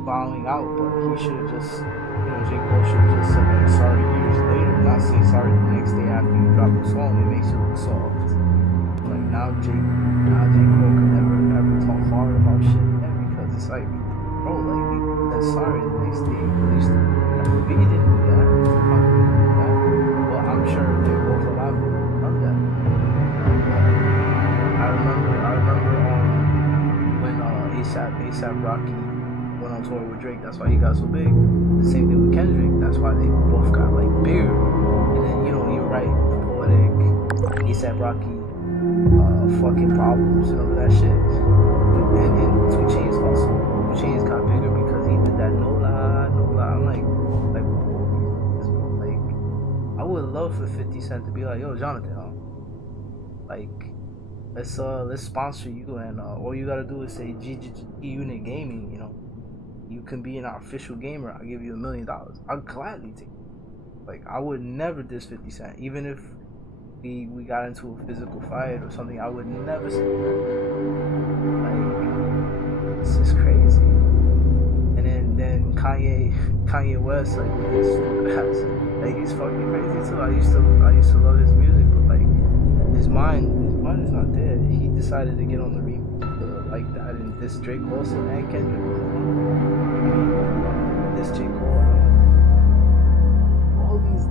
Bowing out, but he should have just, J. Cole should have just said like sorry years later, not say sorry the next day after you drop the song. It makes you look soft. Like now J. Cole can never ever talk hard about shit again because it's like, bro, like he said sorry the next day. Biggie didn't do that. Well, I'm sure they both allowed him to run that. I remember when ASAP Rocky went on tour with Drake, that's why he got so big. The same thing with Kendrick, that's why they both got like bigger. And then, you're right, Poetic, ASAP Rocky, fucking Problems and all that shit. And 2 Chainz also. 2 Chainz got bigger because he did that No Lie love for 50 Cent to be like, yo, Jonathan, like, let's sponsor you, and all you gotta do is say G Unit Gaming, you know, you can be an official gamer. I'll give you $1 million. I'll gladly take it. Like, I would never diss 50 Cent, even if we got into a physical fight or something. I would never say that. Like, it's just crazy. And then Kanye West, like, with his stupid ass, like, he's fucking crazy too. I used to love his music, but like, his mind is not there. He decided to get on the remix like that and diss Drake also and Kendrick. Diss J. Cole. All these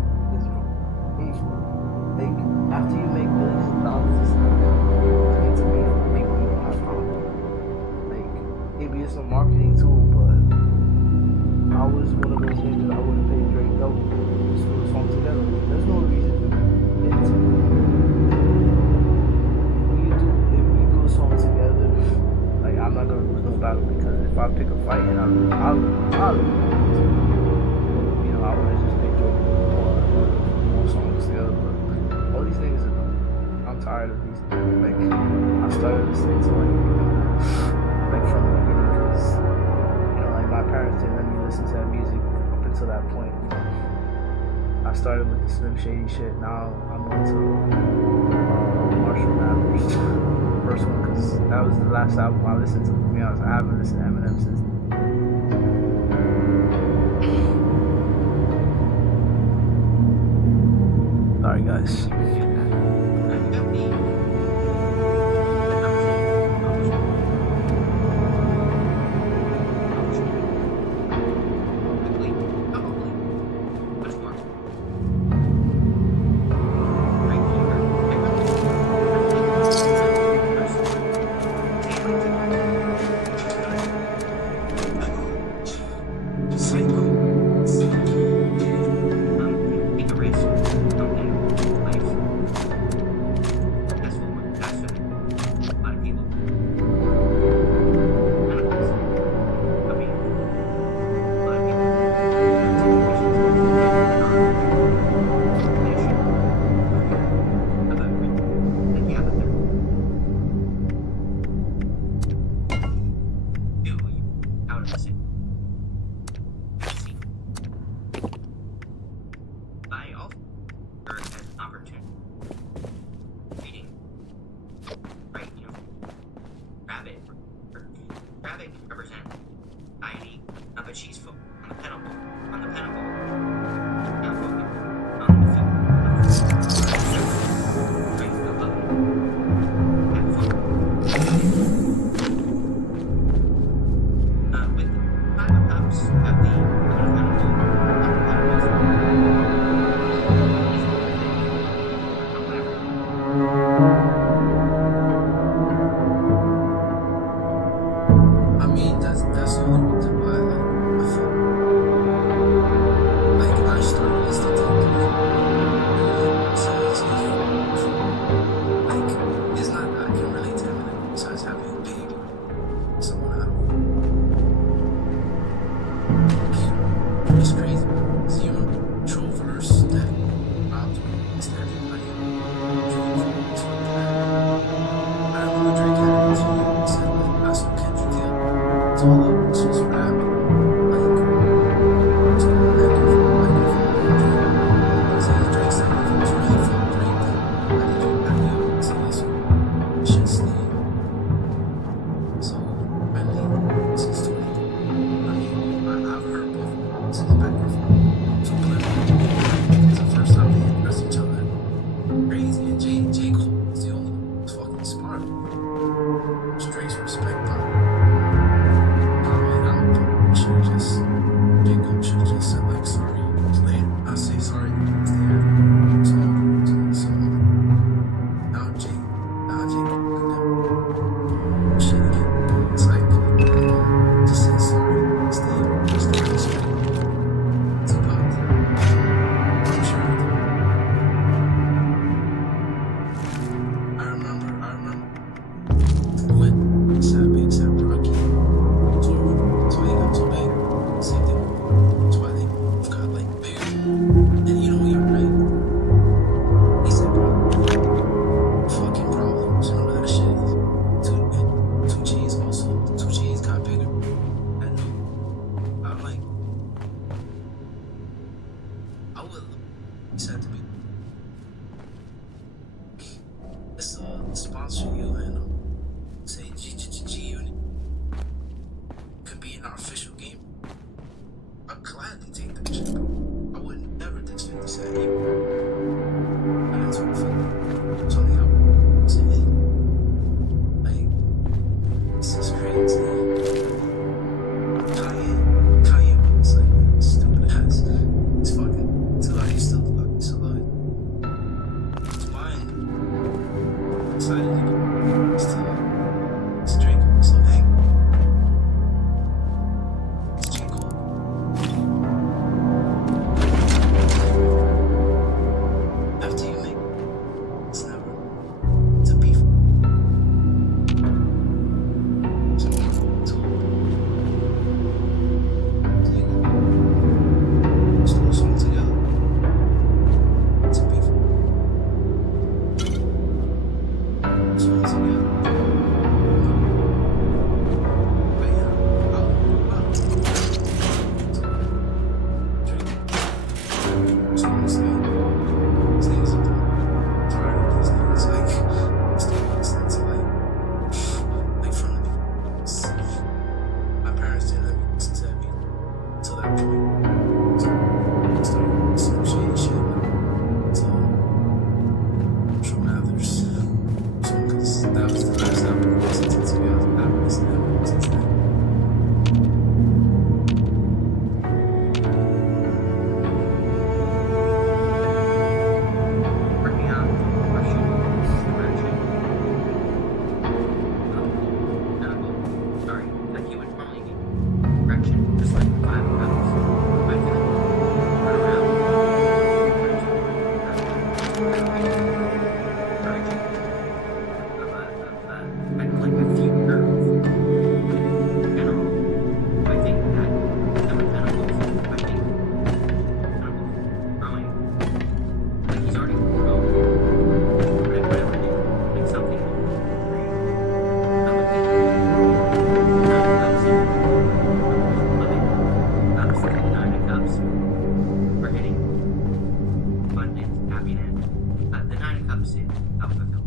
like, after you make millions of dollars, it's not going to be people you don't have problem. Like, maybe it's a marketing tool, but I was one of those niggas that I would have paid Drake double just to do a song together. There's no reason to get into it. If we do a song together, like, I'm not gonna lose no battle, because if I pick a fight and I'll lose. You know, I would have just made Drake more songs together, but all these niggas are dumb. I'm tired of these niggas. Like, I started listening to, like from the beginning, because, you know, like, my parents didn't let me listen to that music up until that point. You know? I started with the Slim Shady shit. Now I'm into Marshall Mathers. First one, because that was the last album I listened to. To be honest, I haven't listened to Eminem since. Sorry, guys. It's I would sad to be. Let's sponsor you and say G Unit could be in our official game. I'd gladly take that shit, bro. I would never ditch 50 Cent even. And that's what I feel. It's only how it's it. Like, this is crazy. Kanye was like stupid ass. It's fucking too. I used to love it. It's mine. Decided to go to Drake. So hey, it's J. Cole. After you make it's never it's a beef. It's a tool. Let's do a song together. It's a beef. Song together. But yeah, I'll Drake. So this nigga is a tired of these niggas, like, listening to, like from the beginning. My parents didn't let me listen to that beat until that point. So, I started some shady shit, so, True Mathers. So, because that was the last album I listened to, I haven't listened to that one since then. Working on Russian direction. Sorry, like you would normally be direction, just like 5 pounds. I can run around. Direction. Like a few curves. General. I think that some tentacles, I think tentacles growing. Like he's already grown. Whatever it is. Like something will breathe. That would be 9 cups. 9 cups. We're hitting abundance, happiness. The 9 cups is about fulfillment.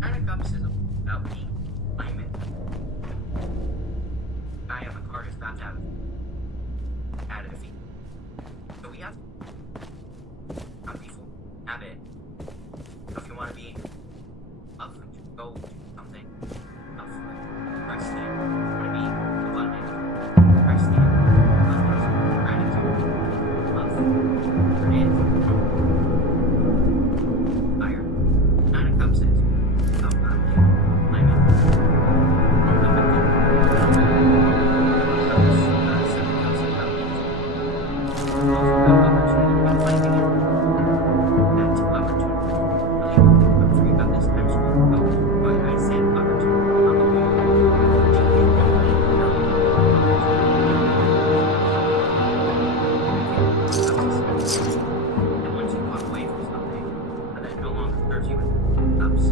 9 cups is about being alignment. I have a card is about to have added a fee. So we have not before have it. So if you want to be up to go to something up press stand. Want to be abundant. Press stand. Gratitude. Love. Forgive. Higher. 9 of Cups is about alignment. 7 Cups is about music. 12 about opportunity. Finding it. That's opportunity. I'm free about this next one. But I said opportunity. And once you walk away from something that no longer serves you with ups,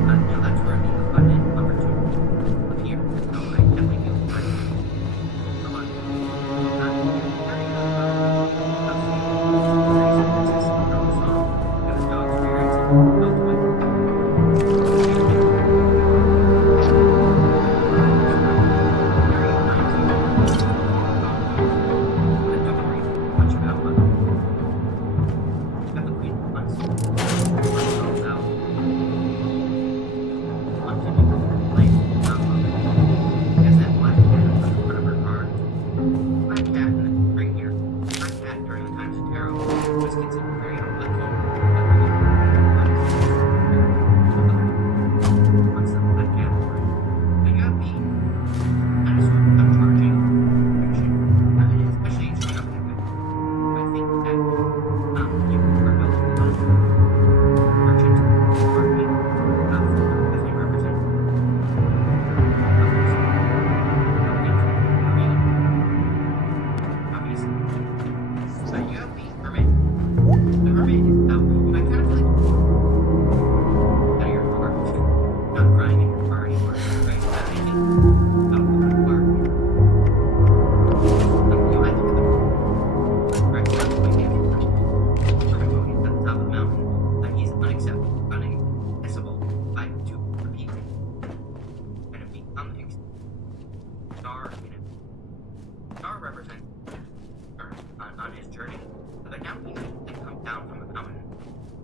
now that's where the abundant opportunity appears. So I definitely feel grateful. A lot. Much about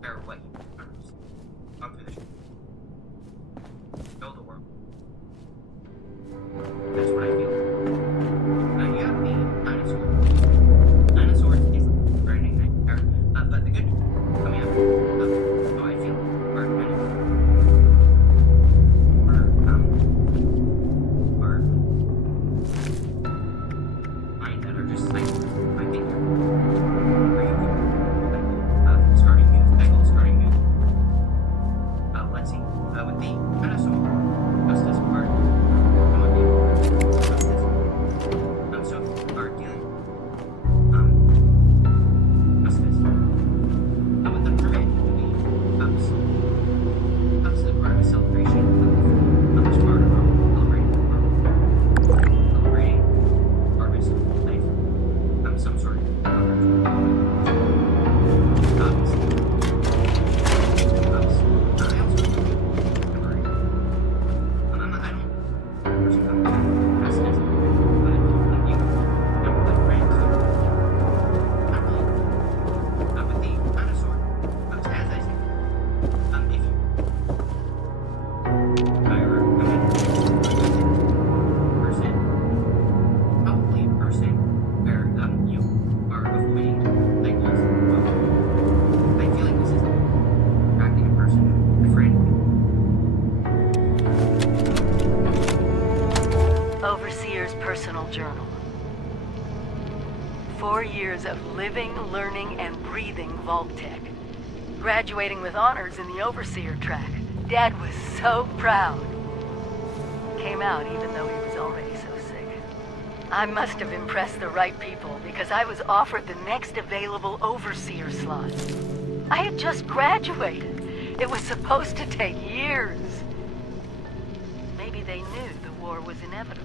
Or what? Up through the show the world. That's what I feel. You have the dinosaur. Dinosaurs is very nightmare. But the good coming up, so I feel are kind of mind that are just cycles. I think where you can starting new cycles, starting new. Let's see. With the dinosaur justice part, some of you justice. So are dealing justice. With the permit, the ups the part of a celebration of this part of celebrating harvest life. Some sort of Overseer's personal journal. 4 years of living, learning, and breathing Vault-Tec. Graduating with honors in the Overseer track. Dad was so proud. Came out even though he was already so sick. I must have impressed the right people because I was offered the next available Overseer slot. I had just graduated. It was supposed to take years. Maybe they knew the war was inevitable.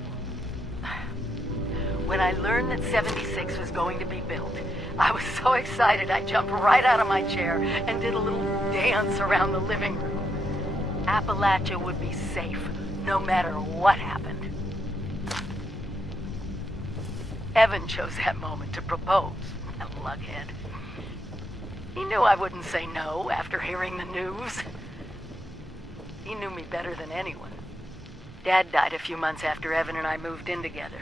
When I learned that 76 was going to be built, I was so excited I jumped right out of my chair and did a little dance around the living room. Appalachia would be safe, no matter what happened. Evan chose that moment to propose, a lughead. He knew I wouldn't say no after hearing the news. He knew me better than anyone. Dad died a few months after Evan and I moved in together.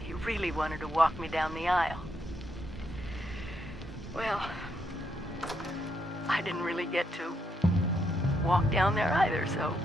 He really wanted to walk me down the aisle. Well, I didn't really get to walk down there either, so...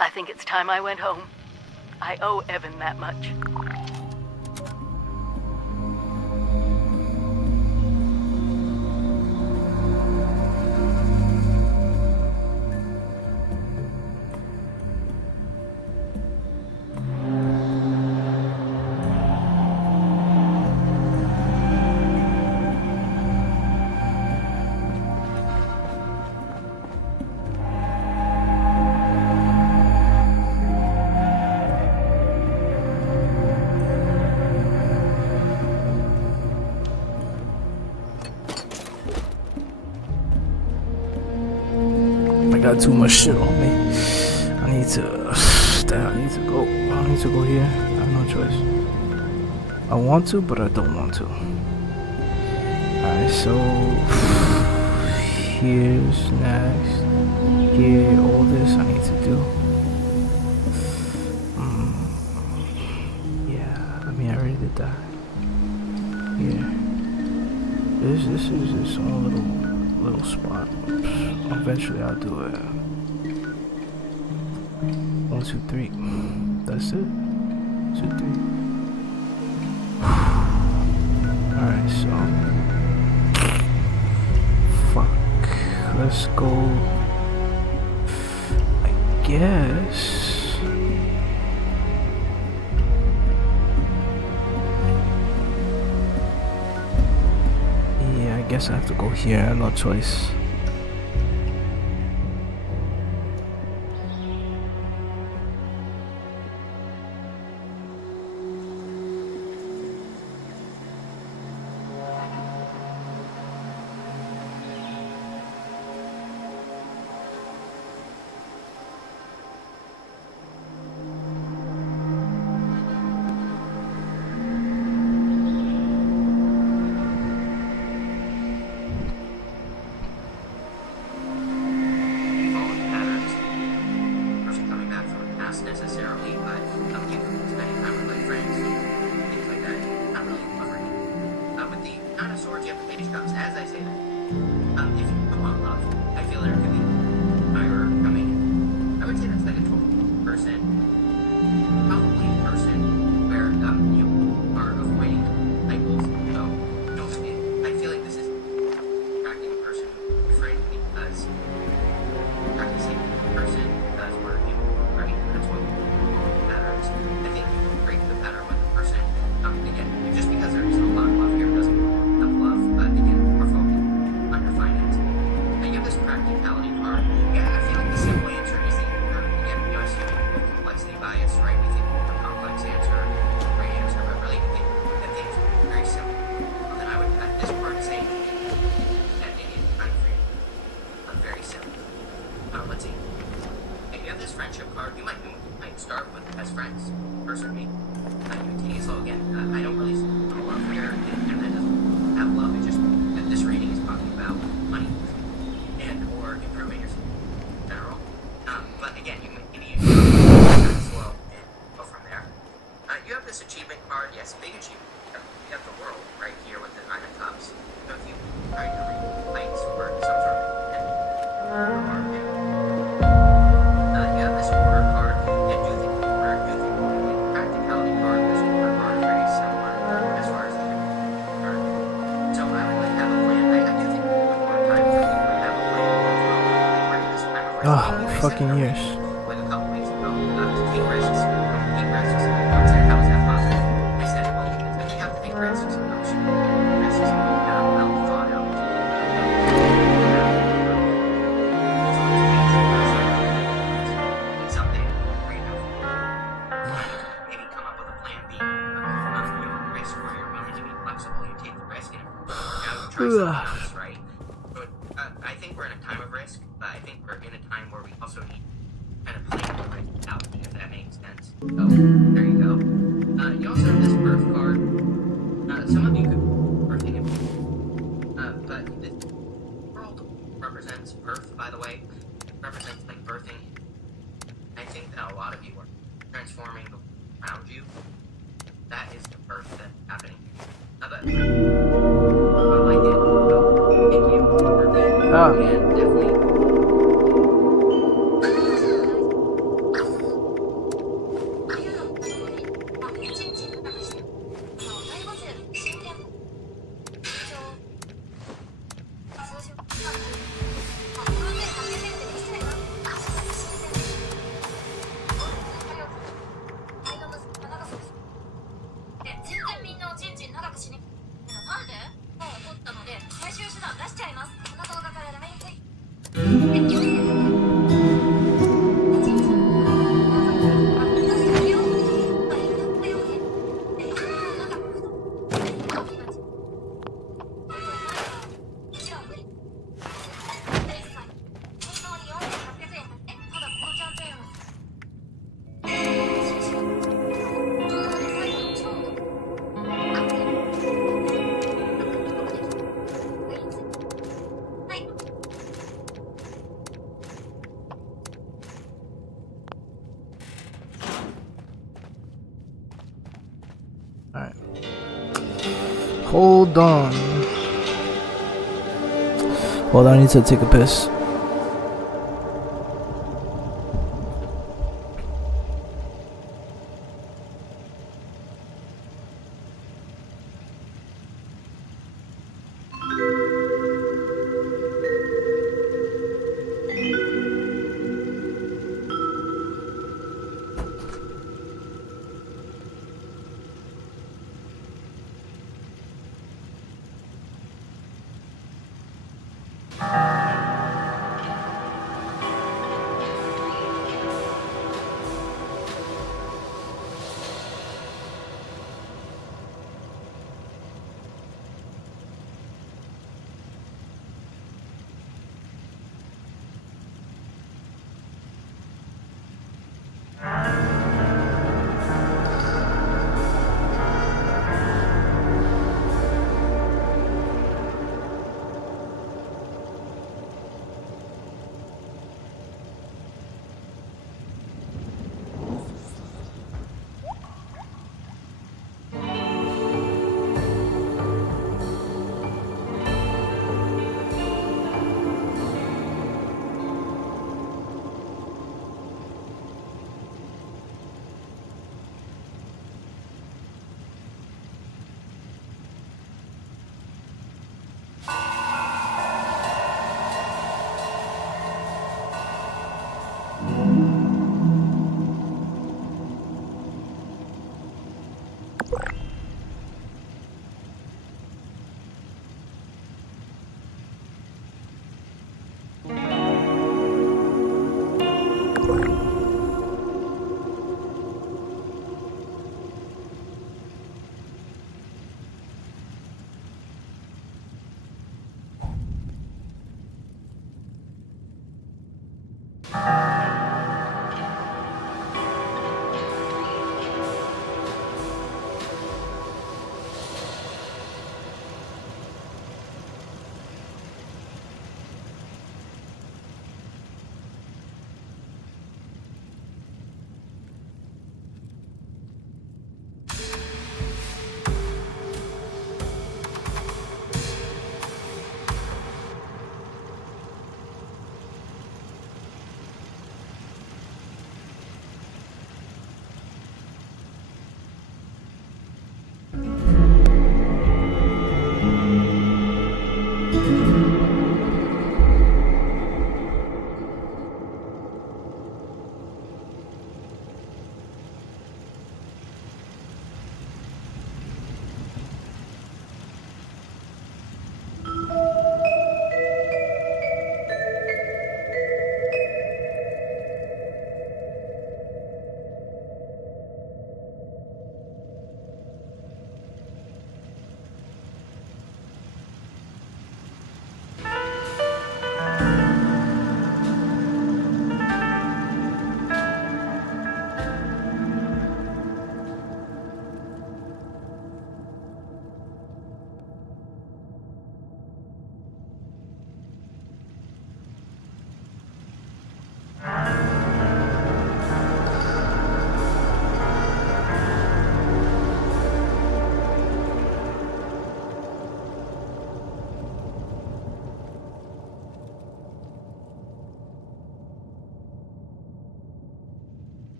I think it's time I went home. I owe Evan that much. I got too much shit on me. I need to go. I need to go here. I have no choice. I want to, but I don't want to. Alright, so here's next. Here, all this I need to do. Yeah, I mean I already did that. Yeah. This is its own little spot. Eventually I'll do it. 1, 2, 3. That's it. 2, 3. Alright, so fuck. let's go. I guess. Yeah, I guess I have to go here. I have no choice. Necessarily, but spending time with my friends, things like that, not really covering it. With the amount of swords you have to page cups, as I say that, if you want love, I feel there could be higher coming. I would say that's like a 12%, probably person where you are avoiding cycles. So, I feel like this is attracting a person friend because practicing person does work. Right? That's what matters. I think you can break the pattern with the person. Again, just because there isn't a lot of love here doesn't mean enough love. But again, we're focused on your finances. I give this practicality card. Yeah, I feel like the simple answer is the again, I assume complexity bias, right? We think the complex answer, the right answer, but really I think that things are very simple. And then I would at this part say that it is time frame. Very simple. Let's see. If you have this friendship card, you might start with best friends, personally. So again, I don't really see a love here, and that doesn't have love. It's just that this reading is talking about money and or improving yourself in general. But again, you maybe use slow and go from there. You have this achievement card. Yes, big achievement. You have the world right here with the 9 of Cups. So if you try to read lights or some sort of you have this order card, and do think practicality card, this order card is very similar as far as the card. So I would like to have a plan. I do think one more time for people to have a plan as well. Like we're in this time of risk. Fucking years. Like a couple weeks ago, to take risks. Take risks. I was like, how is that possible? I said, well, you have to take risks. Risks well thought out. Something where you have maybe come up with a plan B. You have a risk where you're willing to be flexible. You take the risk and now you try something else, right? So I think we're in a time of risk, but I think we're in a time where we also need kind of plan the risk out, if that makes sense. So there you go. You also have this birth card. Some of you could be birthing it, but this world represents birth, by the way. It represents like birthing. I think that a lot of you are transforming the world around you. That is the birth that's happening. But I like it. So, thank you for birthday. And definitely. Alright. Hold on. Hold on, I need to take a piss.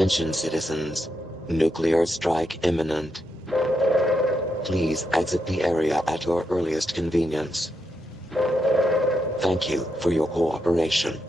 Attention citizens. Nuclear strike imminent. Please exit the area at your earliest convenience. Thank you for your cooperation.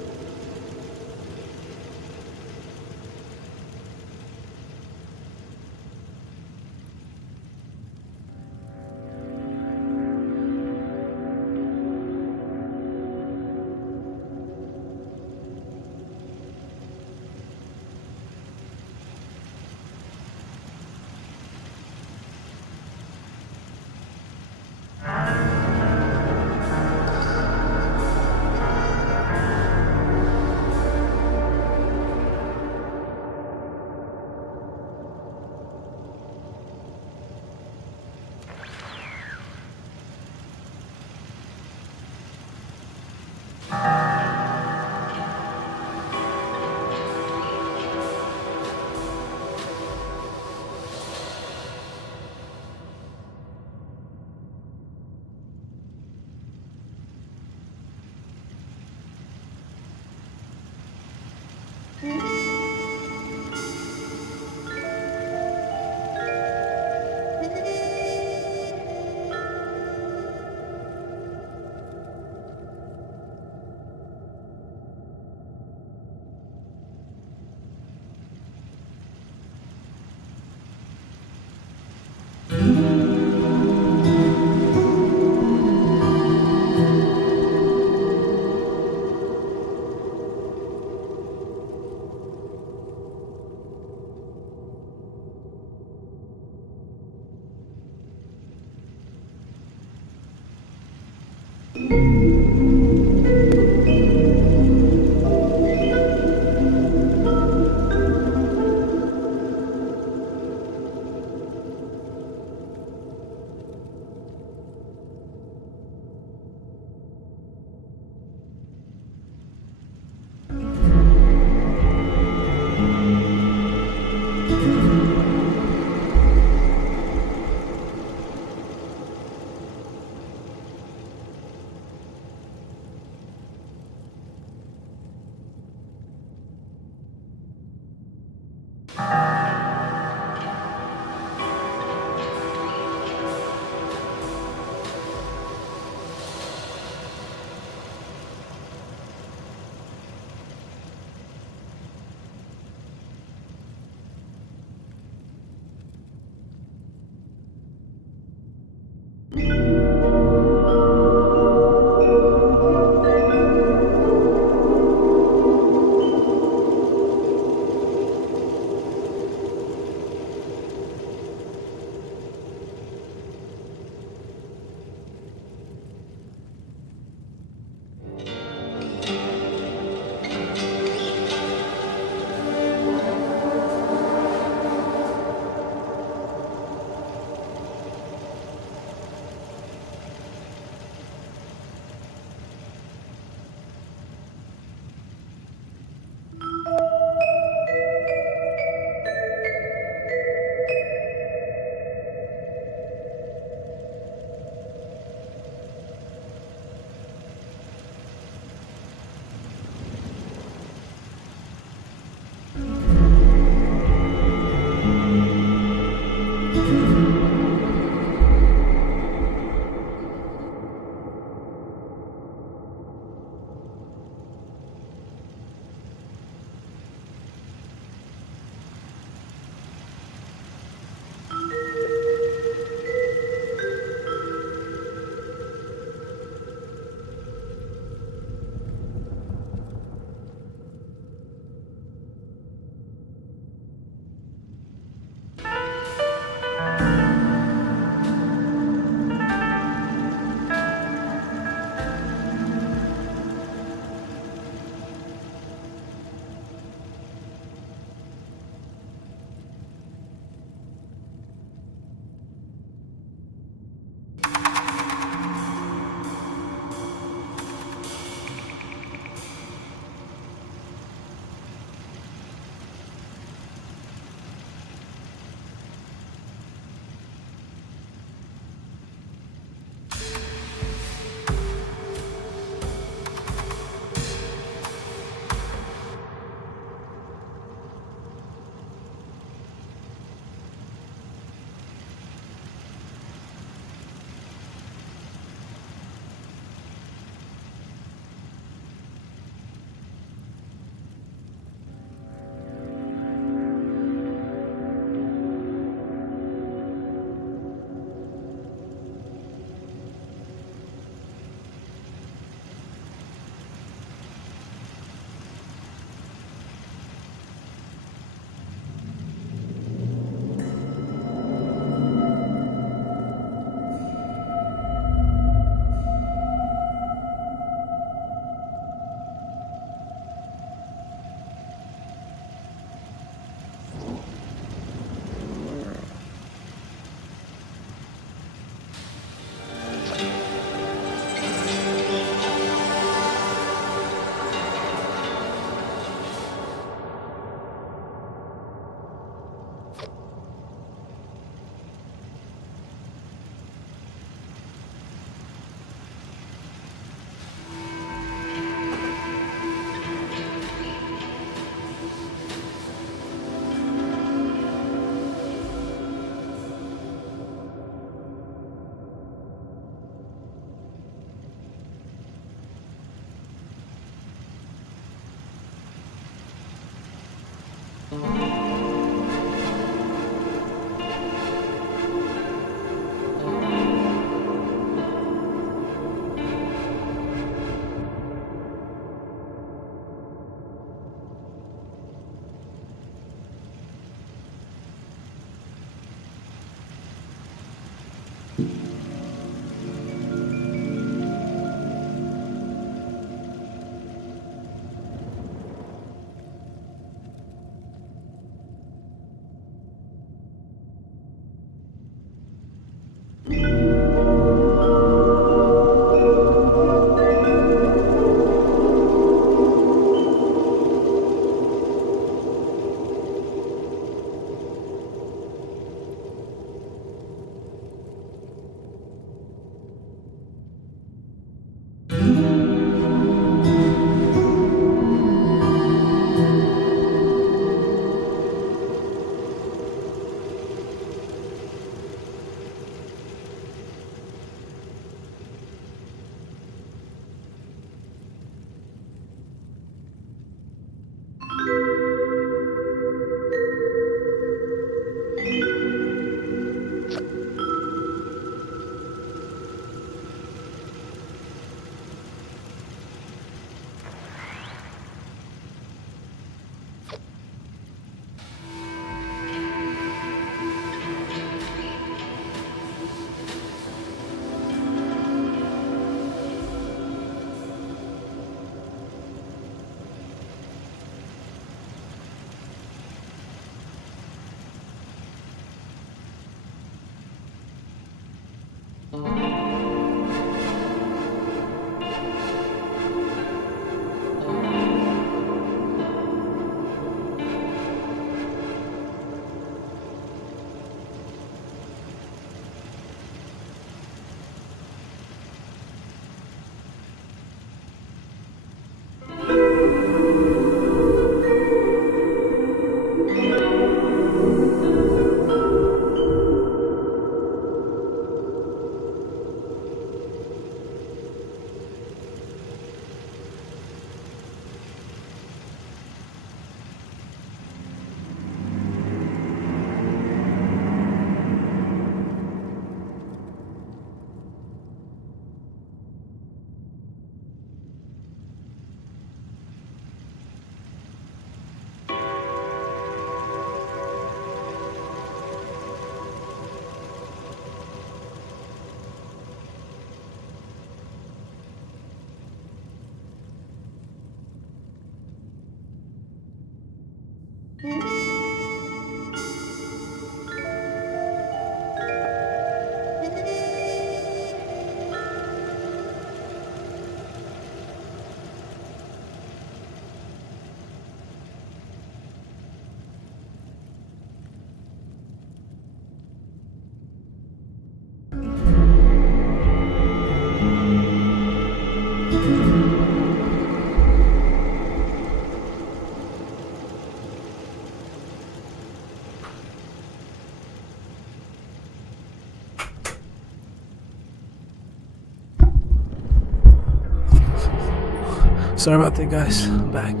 Sorry about that, guys. I'm back.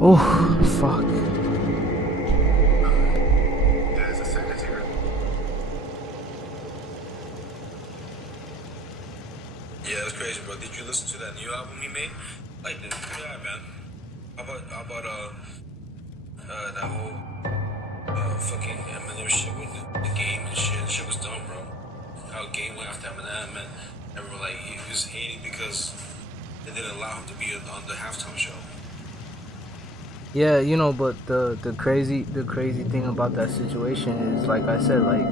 Oh, fuck. There's a secretary. Yeah, that's crazy, bro. Did you listen to that new album he made? Like, yeah, man. How about that whole fucking Eminem shit with the game and shit? Shit was dumb, bro. How Game went after Eminem and everyone like he was hating because they didn't allow him to be on the halftime show. Yeah, you know, but the crazy thing about that situation is, like I said, like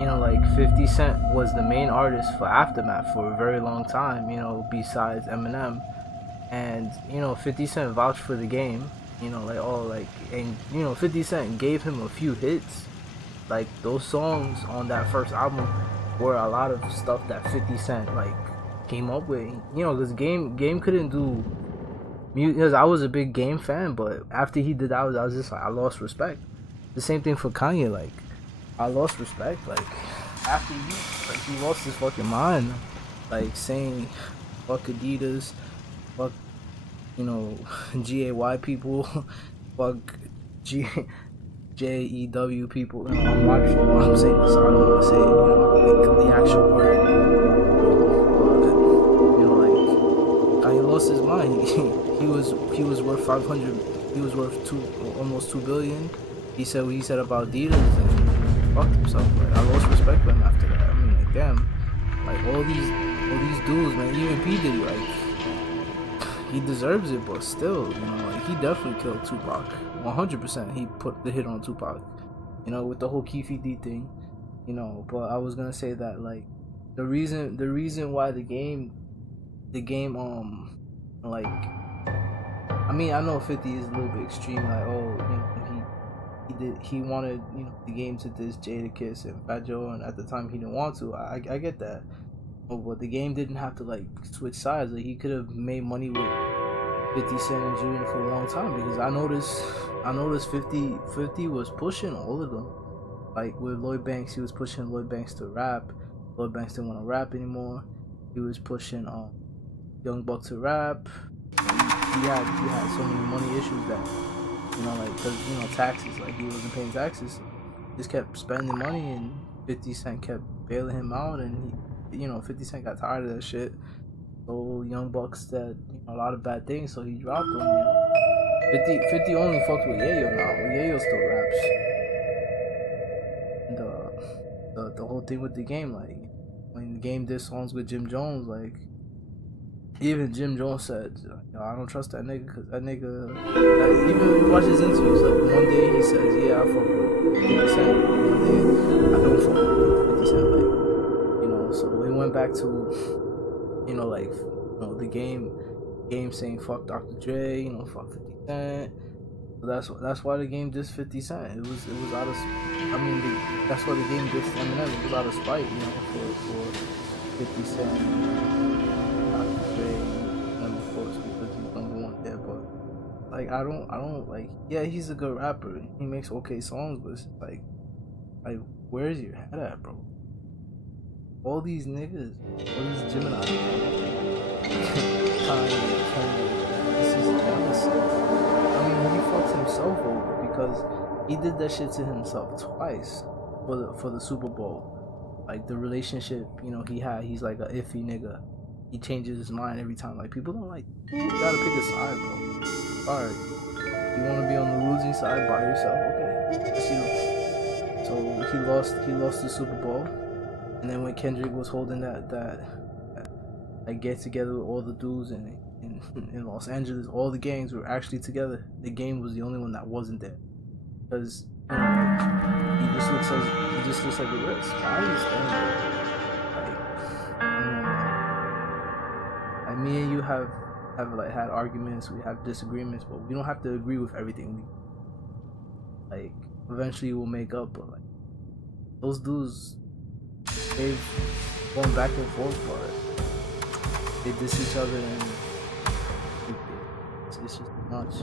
you know, like 50 Cent was the main artist for Aftermath for a very long time, you know, besides Eminem. And, you know, 50 Cent vouched for the game, you know, like, oh, like, and, you know, 50 Cent gave him a few hits. Like, those songs on that first album were a lot of stuff that 50 Cent, like, came up with. You know, because Game couldn't do music, because I was a big Game fan, but after he did that, I was just like, I lost respect. The same thing for Kanye, like, I lost respect, like, after he lost his fucking mind, like, saying, fuck Adidas, fuck, you know, GAY people, fuck JEW people, you know, I'm watching, you know what I'm saying, so I don't want to say, you know, like, the actual word, you know, like, Kanye lost his mind. He was worth 500, he was worth almost 2 billion. He said what he said about Adidas and fucked himself. Like, I lost respect for him after that. I mean, like, damn, like, all these dudes, man, even P Diddy, like, he deserves it, but still, you know, like, he definitely killed Tupac. 100% he put the hit on Tupac, you know, with the whole Keefy D thing, you know. But I was gonna say that, like, the reason why the game like, I mean, I know 50 is a little bit extreme, like, oh, you know, he wanted, you know, the game to diss Jadakiss and Fat Joe, and at the time he didn't want to. I get that, but the game didn't have to, like, switch sides. Like, he could have made money with 50 Cent and Junior for a long time, because I noticed 50 was pushing all of them. Like, with Lloyd Banks, he was pushing Lloyd Banks to rap. Lloyd Banks didn't want to rap anymore. He was pushing Young Buck to rap. He had so many money issues that, you know, like, because, you know, taxes, like, he wasn't paying taxes. He just kept spending money, and 50 Cent kept bailing him out, and he, you know, 50 Cent got tired of that shit. So Young Buck said, you know, a lot of bad things, so he dropped him, you know. 50 only fucks with Yayo now. Yayo still raps. And the whole thing with the game, like, when the game did songs with Jim Jones, like, even Jim Jones said, I don't trust that nigga, because that nigga, like, even when you watch his interviews, like, one day he says, yeah, I fuck with 50 Cent, one day I don't fuck with 50 Cent, like, you know. So we went back to, you know, like, you know, the game saying fuck Dr. Dre, you know, fuck 50 Cent. So that's why the game dissed 50 Cent. It was out of, I mean, that's why the game dissed Eminem. It was out of spite, you know, for 50 Cent, Dr. Dre, and of course, because he's number one there. But, like, I don't like, yeah, he's a good rapper. He makes okay songs, but it's like where's your head at, bro? All these niggas, all these Gemini, this is jealousy. I mean, he fucked himself over because he did that shit to himself twice for the Super Bowl. Like, the relationship, you know, he's like a iffy nigga. He changes his mind every time. Like, people don't like, you gotta pick a side, bro. Alright, you wanna be on the losing side by yourself? Okay, that's you. So he lost the Super Bowl. And then when Kendrick was holding that get together with all the dudes in Los Angeles, all the gangs were actually together. The Game was the only one that wasn't there, because, you know, he just looks like a risk. I understand that. Like, me and you have like had arguments, we have disagreements, but we don't have to agree with everything. Like, eventually we'll make up, but, like, those dudes, they've gone back and forth, but they diss each other, and it's just too much.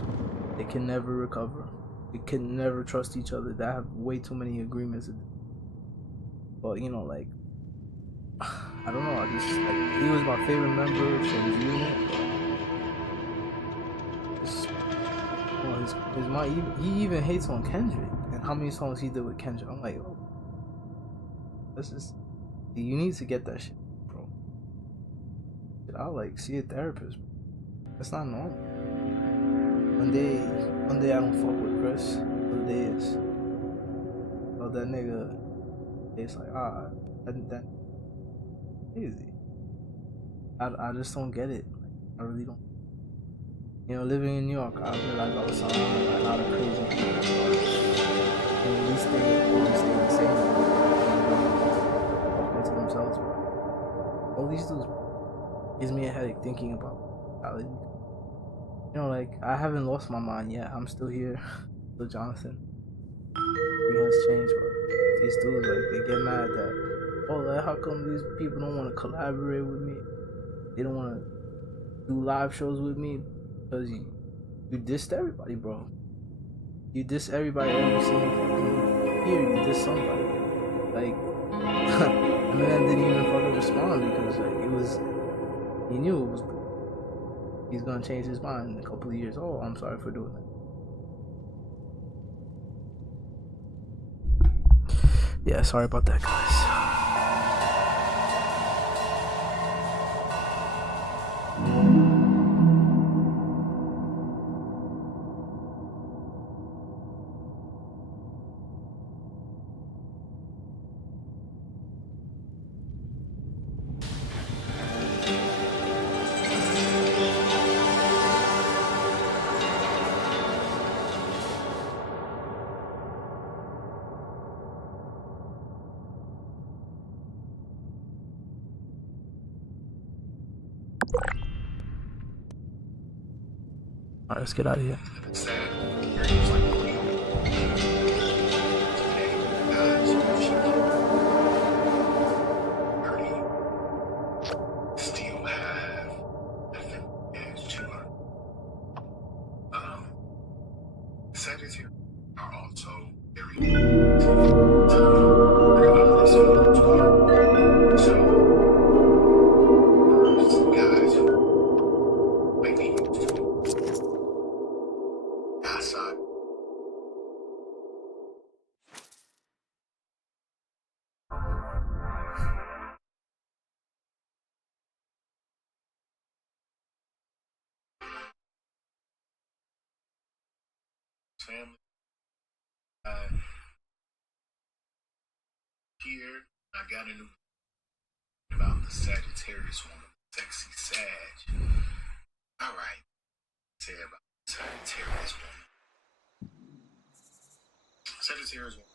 They can never recover. They can never trust each other. They have way too many agreements. But, you know, like, I don't know. I just like he was my favorite member from the unit. He even hates on Kendrick and how many songs he did with Kendrick. I'm like, oh, this is you need to get that shit, bro. I'll like see a therapist. That's not normal. One day I don't fuck with Chris. Other days, oh that nigga, it's like that crazy. I just don't get it. I really don't. You know, living in New York, I realized all the time a lot of crazy people. And at least they always stay the same. Talking to themselves. All these dudes gives me a headache thinking about reality. You know, like I haven't lost my mind yet. I'm still here. Still Jonathan. Nothing has changed, but these dudes like they get mad that like, how come these people don't want to collaborate with me? They don't want to do live shows with me. Because you dissed everybody, bro. You diss everybody every single fucking year. You diss somebody. Like, Eminem didn't even fucking respond because like it was, he knew it was. He's gonna change his mind in a couple of years. Oh, I'm sorry for doing that. Yeah, sorry about that, guys. Alright, let's get out of here. Still have advantage to her. Sagittarius are also very family. Here, I got a new about the Sagittarius woman, sexy Sag. All right, say about the Sagittarius woman. Sagittarius woman.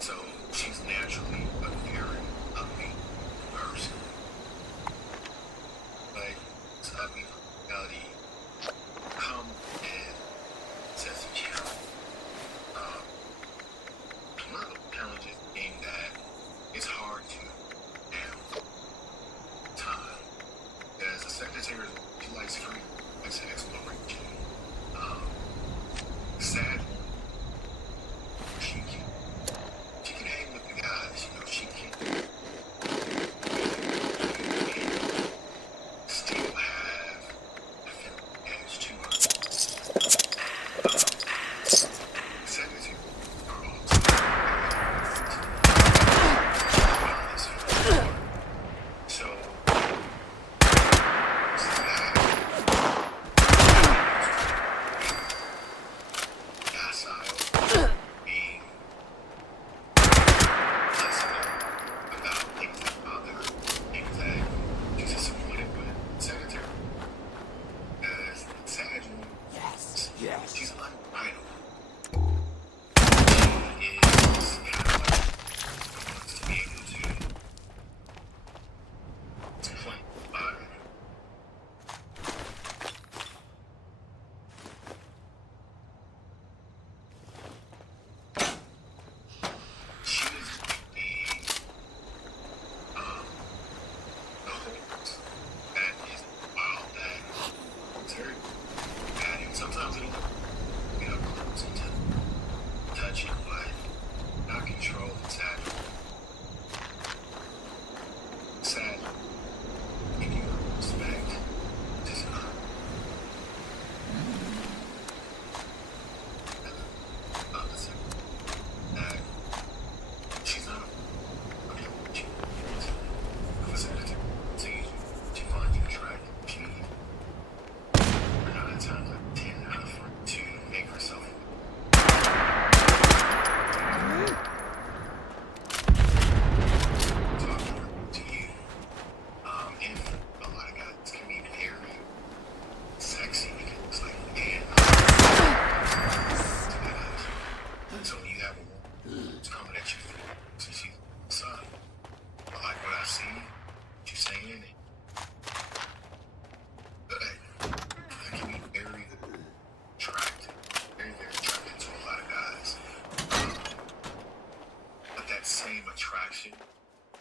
So she's naturally a very ugly person. Like, this ugly personality come and says a challenge. One of the challenges being that it's hard to handle time. As a secretary, she likes freedom, likes exploration. Sad, she can hang with the guys, you know, she can still have a edge to her. Secretary are also so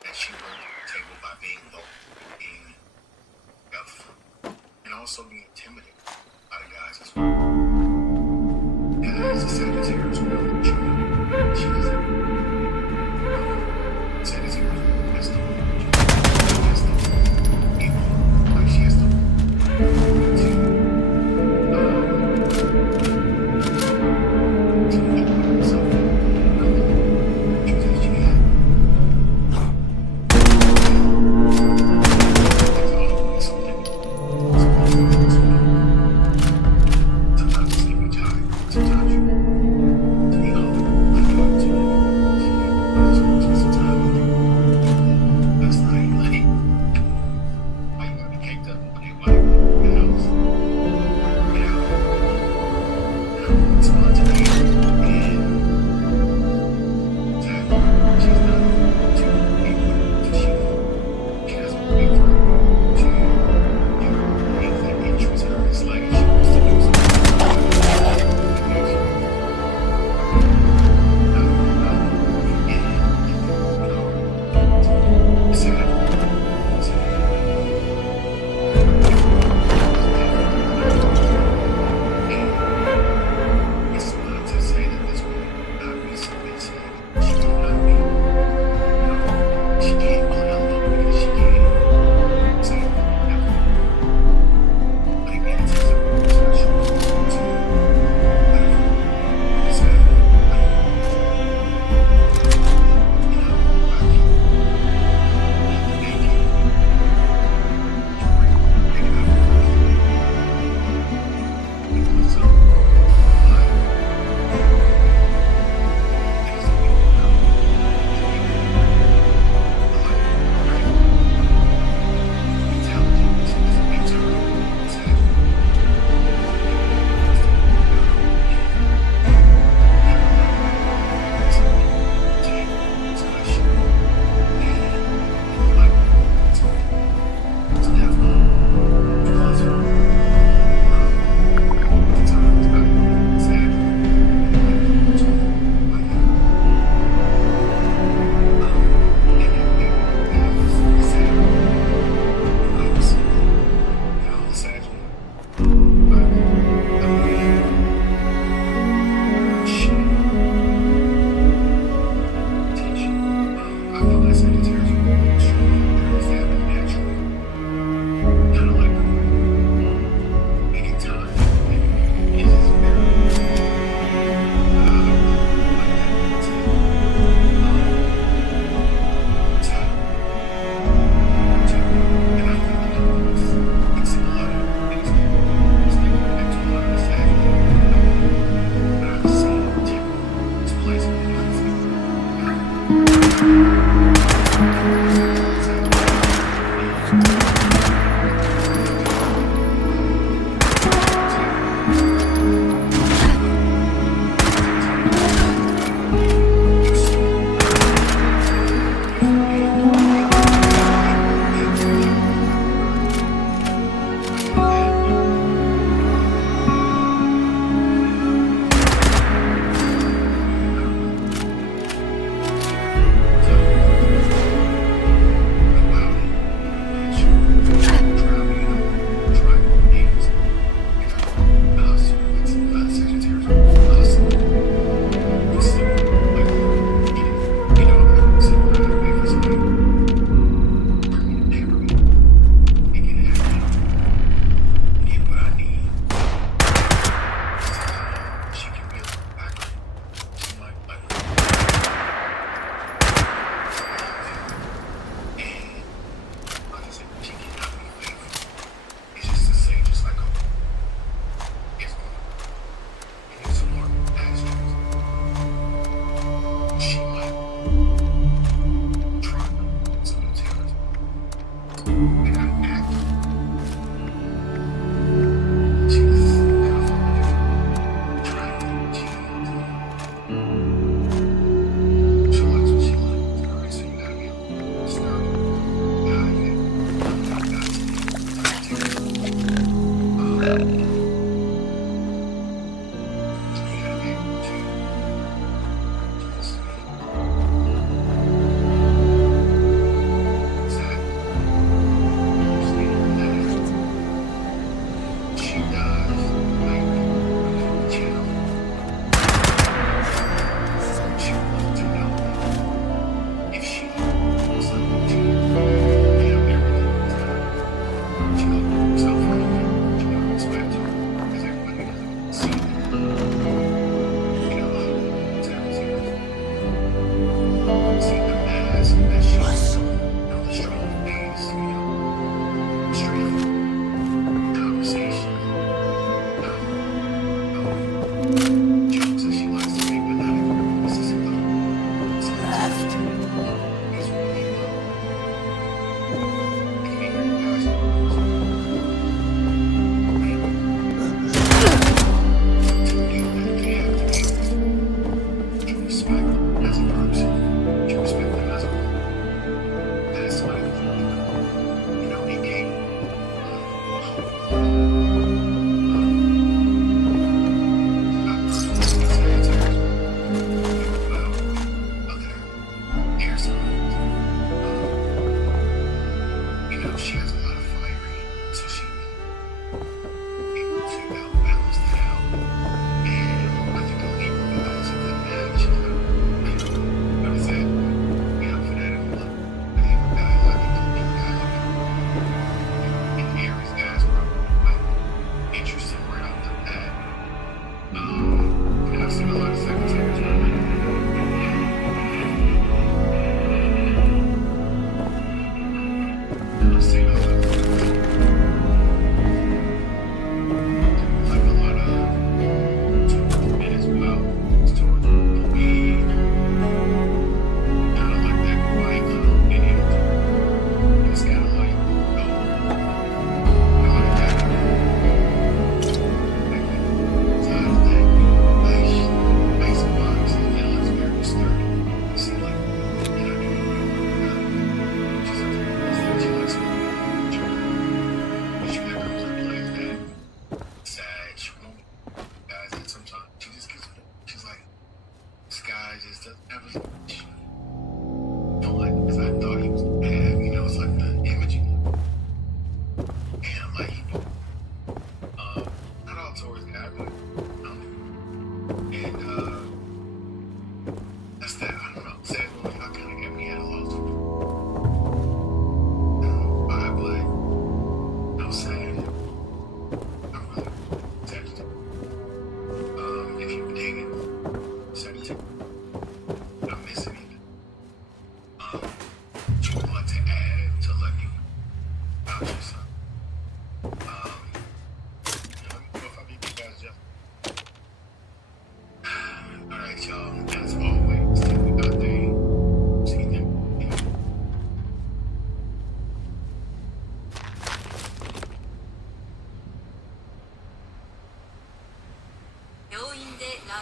that she brought to the table by being low, being tough, and also being intimidated by the guys as well. And as a Sagittarius as well, she is Sagittarius has to like she has to sometimes you get tired. Sometimes you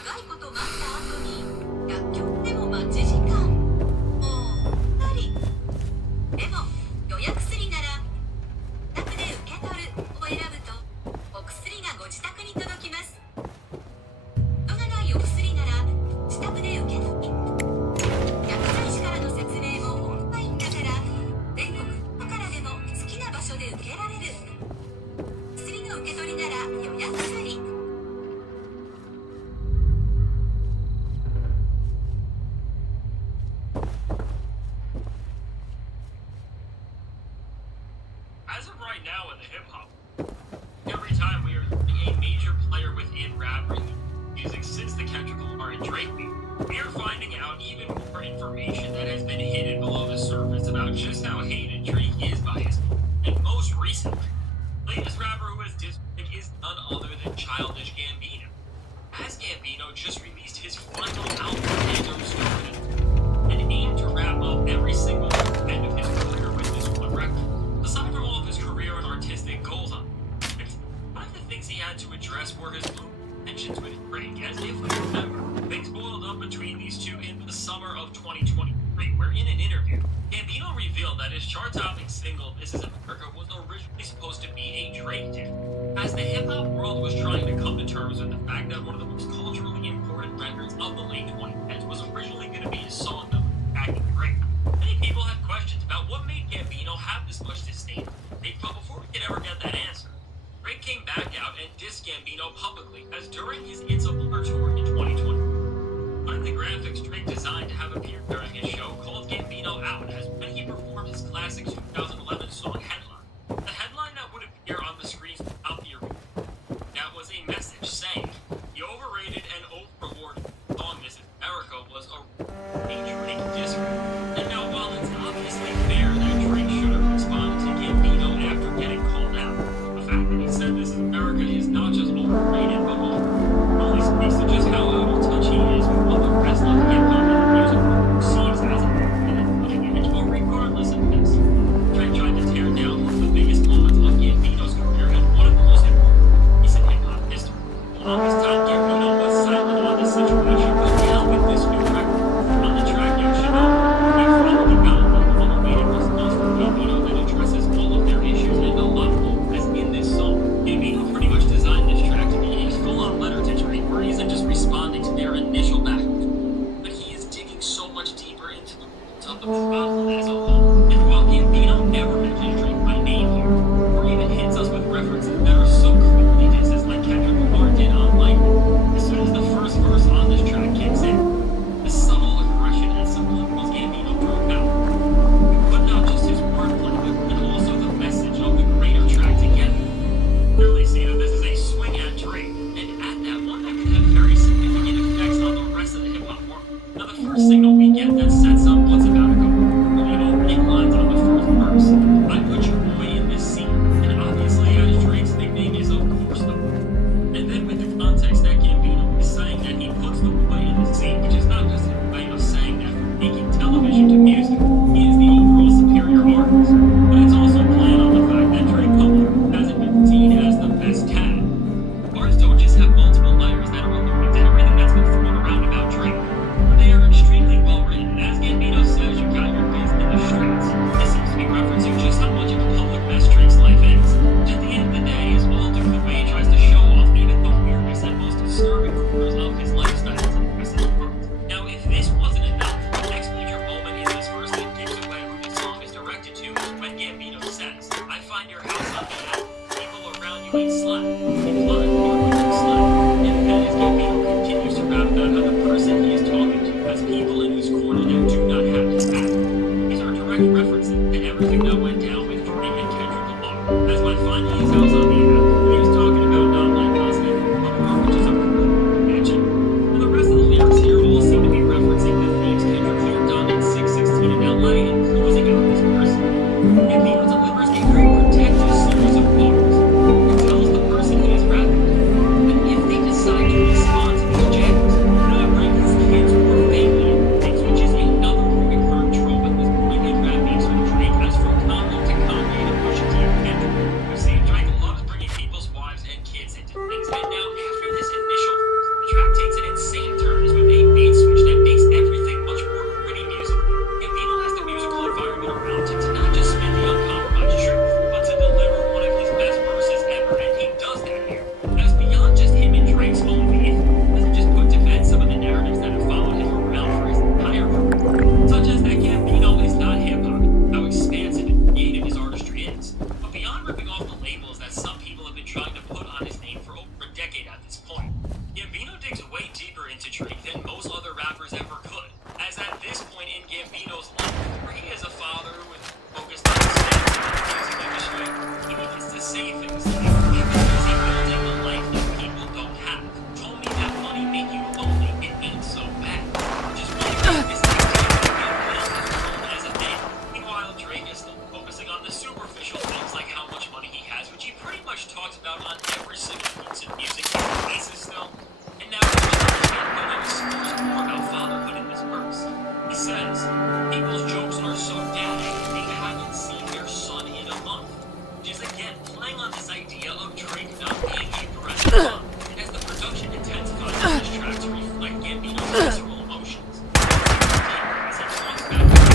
長いこと待った後に薬局でも待ち時間もう2人でも予約薬なら自宅で受け取るを選ぶとお薬がご自宅に届きます。人がないお薬なら自宅で受け取り薬剤師からの説明もオンラインだから全国どこからでも好きな場所で受けられる。薬の受け取りなら予約薬。As of right now in the hip-hop, every time we are a major player within rap music since the Kendrick Lamar and Drake beat, we are finding out even more information that has been hidden below the surface about just how hated Drake is by his people. And most recently, the latest rapper who has dissed Drake is none other than Childish Gambino. As Gambino just released his final album, Phantom Stone, and aimed to wrap up every single end of his career with this one record. Aside from all of his career and artistic goals on it, one of the things he had to address were his tensions with Drake, as if we remember, things boiled up between these two in the summer of 2023, where in an interview, Gambino revealed that his chart-topping single, This Is America, was originally supposed to be a Drake tune, as the hip-hop world was trying to come to terms with the fact that one of the most culturally important records of the late 2010s was originally going to be a song that was attacking Drake. Many people have questions about what made Gambino have this much disdain for Drake, but before we could ever get that answer, Drake came back out and dissed Gambino publicly, as during his It's a Blur tour in 2020, one of the graphics Drake designed to have appeared during his show called Gambino out as when he performed his classic 2011 song Headline. The headline that would appear on the screens throughout the arena. That was a message saying the overrated and over-rewarded song This Is America was a Drake diss record. And now while it's obviously fair that Drake should have responded to Gambino after getting called out, the fact that he said This Is America is not just overrated but only speaks to just how out of touch he is with what the rest of hip-hop and music world sees as a cutting image. But regardless of this, Drake tried to tear down one of the biggest moments of Gambino's career and one of the most important recent hip-hop history. The longest time Gambino was silent on this situation, but now with this new record, on the track Young Chanel, he finally got one of the elevated response from Gambino that addresses all of their issues and a lot more, as in this song. Gambino pretty much designed this track to be a full-on letter to Drake, where he isn't just responding to their initial backlash, but he is digging so much deeper into the roots of the problem as a whole. And while Gambino never mentions Drake by name here, or even hits us with references that are so clearly disses like Kendrick Lamar did on Lightning, as soon as the first verse on this track kicks in, the subtle aggression and subliminals Gambino broke out. But not just his wordplay, but also the message of the greater track together. Clearly see that this is a swing at Drake, and at that one that can have very significant effects on the rest of the hip-hop world. Now the first signal we get that sets up what's about to go are the opening lines on the first verse. I put your boy in this scene, and obviously as Drake's nickname is of course the boy. And then with the context that Gambino is saying that he puts the boy in the scene, which is not just a way of saying that from making television to music, he is the overall superior artist. But it's also playing on the fact that Drake publicly hasn't been seen as the best tag. Bars don't just have multiple layers that are alluding to everything that's been thrown around about Drake, but they are extremely well written. As Gambino says, you got your biz in the streets. This seems to be referencing just how much of a public mess Drake's life is, which at the end of the day is all due to the way he tries to show off even the weirdest and most disturbing corners of his lifestyle to the rest of the world. Now, if this wasn't enough, the next major moment in this verse that gives away who the song is directed to is when Gambino says, I find your house on the app, people around you ain't slut, implying you're with you slut. And then as Gambino continues to rap about how the person he is talking to has people in whose corner that do not have his back. These are direct references to everything that went down with Drake and Kendrick Lamar. As when finding his house on the app, he was talking about not like us and which is a mansion. And the rest of the lyrics here all seem to be referencing the things Kendrick harped on in 616 in LA and closing out this verse. Gambino delivers a very protective series of bars. He tells the person he is rapping with that if they decide to respond to these jams, not bring his kids or family into things, which is another recurring trope in this really rap music from Drake as for Congo is focusing on the superficial things like how much money he has, which he pretty much talks about on every single piece of music he releases still. And now he's disclose more about fatherhood in this verse. He says, people's jokes are so daft they haven't seen their son in a month. Which is again playing on this idea of Drake not being a parental father. And as the production intensifies on this track to reflect Gambino's visceral emotions. As he talks about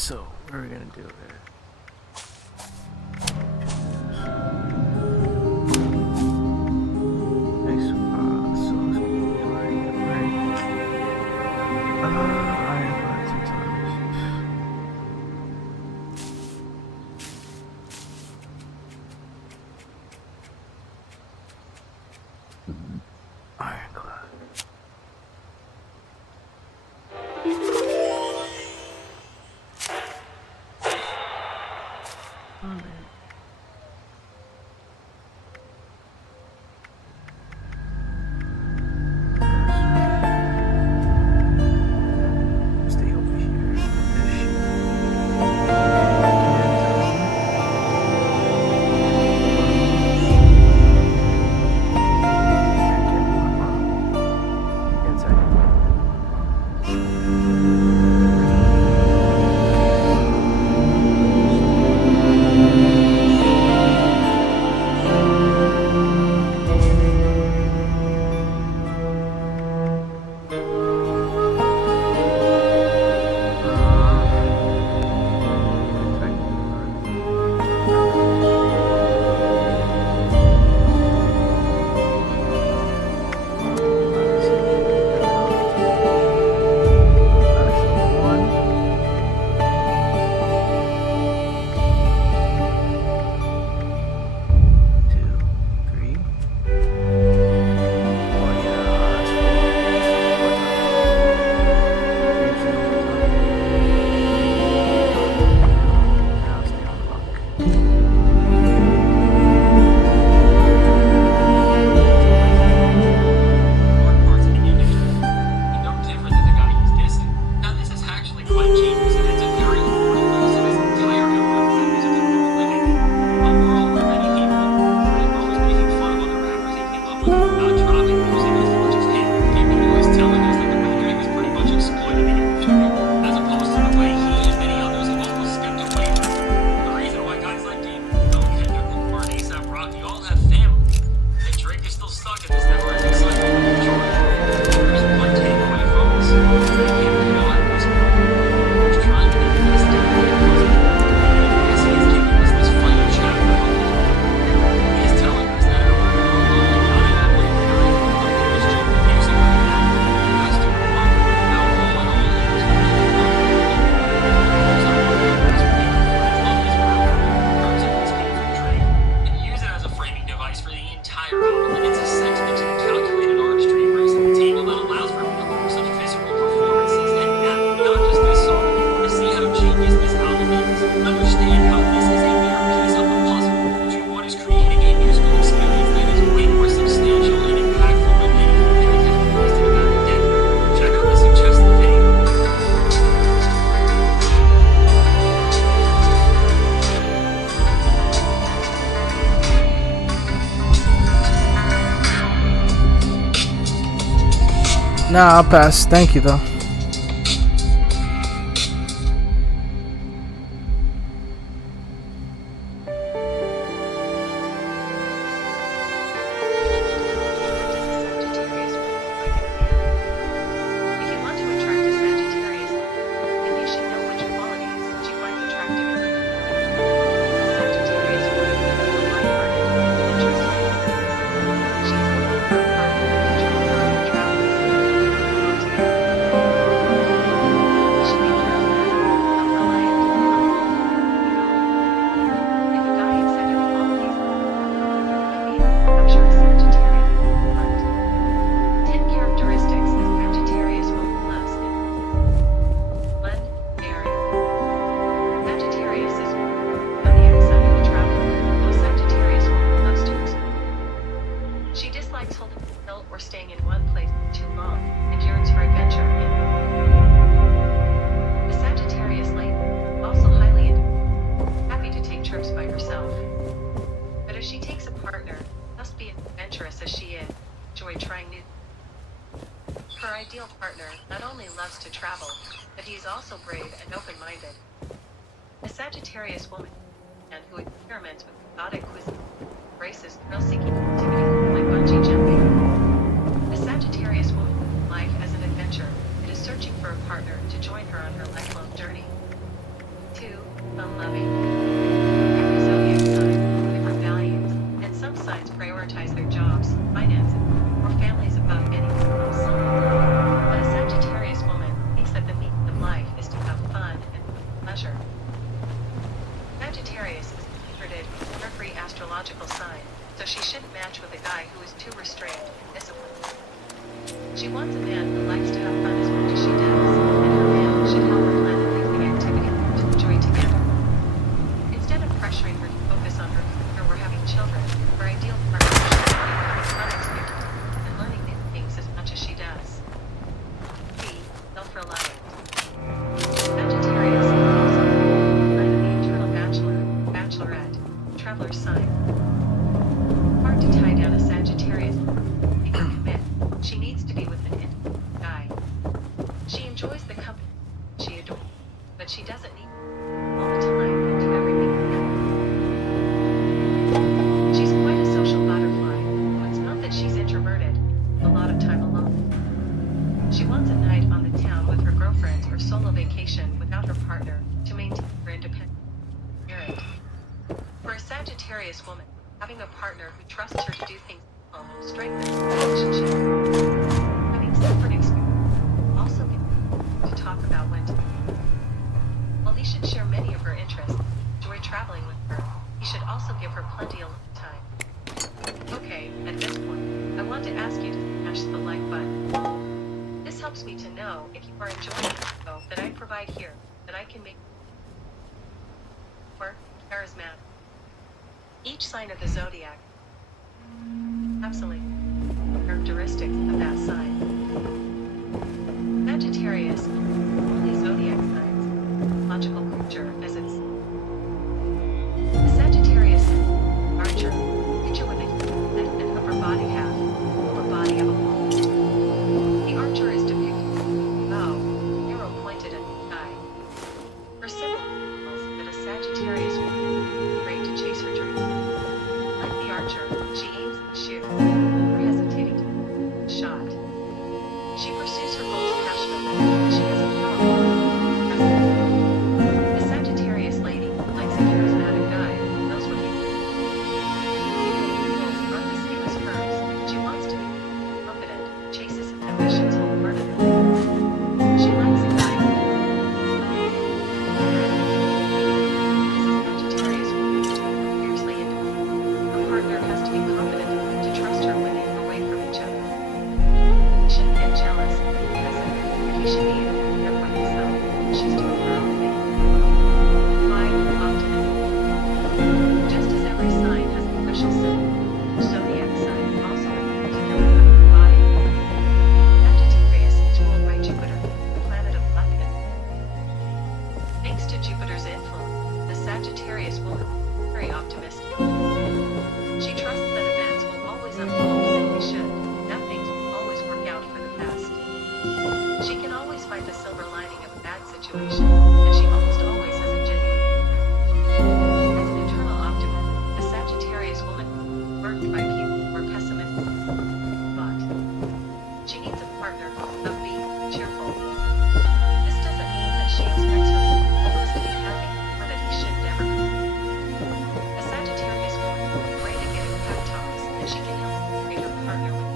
So, what are we gonna do here? Nah, I'll pass. Thank you, though. Each sign of the zodiac encapsulates characteristics of that sign. Sagittarius, only zodiac signs, logical creature as its. The Sagittarius archer, creature with a head and upper body half, lower body of a bull. The archer is depicted with a bow, arrow pointed at the sky. For simple reasons that a Sagittarius woman is afraid to chase her dream. Like the archer, she aims and shoots, never hesitating to shot. She pursues her goals passionately, and she has a powerful presence. The Sagittarius lady likes a charismatic guy who knows what he wants. Even if her goals aren't the same as hers, she wants to be confident, chases his ambitions wholeheartedly. She likes a guy who because a Sagittarius woman is fiercely into her partner has to be confident. overlooked by people who are pessimistic. But she needs a partner, upbeat, cheerful. This doesn't mean that she expects her always to be happy, or that he should never. A Sagittarius woman is great at giving pep talks, and she can help motivate her partner with.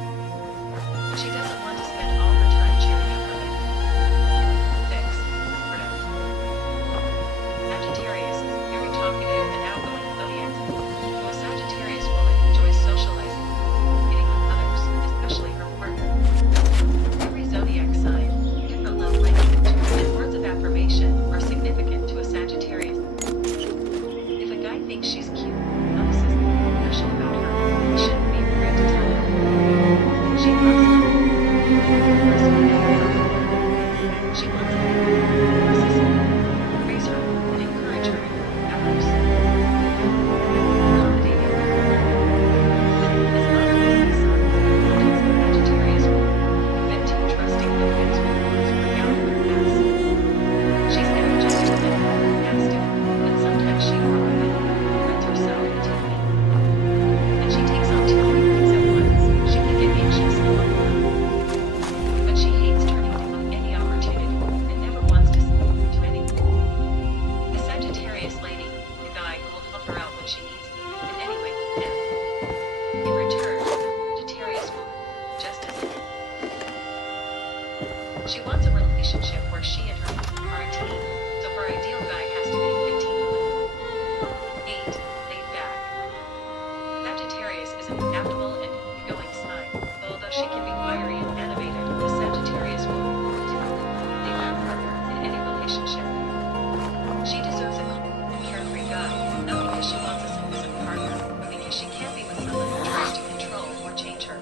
She doesn't want to spend all her time cheering up her man. 6. Supportive. Sagittarius is a very talkative and outgoing zodiac. So a Sagittarius woman enjoys socializing, meeting with others, especially her partner. Every zodiac sign, different love language, and words of affirmation are significant to a Sagittarius. If a guy thinks she's cute, notices something special about her, he shouldn't be afraid to tell her. She loves him. She wants him. Praise her and encourage her efforts. Accommodating. As an optimistic son, sometimes a Sagittarius woman, a bit too trusting that things will always work out for the best. She's energetic and enthusiastic, but sometimes she runs herself too thin. And she takes on too many things at once. She can get anxious and overwhelmed. But she hates turning down any opportunity and never wants to say no to anything. The Sagittarius lady, the guy who will help her out when she needs him in any way he can. In return, Sagittarius will just as she wants a relationship where she and her are a team, so her ideal guy has to be a good team player. 8. Laid back. Sagittarius is an adaptable and easygoing sign, although she can be fiery and animated. The Sagittarius will leave their partner in any relationship. She deserves a cool and carefree guy, not because she wants a submissive partner, but because she can't be with someone who tries to control or change her.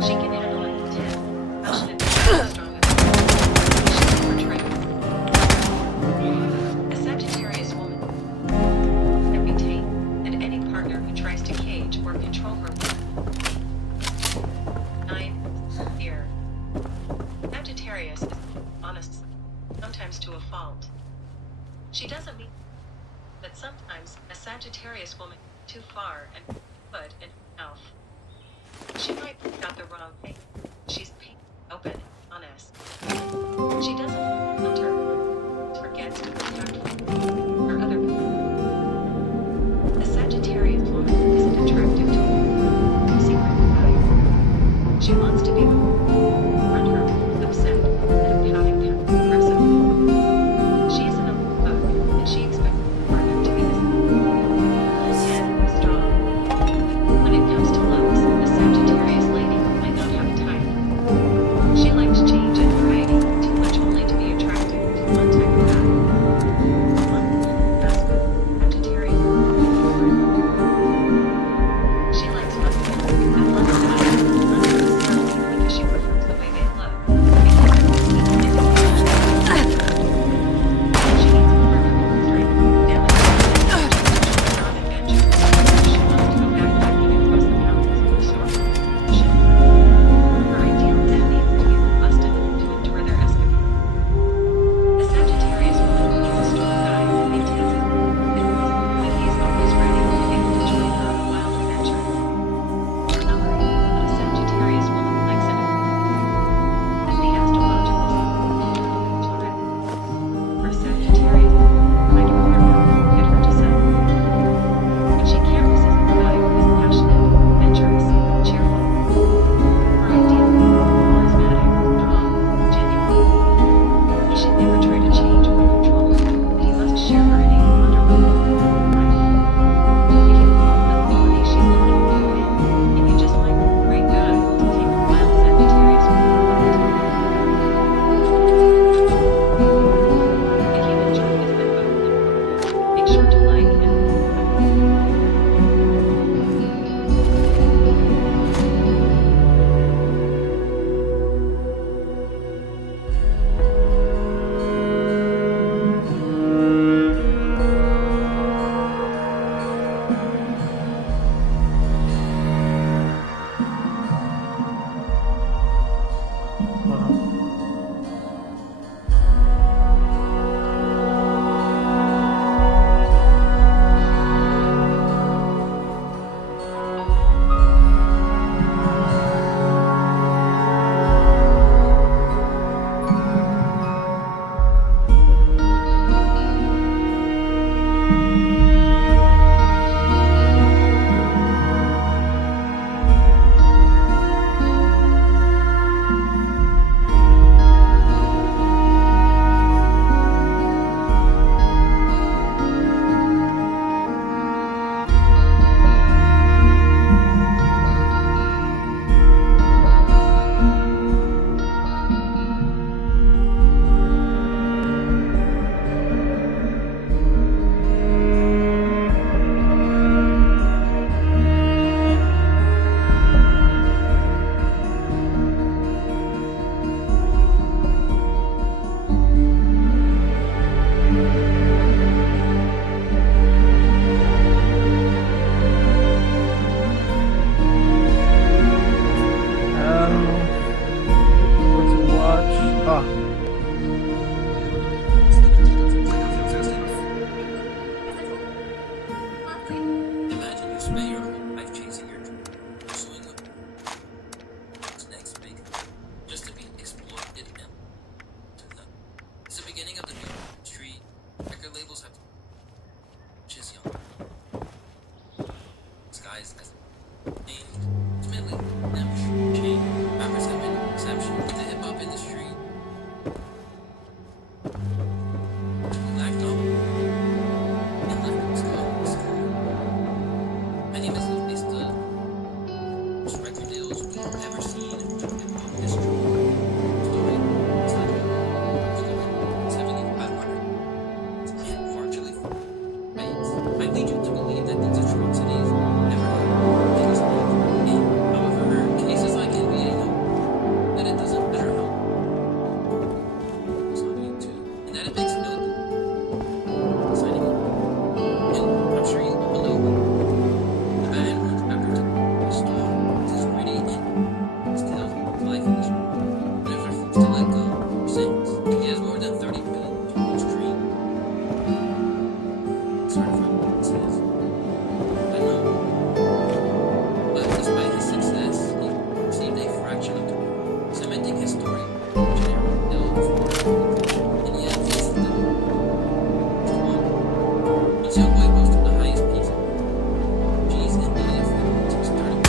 She can handle an intense, passionate, strong she's portrayed. A Sagittarius woman can be tame, and any partner who tries to cage or control her. 9. Fear. Sagittarius is honest, sometimes to a fault. She doesn't mean, but sometimes a Sagittarius woman goes too far and put in her mouth. She might pick out the wrong thing. She's patient, open, and honest. She doesn't filter, forgets to protect her other people. A Sagittarius woman isn't attractive to a secret guy. She wants to be around her, upset, and a pouting kind of aggressive. She isn't a book, and she expects her partner to be this 10. Strong. When it comes to looks, a Sagittarius lady might not have you've ever seen in history. Story, it's like 7,500. And virtually, I lead you to believe that these atrocities never happened. They just live. And however, cases like NBA know that it doesn't matter how it's on YouTube, and that it makes no signing it. And I'm sure you all know the Baton Rouge Rapper took the storm is pretty and still life in the street. Never refused to let go since. He has more than 30 million total stream. Certified, it says. I know. But despite his success, he received a fraction of the cementing his story. And yet, he's still one. Once young boy goes to the highest peaks, G's and Billy to starting.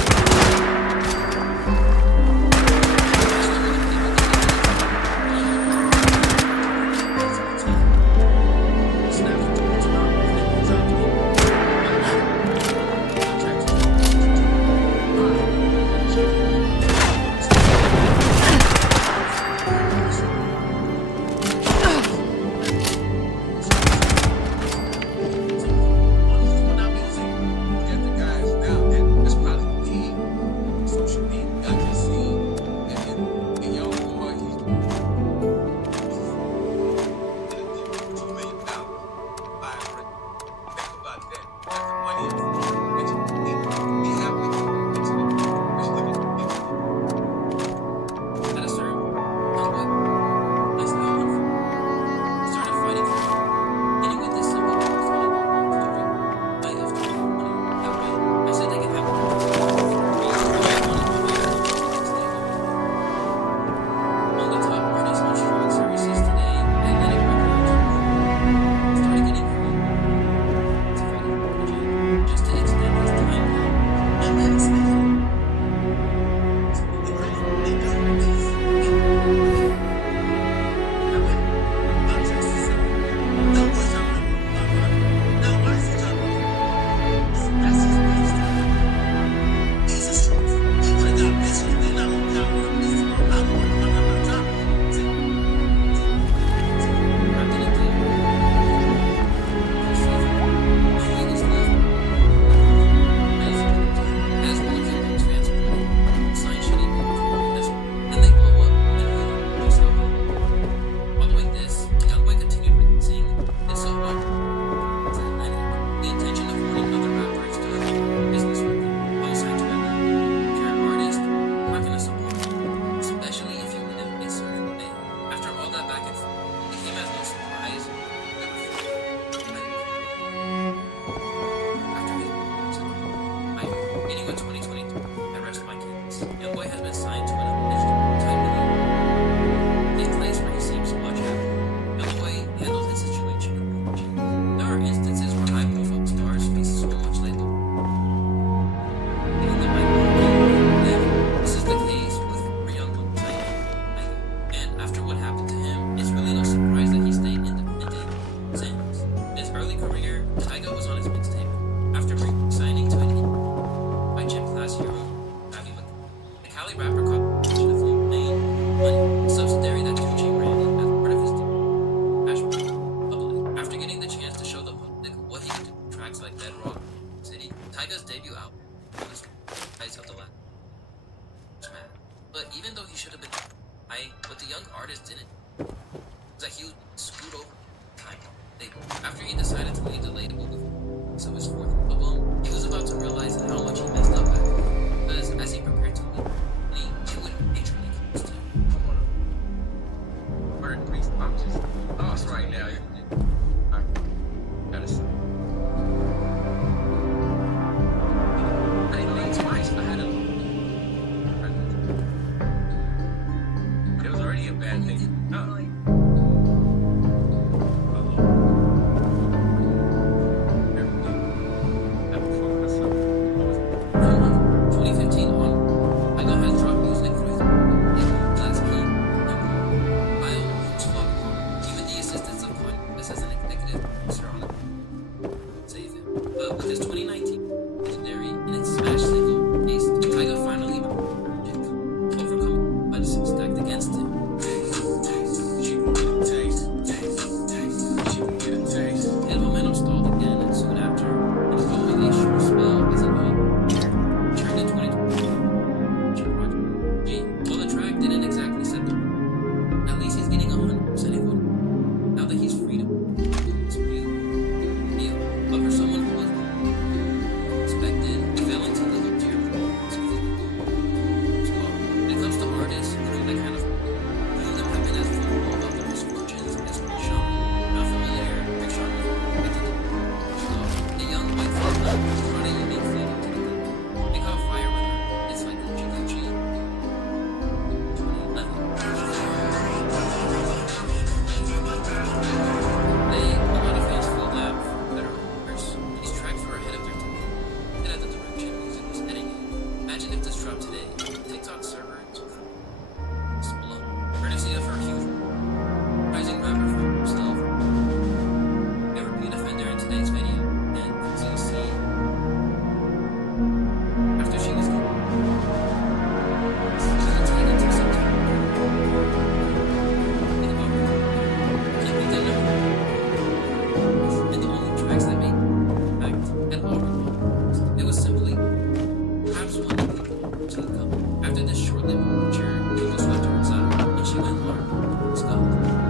she didn't come. After this short-lived adventure, people swept her inside, and she went armed, skull.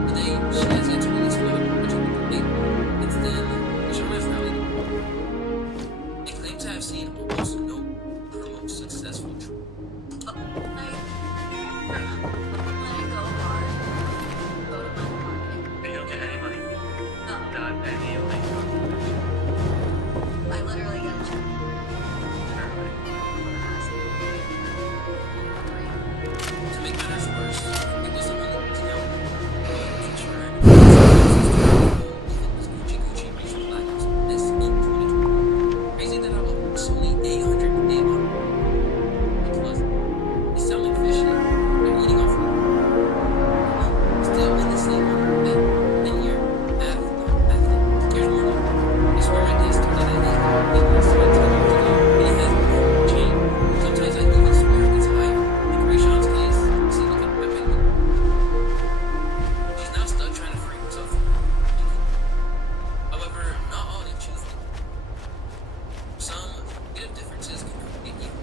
Today, she has yet to release another project with the label. It's then, the genres rallied. They claim to have seen almost no her most successful trip. But you don't get any money. Not a penny. Like, I literally get a check. To make matters worse, it was the only Gucci reached the platinum this in 2020, raising that album solely 800 day on. Plus, they sound like fishy. They're eating off of still in the same orbit, and year after. Here's more. I swear I did started at 8. It was 10 years ago, and it hasn't changed. Sometimes I even swear it's higher. In Rayshawn's case, see, look at Pepe. She's now stuck trying to free herself. However, not all they choose. Some bit of differences can create evil.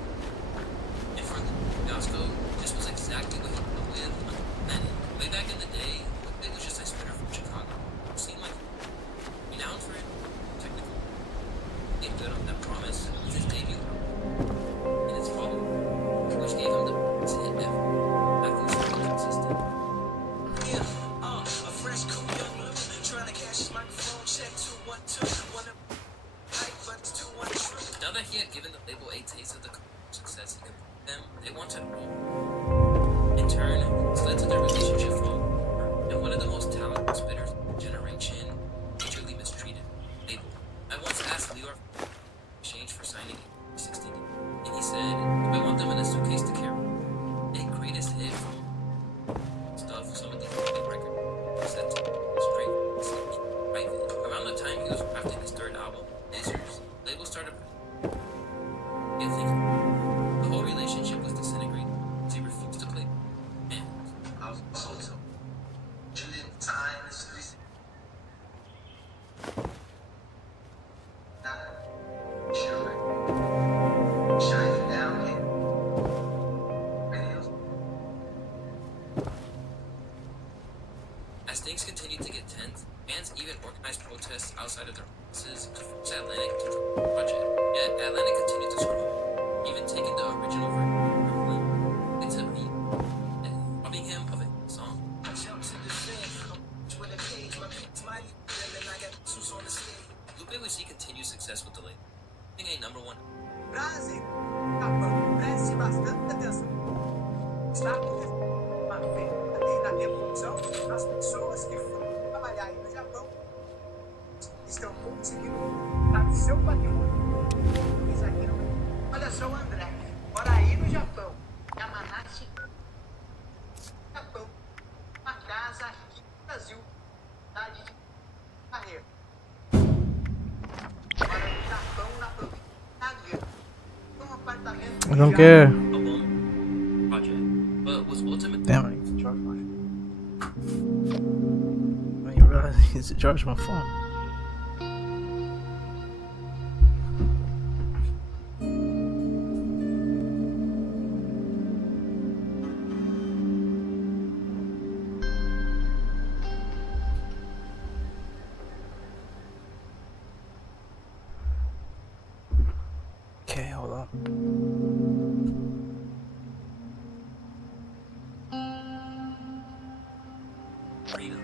And for Gasco, this was exactly what he grew up with. And way back in the day, it was just a spitter from Chicago. It seemed like renowned for it, technical. Made good on that promise with his debut and its follow, which gave him the best hit ever. After he started consistent. A fresh cool young living, trying to catch his microphone check 212. One of hype, but it's 213. Now that he had given the label a taste of the success he could bring them, they wanted more. In turn, this led to their relationship fall, and one of the most talented spitters of the generation majorly mistreated label. I once asked Lior in exchange for signing a 16, and he said, "Do I want them in a suitcase to carry?" A greatest hit from stuff some of these big records set to straight private. Around the time he was crafting his third album, Lasers, label started. I think the whole relationship was disintegrating as he refused to play. Man, I was also Julian time is sure. Shining down here. Radios. as things continued to get tense, fans even organized protests outside of their offices to force Atlantic to drop the project. Yet Atlantic continued to scroll, even taking the original version of Brooklyn into me and robbing him of a song. Lupe would see continued success with the label, being a #1. Brasil, Japão, preste bastante atenção. Está acontecendo uma feira na revolução. As pessoas que foram trabalhar aí no Japão estão conseguindo dar o seu patrimônio. Isso aqui não é. Olha só o André, mora aí no Japão. Yamanashi, Japão. Uma casa aqui no Brasil. Cidade de Carreira. Mora no Japão, na província de Rio. I don't care. Project, but was ultimately Damn, I need to charge my phone. I didn't realize I need to charge my phone. Okay, hold on. freedom.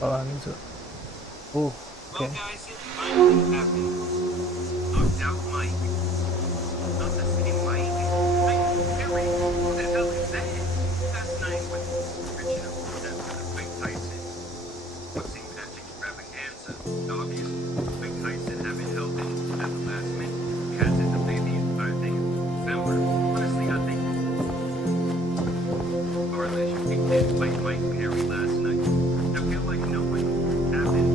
I need to. Oh, okay. Well, guys, it finally happened. Knocked out Mike. Not the same Mike. Mike Perry. Who the hell is that? Last night when Richard upset with Mike Tyson. Boxing match extravaganza. Obvious. Mike Tyson having held it at the last minute. He had to delay the entire thing in December. Honestly, I think correlation did fight Mike Perry last night. I feel like no one happened.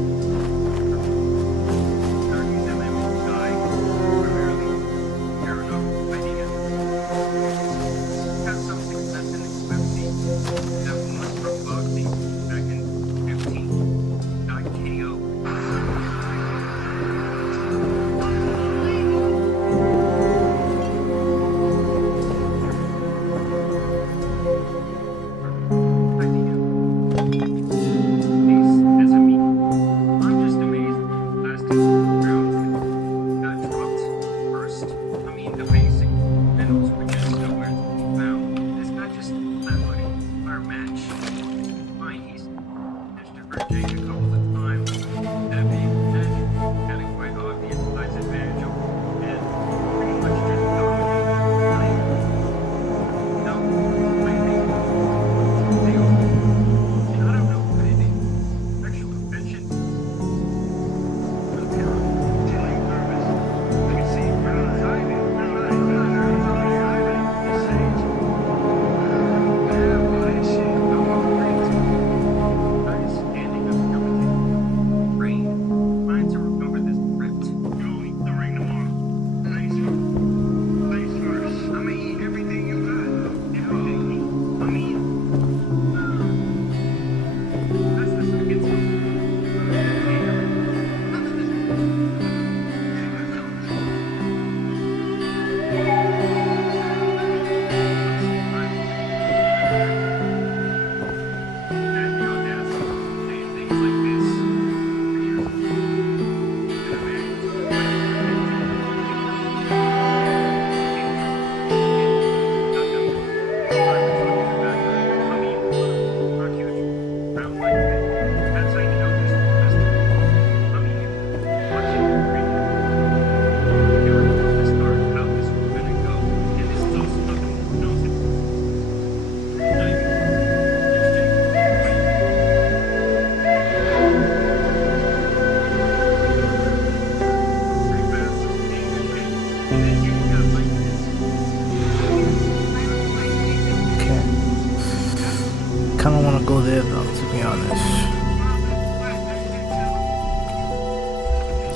Kinda wanna go there though, to be honest.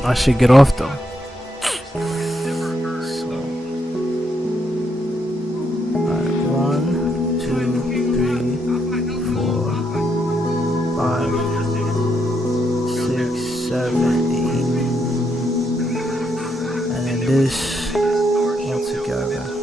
I should get off though. So this altogether.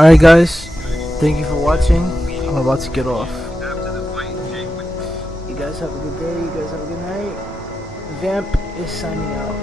Alright guys, thank you for watching. I'm about to get off. You guys have a good day, you guys have a good night. Vamp is signing out.